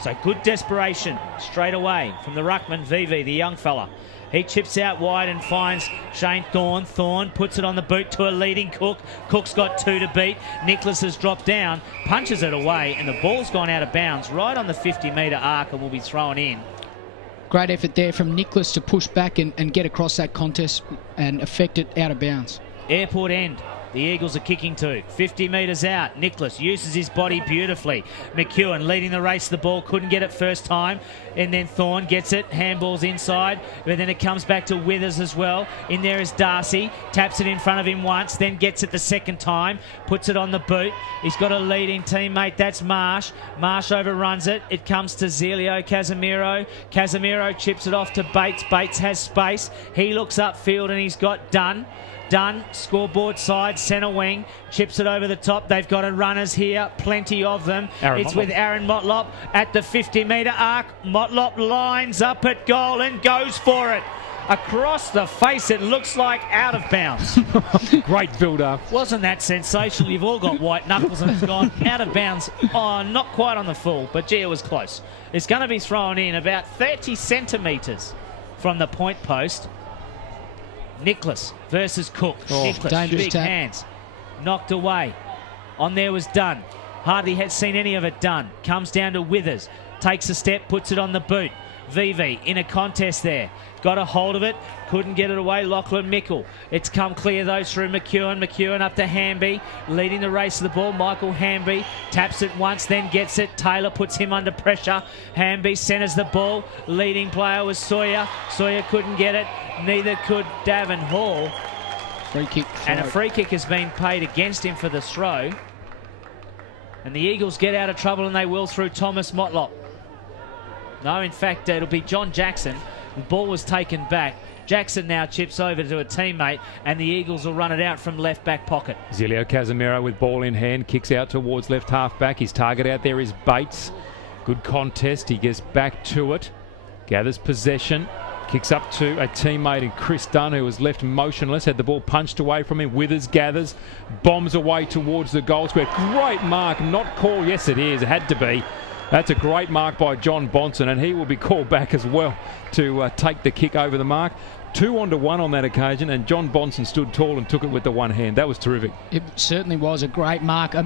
So good desperation straight away from the ruckman, VV, the young fella. He chips out wide and finds Shane Thorne. Thorne puts it on the boot to a leading Cook. Cook's got 2 to beat. Nicholas has dropped down, punches it away, and the ball's gone out of bounds right on the 50-metre arc and will be thrown in. Great effort there from Nicholas to push back and get across that contest and affect it out of bounds. Airport end. The Eagles are kicking to 50 metres out. Nicholas uses his body beautifully. McEwen leading the race. The ball couldn't get it first time. And then Thorne gets it. Handball's inside. But then it comes back to Withers as well. In there is Darcy. Taps it in front of him once. Then gets it the second time. Puts it on the boot. He's got a leading teammate. That's Marsh. Marsh overruns it. It comes to Zelio Casemiro. Casemiro chips it off to Bates. Bates has space. He looks upfield and he's got Dunn. Dunn, scoreboard side, centre wing, chips it over the top. They've got runners here, plenty of them. It's with Aaron Motlop at the 50-metre arc. Motlop lines up at goal and goes for it. Across the face, it looks like out of bounds. Great build-up. Wasn't that sensational? You've all got white knuckles and it's gone out of bounds. Oh, not quite on the full, but gee, it was close. It's going to be thrown in about 30 centimetres from the point post. Nicholas versus Cook. Nicholas, big hands. Knocked away. On there was Dunn. Hardly had seen any of it done. Comes down to Withers. Takes a step, puts it on the boot. VV in a contest there. Got a hold of it. Couldn't get it away. Lachlan Mickle. It's come clear though through McEwen. McEwen up to Hamby. Leading the race of the ball. Michael Hamby taps it once, then gets it. Taylor puts him under pressure. Hamby centres the ball. Leading player was Sawyer. Sawyer couldn't get it. Neither could Davin Hall. Free kick. And a free kick has been paid against him for the throw. And the Eagles get out of trouble, and they will through Thomas Motlop. No, in fact, it'll be John Jackson. The ball was taken back. Jackson now chips over to a teammate, and the Eagles will run it out from left back pocket. Zilio Casemiro with ball in hand, kicks out towards left half back. His target out there is Bates. Good contest. He gets back to it, gathers possession, kicks up to a teammate in Chris Dunn, who was left motionless, had the ball punched away from him. Withers gathers, bombs away towards the goal square. Great mark, not called. Yes, it is. It had to be. That's a great mark by John Bonson, and he will be called back as well to take the kick over the mark. 2-1 on that occasion, and John Bonson stood tall and took it with the one hand. That was terrific. It certainly was a great mark,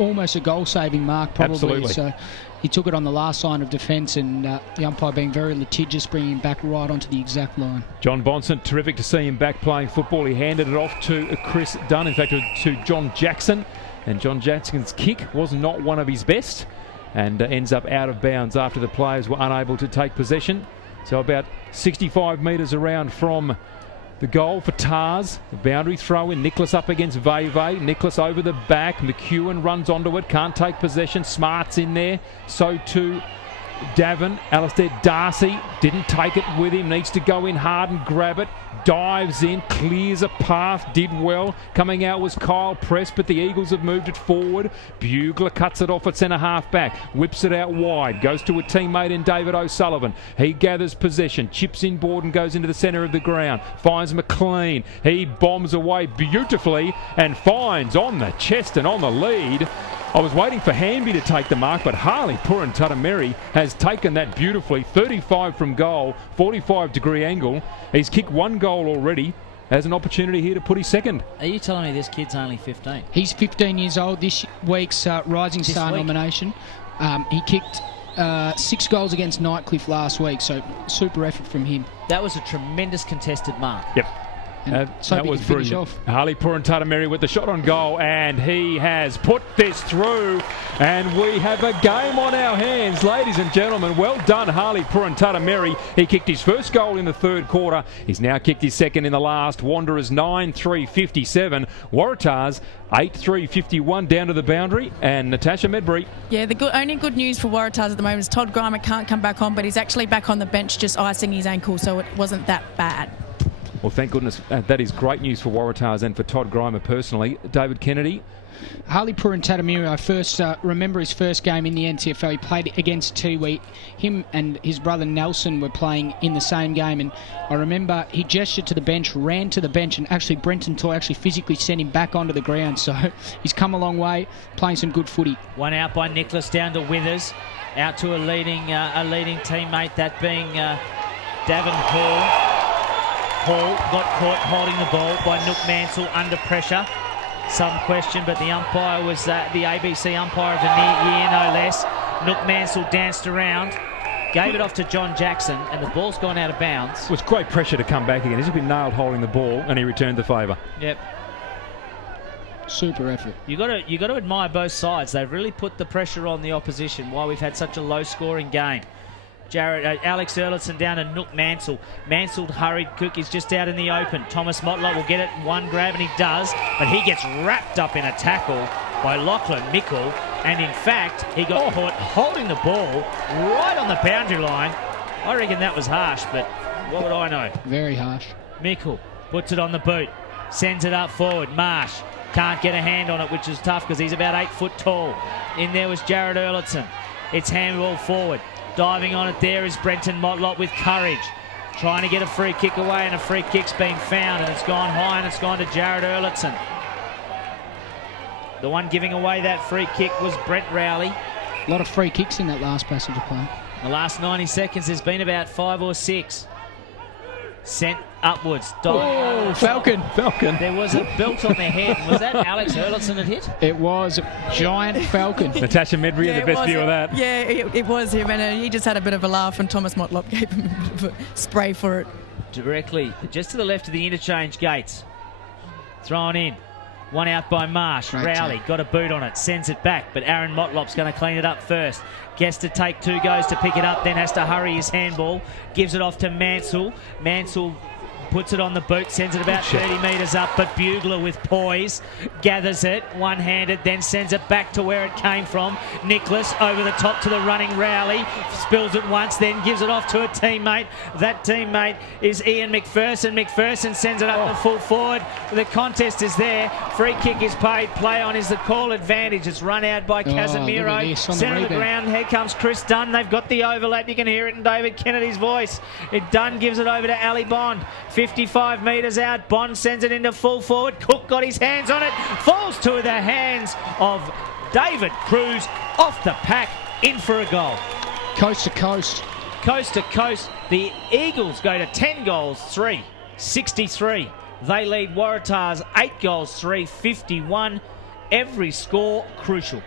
almost a goal-saving mark, probably. Absolutely. So he took it on the last line of defence, and the umpire being very litigious, bringing him back right onto the exact line. John Bonson, terrific to see him back playing football. He handed it off to Chris Dunn, in fact to John Jackson, and John Jackson's kick was not one of his best, and ends up out of bounds after the players were unable to take possession. So about 65 metres around from the goal for Tars. The boundary throw in. Nicholas up against Veve. Nicholas over the back. McEwen runs onto it. Can't take possession. Smart's in there. So too Davin. Alistair Darcy didn't take it with him. Needs to go in hard and grab it. Dives in. Clears a path. Did well. Coming out was Kyle Press, but the Eagles have moved it forward. Bugler cuts it off at centre half back. Whips it out wide. Goes to a teammate in David O'Sullivan. He gathers possession. Chips in board and goes into the centre of the ground. Finds McLean. He bombs away beautifully and finds on the chest and on the lead. I was waiting for Hamby to take the mark, but Harley Purantatameri has taken that beautifully. 35 from goal, 45-degree angle. He's kicked one goal already. Has an opportunity here to put his second. Are you telling me this kid's only 15? He's 15 years old. This week's Rising Star nomination. He kicked 6 goals against Nightcliff last week, so super effort from him. That was a tremendous contested mark. Yep. So that was brilliant. Harley Purantatameri with the shot on goal, and he has put this through, and we have a game on our hands, ladies and gentlemen. Well done, Harley Purantatameri. He kicked his first goal in the third quarter. He's now kicked his second in the last. Wanderers 9-3-57. Waratahs 8-3-51 down to the boundary, and Natasha Medbury. Yeah, the only good news for Waratahs at the moment is Todd Grimer can't come back on, but he's actually back on the bench just icing his ankle, so it wasn't that bad. Well, thank goodness. That is great news for Waratahs and for Todd Grimer personally. David Kennedy. Harley Purantatameri, I first remember his first game in the NTFL. He played against Tiwi. Him and his brother Nelson were playing in the same game, and I remember he gestured to the bench, ran to the bench, and actually Brenton Toy actually physically sent him back onto the ground. So he's come a long way, playing some good footy. One out by Nicholas down to Withers, out to a leading teammate, that being Davin Hall. Hall got caught holding the ball by Nook Mansell under pressure. Some question, but the umpire was the ABC umpire of the year, no less. Nook Mansell danced around, gave it off to John Jackson, and the ball's gone out of bounds. It was great pressure to come back again. He's just been nailed holding the ball, and he returned the favour. Yep. Super effort. You got to admire both sides. They've really put the pressure on the opposition while we've had such a low-scoring game. Alex Erlitzson down to Nook Mansell. Mansell hurried. Cook is just out in the open. Thomas Motlop will get it in one grab, and he does, but he gets wrapped up in a tackle by Lachlan Mickle, and in fact he got caught holding the ball right on the boundary line. I reckon that was harsh, but what would I know? Very harsh. Mickle puts it on the boot, sends it up forward. Marsh can't get a hand on it, which is tough because he's about 8 foot tall. In there was Jared Erlitzson. It's handball forward. Diving on it there is Brenton Motlop with courage. Trying to get a free kick away, and a free kick's been found, and it's gone high, and it's gone to Jared Erlitzson. The one giving away that free kick was Brent Rowley. A lot of free kicks in that last passage of play. The last 90 seconds there's been about 5 or 6. Sent upwards. Falcon. There was a belt on their head. Was that Alex Erlitzson that hit? It was giant Falcon. Natasha Medbury had the best view of that. Yeah, it was him, and he just had a bit of a laugh, and Thomas Motlop gave him a bit of a spray for it. Directly, just to the left of the interchange gates. Thrown in. One out by Marsh. Great Rowley got a boot on it, sends it back, but Aaron Motlop's going to clean it up first. Gets to take 2 goes to pick it up, then has to hurry his handball. Gives it off to Mansell. Mansell puts it on the boot, sends it about 30 metres up, but Bugler with poise gathers it one-handed, then sends it back to where it came from. Nicholas over the top to the running Rowley, spills it once, then gives it off to a teammate. That teammate is Ian McPherson. McPherson sends it up the full forward. The contest is there. Free kick is paid. Play on is the call advantage. It's run out by Casemiro. Centre of the ground. Here comes Chris Dunn. They've got the overlap. You can hear it in David Kennedy's voice. Dunn gives it over to Ali Bond. 55 metres out. Bond sends it into full forward. Cook got his hands on it. Falls to the hands of David Cruz. Off the pack. In for a goal. Coast to coast. Coast to coast. The Eagles go to 10 goals, 3, 63. They lead Waratahs 8 goals, 3, 51. Every score crucial.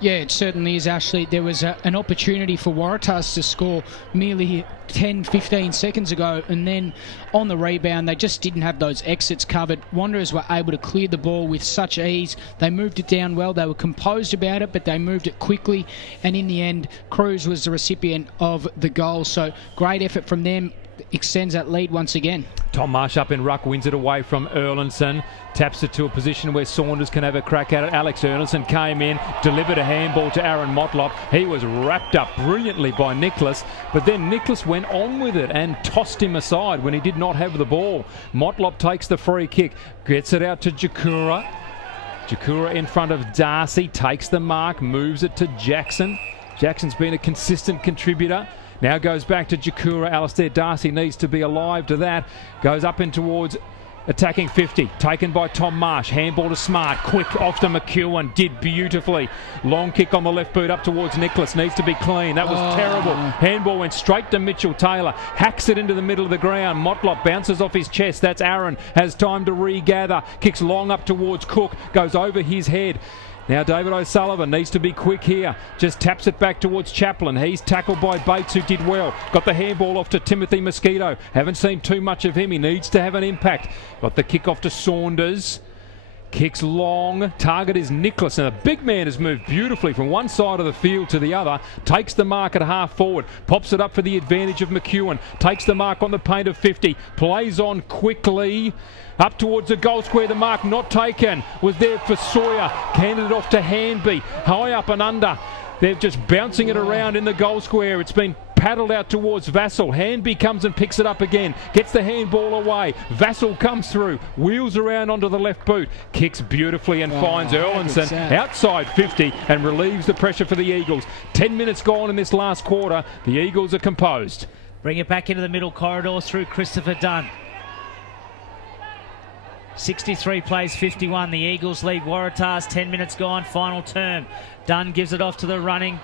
Yeah, it certainly is, Ashley. There was an opportunity for Waratahs to score merely 10, 15 seconds ago, and then on the rebound, they just didn't have those exits covered. Wanderers were able to clear the ball with such ease. They moved it down well. They were composed about it, but they moved it quickly, and in the end, Cruz was the recipient of the goal. So great effort from them. Extends that lead once again. Tom Marsh up in ruck, wins it away from Erlinson, taps it to a position where Saunders can have a crack at it. Alex Erlinson came in, delivered a handball to Aaron Motlop. He was wrapped up brilliantly by Nicholas, but then Nicholas went on with it and tossed him aside when he did not have the ball. Motlop takes the free kick, gets it out to Jakura. Jakura in front of Darcy, takes the mark, moves it to Jackson. Jackson's been a consistent contributor. Now goes back to Jakura. Alistair Darcy needs to be alive to that. Goes up in towards attacking 50. Taken by Tom Marsh. Handball to Smart. Quick off to McEwen. Did beautifully. Long kick on the left boot up towards Nicholas. Needs to be clean. That was terrible. Handball went straight to Mitchell Taylor. Hacks it into the middle of the ground. Motlop bounces off his chest. That's Aaron. Has time to regather. Kicks long up towards Cook. Goes over his head. Now David O'Sullivan needs to be quick here. Just taps it back towards Chaplin. He's tackled by Bates, who did well. Got the handball off to Timothy Mosquito. Haven't seen too much of him. He needs to have an impact. Got the kick off to Saunders. Kicks long. Target is Nicholas. And the big man has moved beautifully from one side of the field to the other. Takes the mark at half forward. Pops it up for the advantage of McEwen. Takes the mark on the paint of 50. Plays on quickly. Up towards the goal square, the mark not taken. Was there for Sawyer. Handed it off to Handby. High up and under. They're just bouncing it around in the goal square. It's been paddled out towards Vassell. Handby comes and picks it up again. Gets the handball away. Vassell comes through. Wheels around onto the left boot. Kicks beautifully and finds Erlinson outside 50 and relieves the pressure for the Eagles. 10 minutes gone in this last quarter. The Eagles are composed. Bring it back into the middle corridor through Christopher Dunn. 63 plays 51. The Eagles lead Waratahs. 10 minutes gone. Final term. Dunn gives it off to the running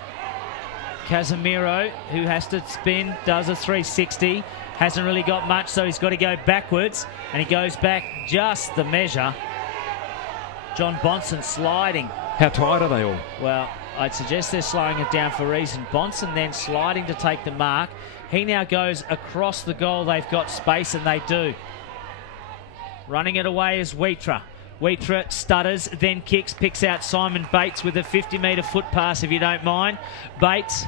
Casemiro, who has to spin. Does a 360. Hasn't really got much, so he's got to go backwards. And he goes back just the measure. John Bonson sliding. How tight are they all? Well, I'd suggest they're slowing it down for a reason. Bonson then sliding to take the mark. He now goes across the goal. They've got space, and they do. Running it away is Wheatra. Wheatra stutters, then kicks, picks out Simon Bates with a 50-metre foot pass, if you don't mind. Bates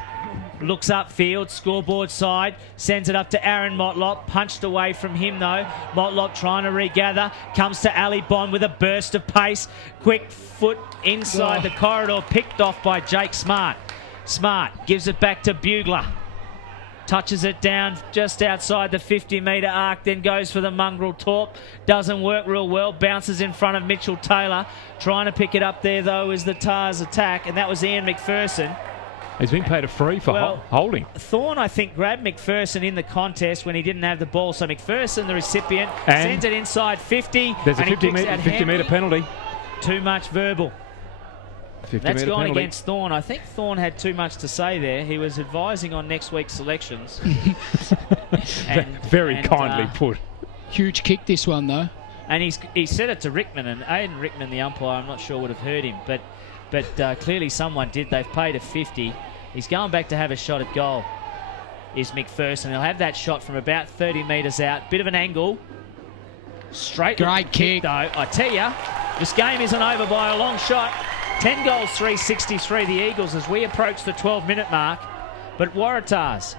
looks upfield, scoreboard side, sends it up to Aaron Motlop. Punched away from him, though. Motlop trying to regather. Comes to Ali Bond with a burst of pace. Quick foot inside the corridor, picked off by Jake Smart. Smart gives it back to Bugler. Touches it down just outside the 50-metre arc, then goes for the mongrel torp. Doesn't work real well. Bounces in front of Mitchell Taylor. Trying to pick it up there, though, is the Tars attack, and that was Ian McPherson. He's been paid a free for holding. Thorne, I think, grabbed McPherson in the contest when he didn't have the ball. So McPherson, the recipient, sends it inside 50. There's a 50-metre penalty. Too much verbal. That's gone penalty against Thorne. I think Thorne had too much to say there. He was advising on next week's selections. Very kindly put. Huge kick, this one, though. And he said it to Rickman, and Aidan Rickman, the umpire, I'm not sure would have heard him, but clearly someone did. They've paid a 50. He's going back to have a shot at goal, is McPherson. He'll have that shot from about 30 metres out. Bit of an angle. Straight. Great kick, though. I tell you, this game isn't over by a long shot. 10 goals, 363, the Eagles, as we approach the 12-minute mark. But Waratahs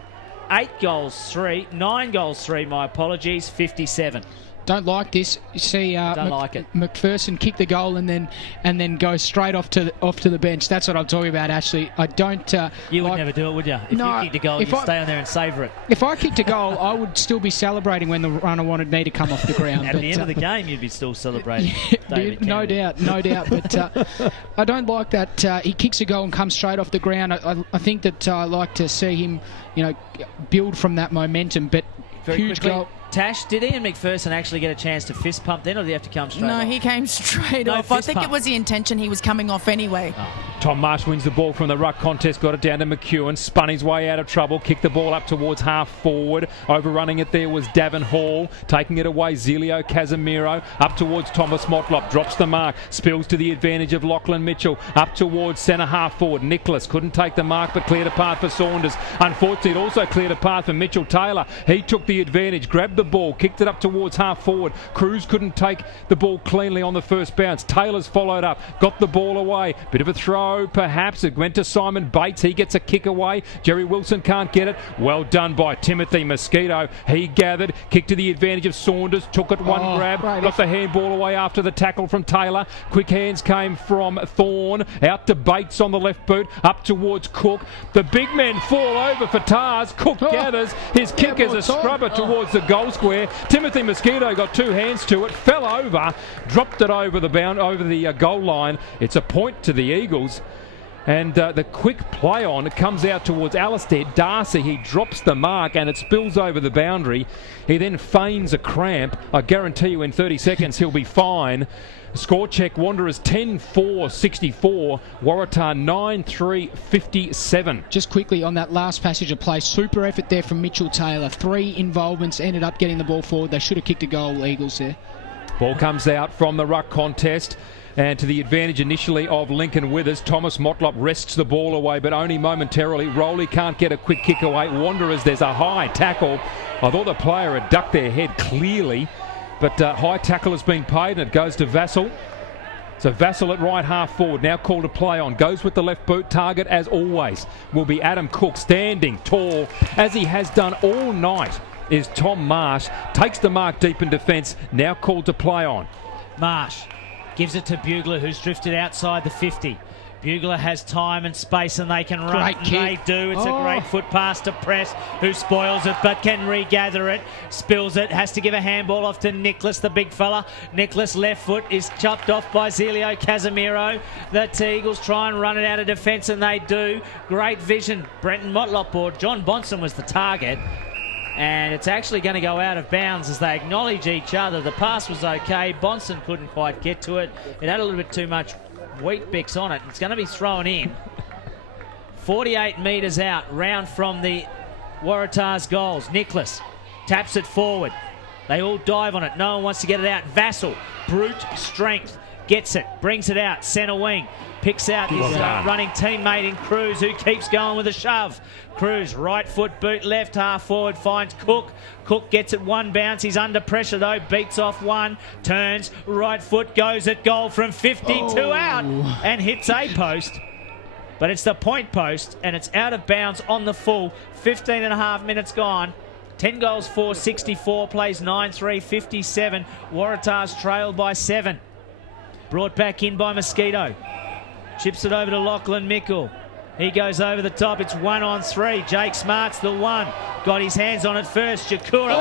9 goals 3, my apologies, 57. Don't like this. You see, Don't like it. McPherson kick the goal and then go straight off to the bench. That's what I'm talking about, Ashley. I don't. You would never do it, would you? If you kicked a goal, you'd stay on there and savour it. If I kicked a goal, I would still be celebrating when the runner wanted me to come off the ground. At the end of the game, you'd be still celebrating. No doubt. But I don't like that. He kicks a goal and comes straight off the ground. I think that I like to see him, build from that momentum. But Very huge quickly, goal. Tash, did Ian McPherson actually get a chance to fist pump then, or did he have to come straight off? No, he came straight No off. I fist think pump. it was the intention he was coming off anyway. Tom Marsh wins the ball from the ruck contest, got it down to McEwen, spun his way out of trouble, kicked the ball up towards half forward. Overrunning it there was Davin Hall, taking it away Zelio Casemiro, up towards Thomas Motlop, drops the mark, spills to the advantage of Lachlan Mitchell, up towards centre half forward. Nicholas couldn't take the mark but cleared a path for Saunders. Unfortunately, it also cleared a path for Mitchell Taylor. He took the advantage, grabbed the ball, kicked it up towards half forward. Cruz couldn't take the ball cleanly on the first bounce. Taylor's followed up, got the ball away. Bit of a throw, perhaps. It went to Simon Bates. He gets a kick away. Jerry Wilson can't get it. Well done by Timothy Mosquito. He gathered, kicked to the advantage of Saunders, took it one grab, got the handball away after the tackle from Taylor. Quick hands came from Thorne, out to Bates on the left boot, up towards Cook. The big men fall over for Tars. Cook gathers. His kick is a scrubber towards the goal square. Timothy Mosquito got two hands to it, fell over, dropped it over the goal line. It's a point to the Eagles. And the quick play on, it comes out towards Alistair Darcy. He drops the mark and it spills over the boundary. He then feigns a cramp. I guarantee you in 30 seconds he'll be fine. Score check, Wanderers 10-4-64, Waratah 9-3-57. Just quickly on that last passage of play, super effort there from Mitchell Taylor. 3 involvements, ended up getting the ball forward. They should have kicked a goal, Eagles there. Ball comes out from the ruck contest. And to the advantage initially of Lincoln Withers, Thomas Motlop wrests the ball away, but only momentarily. Rowley can't get a quick kick away. Wanderers, there's a high tackle. I thought the player had ducked their head clearly, but high tackle has been paid and it goes to Vassell. So Vassell at right half forward, now called to play on. Goes with the left boot. Target, as always, will be Adam Cook, standing tall, as he has done all night, is Tom Marsh. Takes the mark deep in defence, now called to play on. Marsh gives it to Bugler, who's drifted outside the 50. Bugler has time and space and they can run. Great kick. They do. It's a great foot pass to Press, who spoils it but can regather it. Spills it. Has to give a handball off to Nicholas, the big fella. Nicholas left foot is chopped off by Zelio Casemiro. The Eagles try and run it out of defence and they do. Great vision. Brenton Motlop or John Bonson was the target. And it's actually going to go out of bounds as they acknowledge each other. The pass was okay. Bonson couldn't quite get to it. It had a little bit too much Weet-Bix on it. It's going to be thrown in. 48 metres out, round from the Waratah's goals. Nicholas taps it forward. They all dive on it. No one wants to get it out. Vassell, brute strength, gets it, brings it out, centre wing. Picks out his running teammate in Cruz, who keeps going with a shove. Cruz, right foot boot, left half forward, finds Cook. Cook gets it one bounce. He's under pressure though, beats off one, turns, right foot, goes at goal from 52 out and hits a post. But it's the point post and it's out of bounds on the full. 15 and a half minutes gone. 10 goals for 64, plays 9-3-57. Waratahs trailed by 7. Brought back in by Mosquito. Chips it over to Lachlan Mickle. He goes over the top. It's 1-on-3. Jake Smart's the one. Got his hands on it first. Jakura.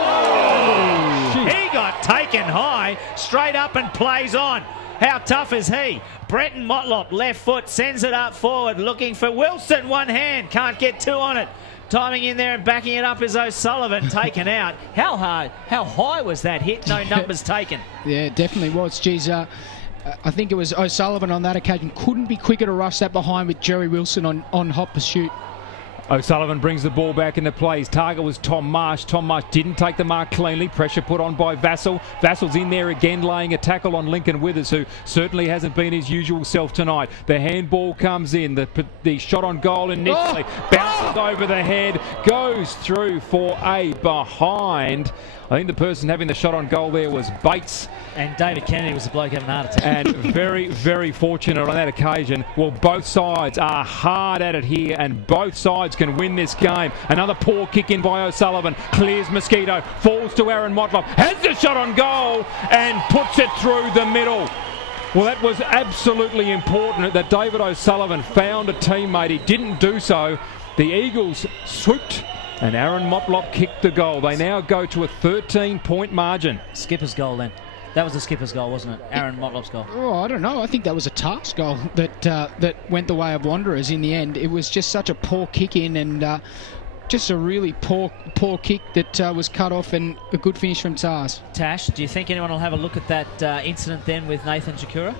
He got taken high, straight up and plays on. How tough is he? Brenton Motlop, left foot, sends it up forward, looking for Wilson. One hand, can't get two on it. Timing in there and backing it up is O'Sullivan, taken out. How high was that hit? No numbers taken. Yeah, it definitely was. Geez, I think it was O'Sullivan on that occasion. Couldn't be quicker to rush that behind with Jerry Wilson on hot pursuit. O'Sullivan brings the ball back into play. His target was Tom Marsh. Tom Marsh didn't take the mark cleanly. Pressure put on by Vassell. Vassell's in there again, laying a tackle on Lincoln Withers, who certainly hasn't been his usual self tonight. The handball comes in. The shot on goal initially bounces over the head, goes through for a behind. I think the person having the shot on goal there was Bates. And David Kennedy was the bloke having a heart attack. And very, very fortunate on that occasion. Well, both sides are hard at it here, and both sides can win this game. Another poor kick in by O'Sullivan. Clears Mosquito. Falls to Aaron Motlop. Has the shot on goal and puts it through the middle. Well, that was absolutely important that David O'Sullivan found a teammate. He didn't do so. The Eagles swooped and Aaron Motlop kicked the goal. They now go to a 13-point margin. Skipper's goal then. That was the skipper's goal, wasn't it? Aaron Motlop's goal. Oh, I don't know. I think that was a task goal that went the way of Wanderers in the end. It was just such a poor kick in and just a really poor kick that was cut off, and a good finish from Tars. Tash, do you think anyone will have a look at that incident then with Nathan Jakura?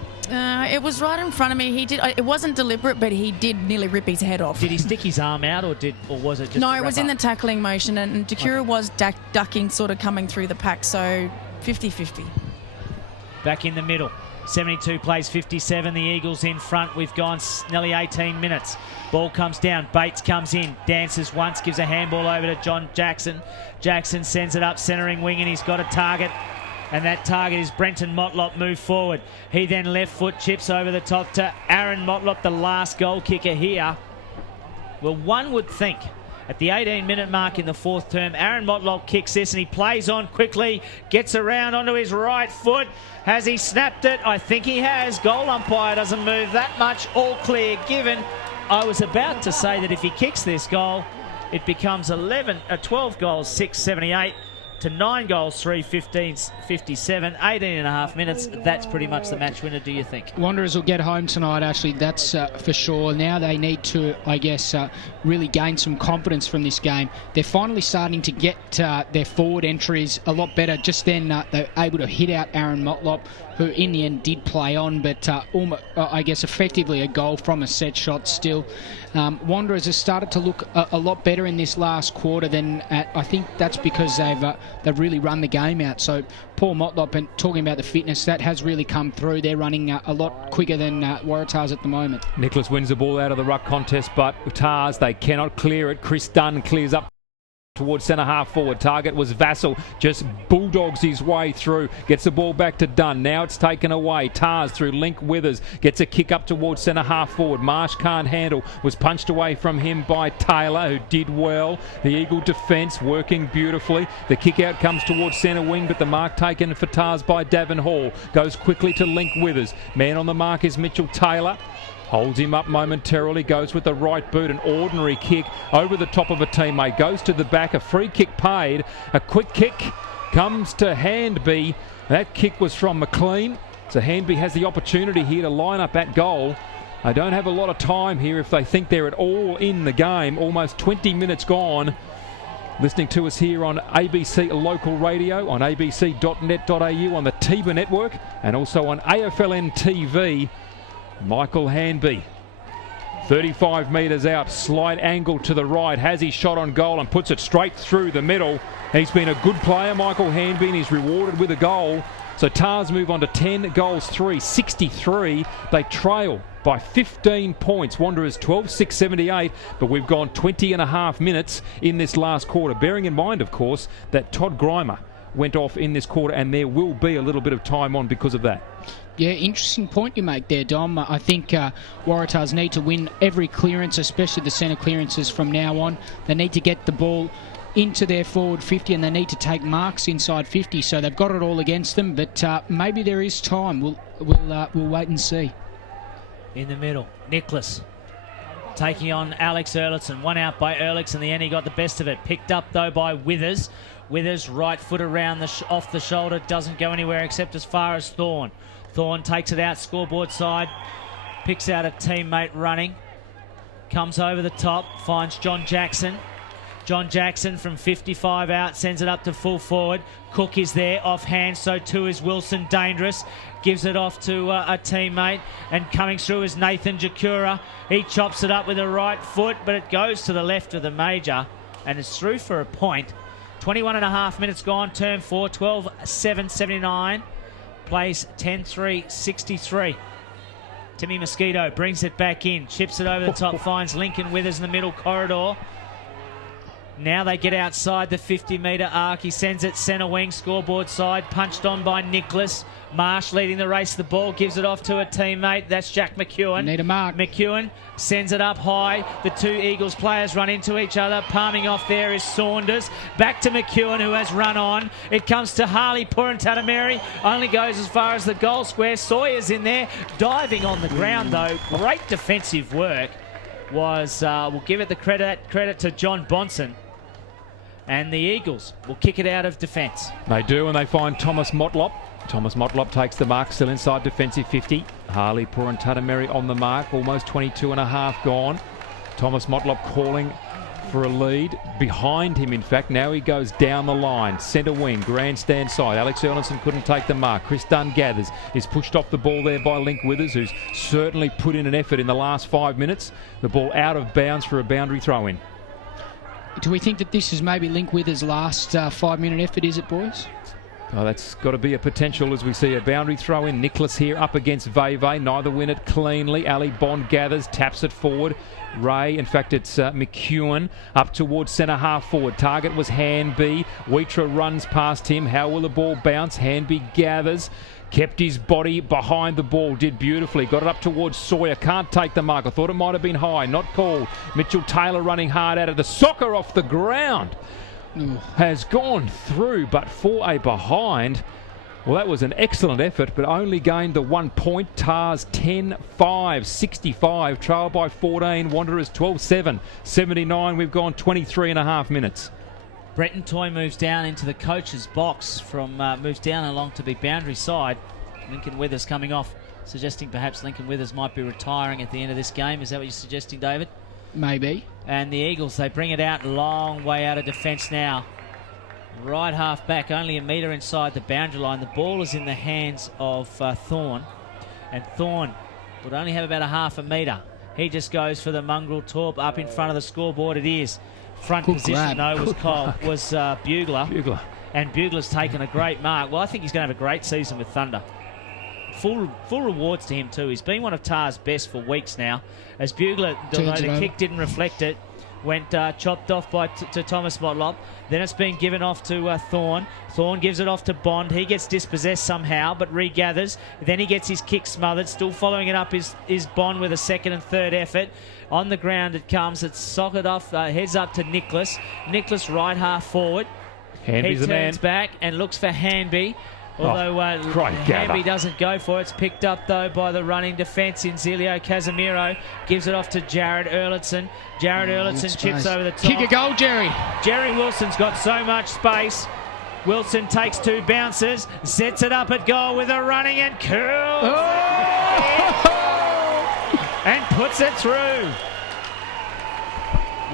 It was right in front of me. He did. It wasn't deliberate, but he did nearly rip his head off. Did he stick his arm out, or was it just? No, it was in the tackling motion, and Jakura was ducking, sort of coming through the pack. So 50-50. Back in the middle. 72 plays 57. The Eagles in front. We've gone nearly 18 minutes. Ball comes down. Bates comes in. Dances once. Gives a handball over to John Jackson. Jackson sends it up centering wing, and he's got a target. And that target is Brenton Motlop. Move forward. He then left foot chips over the top to Aaron Motlop, the last goal kicker here. Well, one would think at the 18-minute mark in the fourth term, Aaron Motlop kicks this and he plays on quickly, gets around onto his right foot. Has he snapped it? I think he has. Goal umpire doesn't move that much. All clear given. I was about to say that if he kicks this goal, it becomes 12 goals, 678 to 9 goals, 3-15-57, 18 and a half minutes. That's pretty much the match winner, do you think? Wanderers will get home tonight, actually, that's for sure. Now they need to, I guess, really gain some confidence from this game. They're finally starting to get their forward entries a lot better. Just then, they're able to hit out Aaron Motlop, who in the end did play on, but I guess effectively a goal from a set shot still. Wanderers have started to look a lot better in this last quarter than I think that's because they've really run the game out. So Paul Motlop, and talking about the fitness, that has really come through. They're running a lot quicker than Waratahs at the moment. Nicholas wins the ball out of the ruck contest, but Tars, they cannot clear it. Chris Dunn clears up towards centre half forward. Target was Vassell, just bulldogs his way through, gets the ball back to Dunn. Now it's taken away. Tars through Link Withers, gets a kick up towards centre half forward. Marsh can't handle, was punched away from him by Taylor, who did well. The Eagle defence working beautifully. The kick out comes towards centre wing, but the mark taken for Tars by Davin Hall. Goes quickly to Link Withers. Man on the mark is Mitchell Taylor. Holds him up momentarily, goes with the right boot, an ordinary kick over the top of a teammate, goes to the back, a free kick paid, a quick kick comes to Handby. That kick was from McLean, so Handby has the opportunity here to line up at goal. They don't have a lot of time here if they think they're at all in the game. Almost 20 minutes gone. Listening to us here on ABC Local Radio, on abc.net.au, on the TIBA network, and also on AFLNTv. Michael Handby, 35 metres out, slight angle to the right, has his shot on goal and puts it straight through the middle. He's been a good player, Michael Handby, and he's rewarded with a goal. So Tars move on to 10 goals 3, 63. They trail by 15 points. Wanderers 12, 678, but we've gone 20 and a half minutes in this last quarter. Bearing in mind, of course, that Todd Grimer went off in this quarter, and there will be a little bit of time on because of that. Yeah, interesting point you make there, Dom. I think Waratahs need to win every clearance, especially the centre clearances from now on. They need to get the ball into their forward 50, and they need to take marks inside 50. So they've got it all against them, but maybe there is time. We'll wait and see. In the middle, Nicholas taking on Alex Erlickson. One out by Erlickson. In the end, he got the best of it. Picked up though by Withers. Withers right foot around off the shoulder, doesn't go anywhere except as far as Thorne. Thorne takes it out scoreboard side, picks out a teammate running, comes over the top, finds John Jackson. John Jackson from 55 out, sends it up to full forward. Cook is there, offhand, so too is Wilson. Dangerous, gives it off to a teammate, and coming through is Nathan Jakura. He chops it up with a right foot, but it goes to the left of the major, and it's through for a point. 21 and a half minutes gone, term 4, 12-7-79. Plays 10-3-63. Timmy Mosquito brings it back in, chips it over the top, finds Lincoln Withers in the middle corridor. Now they get outside the 50-metre arc. He sends it centre wing, scoreboard side, punched on by Nicholas. Marsh leading the race. The ball gives it off to a teammate. That's Jack McEwen. Need a mark. McEwen sends it up high. The two Eagles players run into each other. Palming off there is Saunders. Back to McEwen, who has run on. It comes to Harley Purantatameri. Only goes as far as the goal square. Sawyer's in there, diving on the ground though. Great defensive work. We'll give it the credit to John Bonson. And the Eagles will kick it out of defence. They do, and they find Thomas Motlop. Thomas Motlop takes the mark, still inside defensive 50. Harley Purantatameri on the mark, almost 22 and a half gone. Thomas Motlop calling for a lead. Behind him, in fact, now he goes down the line. Centre wing, grandstand side. Alex Erlandson couldn't take the mark. Chris Dunn gathers. Is pushed off the ball there by Link Withers, who's certainly put in an effort in the last 5 minutes. The ball out of bounds for a boundary throw-in. Do we think that this is maybe Link Withers' last 5-minute effort, is it, boys? Oh, that's got to be a potential as we see a boundary throw in. Nicholas here up against Veve. Neither win it cleanly. Ali Bond gathers, taps it forward. Ray, in fact, it's McEwen up towards centre half forward. Target was Hanby. Wheatra runs past him. How will the ball bounce? Hanby gathers. Kept his body behind the ball, did beautifully. Got it up towards Sawyer, can't take the mark. I thought it might have been high, not called. Mitchell Taylor running hard out of the soccer off the ground. Has gone through, but for a behind. Well, that was an excellent effort, but only gained the 1 point. Tars 10-5, 65, trail by 14. Wanderers 12-7, 79. We've gone 23 and a half minutes. Bretton Toy moves down into the coach's box moves down along to the boundary side. Lincoln Withers coming off, suggesting perhaps Lincoln Withers might be retiring at the end of this game. Is that what you're suggesting, David? Maybe. And the Eagles, they bring it out, long way out of defence now. Right half back, only a metre inside the boundary line. The ball is in the hands of Thorne. And Thorne would only have about a half a metre. He just goes for the mongrel torp up in front of the scoreboard. It is. Front Good position, grab. though, was Bugler. Bugler. And Bugler's taken a great mark. Well, I think he's going to have a great season with Thunder. Full rewards to him, too. He's been one of Tar's best for weeks now. As Bugler, although the kick didn't reflect it, went chopped off to Thomas Motlop. Then it's been given off to Thorne. Thorne gives it off to Bond. He gets dispossessed somehow, but regathers. Then he gets his kick smothered. Still following it up is Bond with a second and third effort. On the ground it comes. It's socked off, heads up to Nicholas. Nicholas right half forward. Hanby's he the man. turns back and looks for Hanby. Although Hanby doesn't go for it. It's picked up, though, by the running defence in Zelio Casemiro. Gives it off to Jared Erlandson. Jared Erlandson chips over the top. Kick a goal, Jerry. Jerry Wilson's got so much space. Wilson takes 2 bounces, sets it up at goal with a running and curls. And puts it through.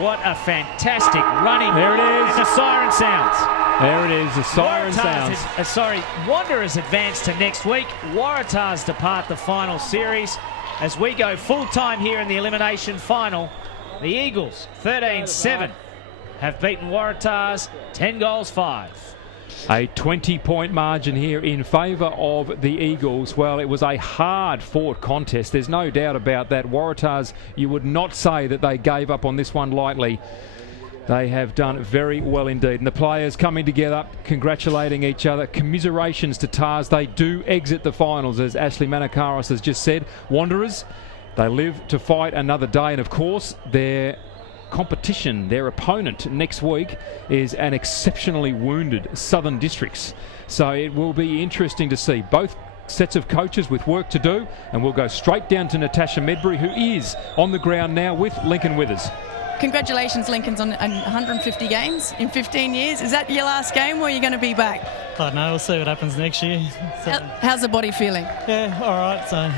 What a fantastic running. There it is. And the siren sounds. There it is, the siren sounds. Wanderers advance to next week. Waratahs depart the final series. As we go full-time here in the Elimination Final, the Eagles, 13-7, have beaten Waratahs 10-5. A 20-point margin here in favour of the Eagles. Well, it was a hard-fought contest. There's no doubt about that. Waratahs, you would not say that they gave up on this one lightly. They have done very well indeed. And the players coming together, congratulating each other. Commiserations to Tars. They do exit the finals, as Ashley Manakaris has just said. Wanderers, they live to fight another day. And of course, their competition, their opponent next week is an exceptionally wounded Southern Districts. So it will be interesting to see both sets of coaches with work to do. And we'll go straight down to Natasha Medbury, who is on the ground now with Lincoln Withers. Congratulations, Lincoln's on 150 games in 15 years. Is that your last game, or are you going to be back? I don't know. We'll see what happens next year. So, how's the body feeling? Yeah, all right. So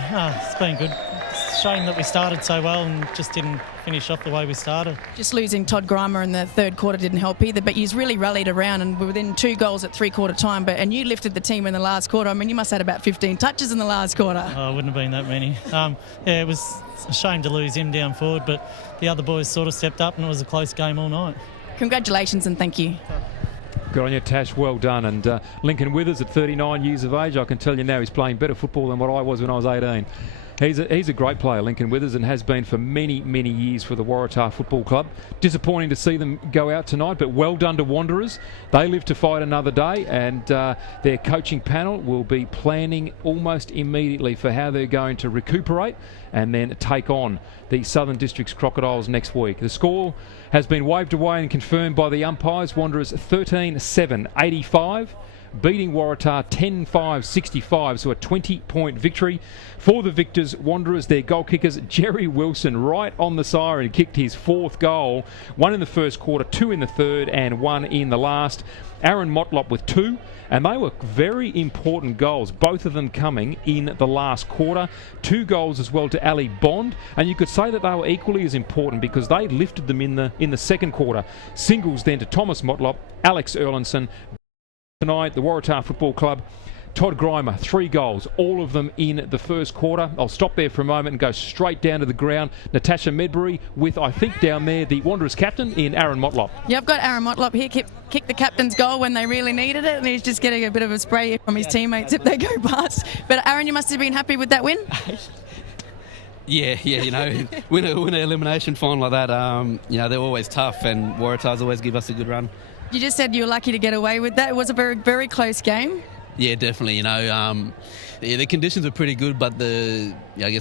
it's been good. It's a shame that we started so well and just didn't finish off the way we started. Just losing Todd Grimer in the third quarter didn't help either, but you've really rallied around and were within 2 goals at three-quarter time, and you lifted the team in the last quarter. I mean, you must have had about 15 touches in the last quarter. Oh, it wouldn't have been that many. It was a shame to lose him down forward, but the other boys sort of stepped up and it was a close game all night. Congratulations and thank you. Good on you, Tash. Well done. And Lincoln Withers at 39 years of age, I can tell you now he's playing better football than what I was when I was 18. He's a great player, Lincoln Withers, and has been for many, many years for the Waratah Football Club. Disappointing to see them go out tonight, but well done to Wanderers. They live to fight another day, and their coaching panel will be planning almost immediately for how they're going to recuperate and then take on the Southern Districts Crocodiles next week. The score has been waved away and confirmed by the umpires. Wanderers 13-7, 85. Beating Waratah 10-5-65, so a 20-point victory for the victors. Wanderers, their goal kickers, Jerry Wilson, right on the siren, kicked his 4th goal. 1 in the first quarter, 2 in the third, and 1 in the last. Aaron Motlop with 2, and they were very important goals, both of them coming in the last quarter. 2 goals as well to Ali Bond, and you could say that they were equally as important because they lifted them in the second quarter. Singles then to Thomas Motlop, Alex Erlinson. Tonight, the Waratah Football Club, Todd Grimer, 3 goals, all of them in the first quarter. I'll stop there for a moment and go straight down to the ground. Natasha Medbury with, I think, down there, the Wanderers captain in Aaron Motlop. Yeah, I've got Aaron Motlop here, kicked the captain's goal when they really needed it, and he's just getting a bit of a spray from his teammates if they go past. But Aaron, you must have been happy with that win? Yeah, you know, win an elimination final like that, you know, they're always tough, and Waratahs always give us a good run. You just said you were lucky to get away with that. It was a very, very close game. Yeah, definitely. You know, the conditions were pretty good, but I guess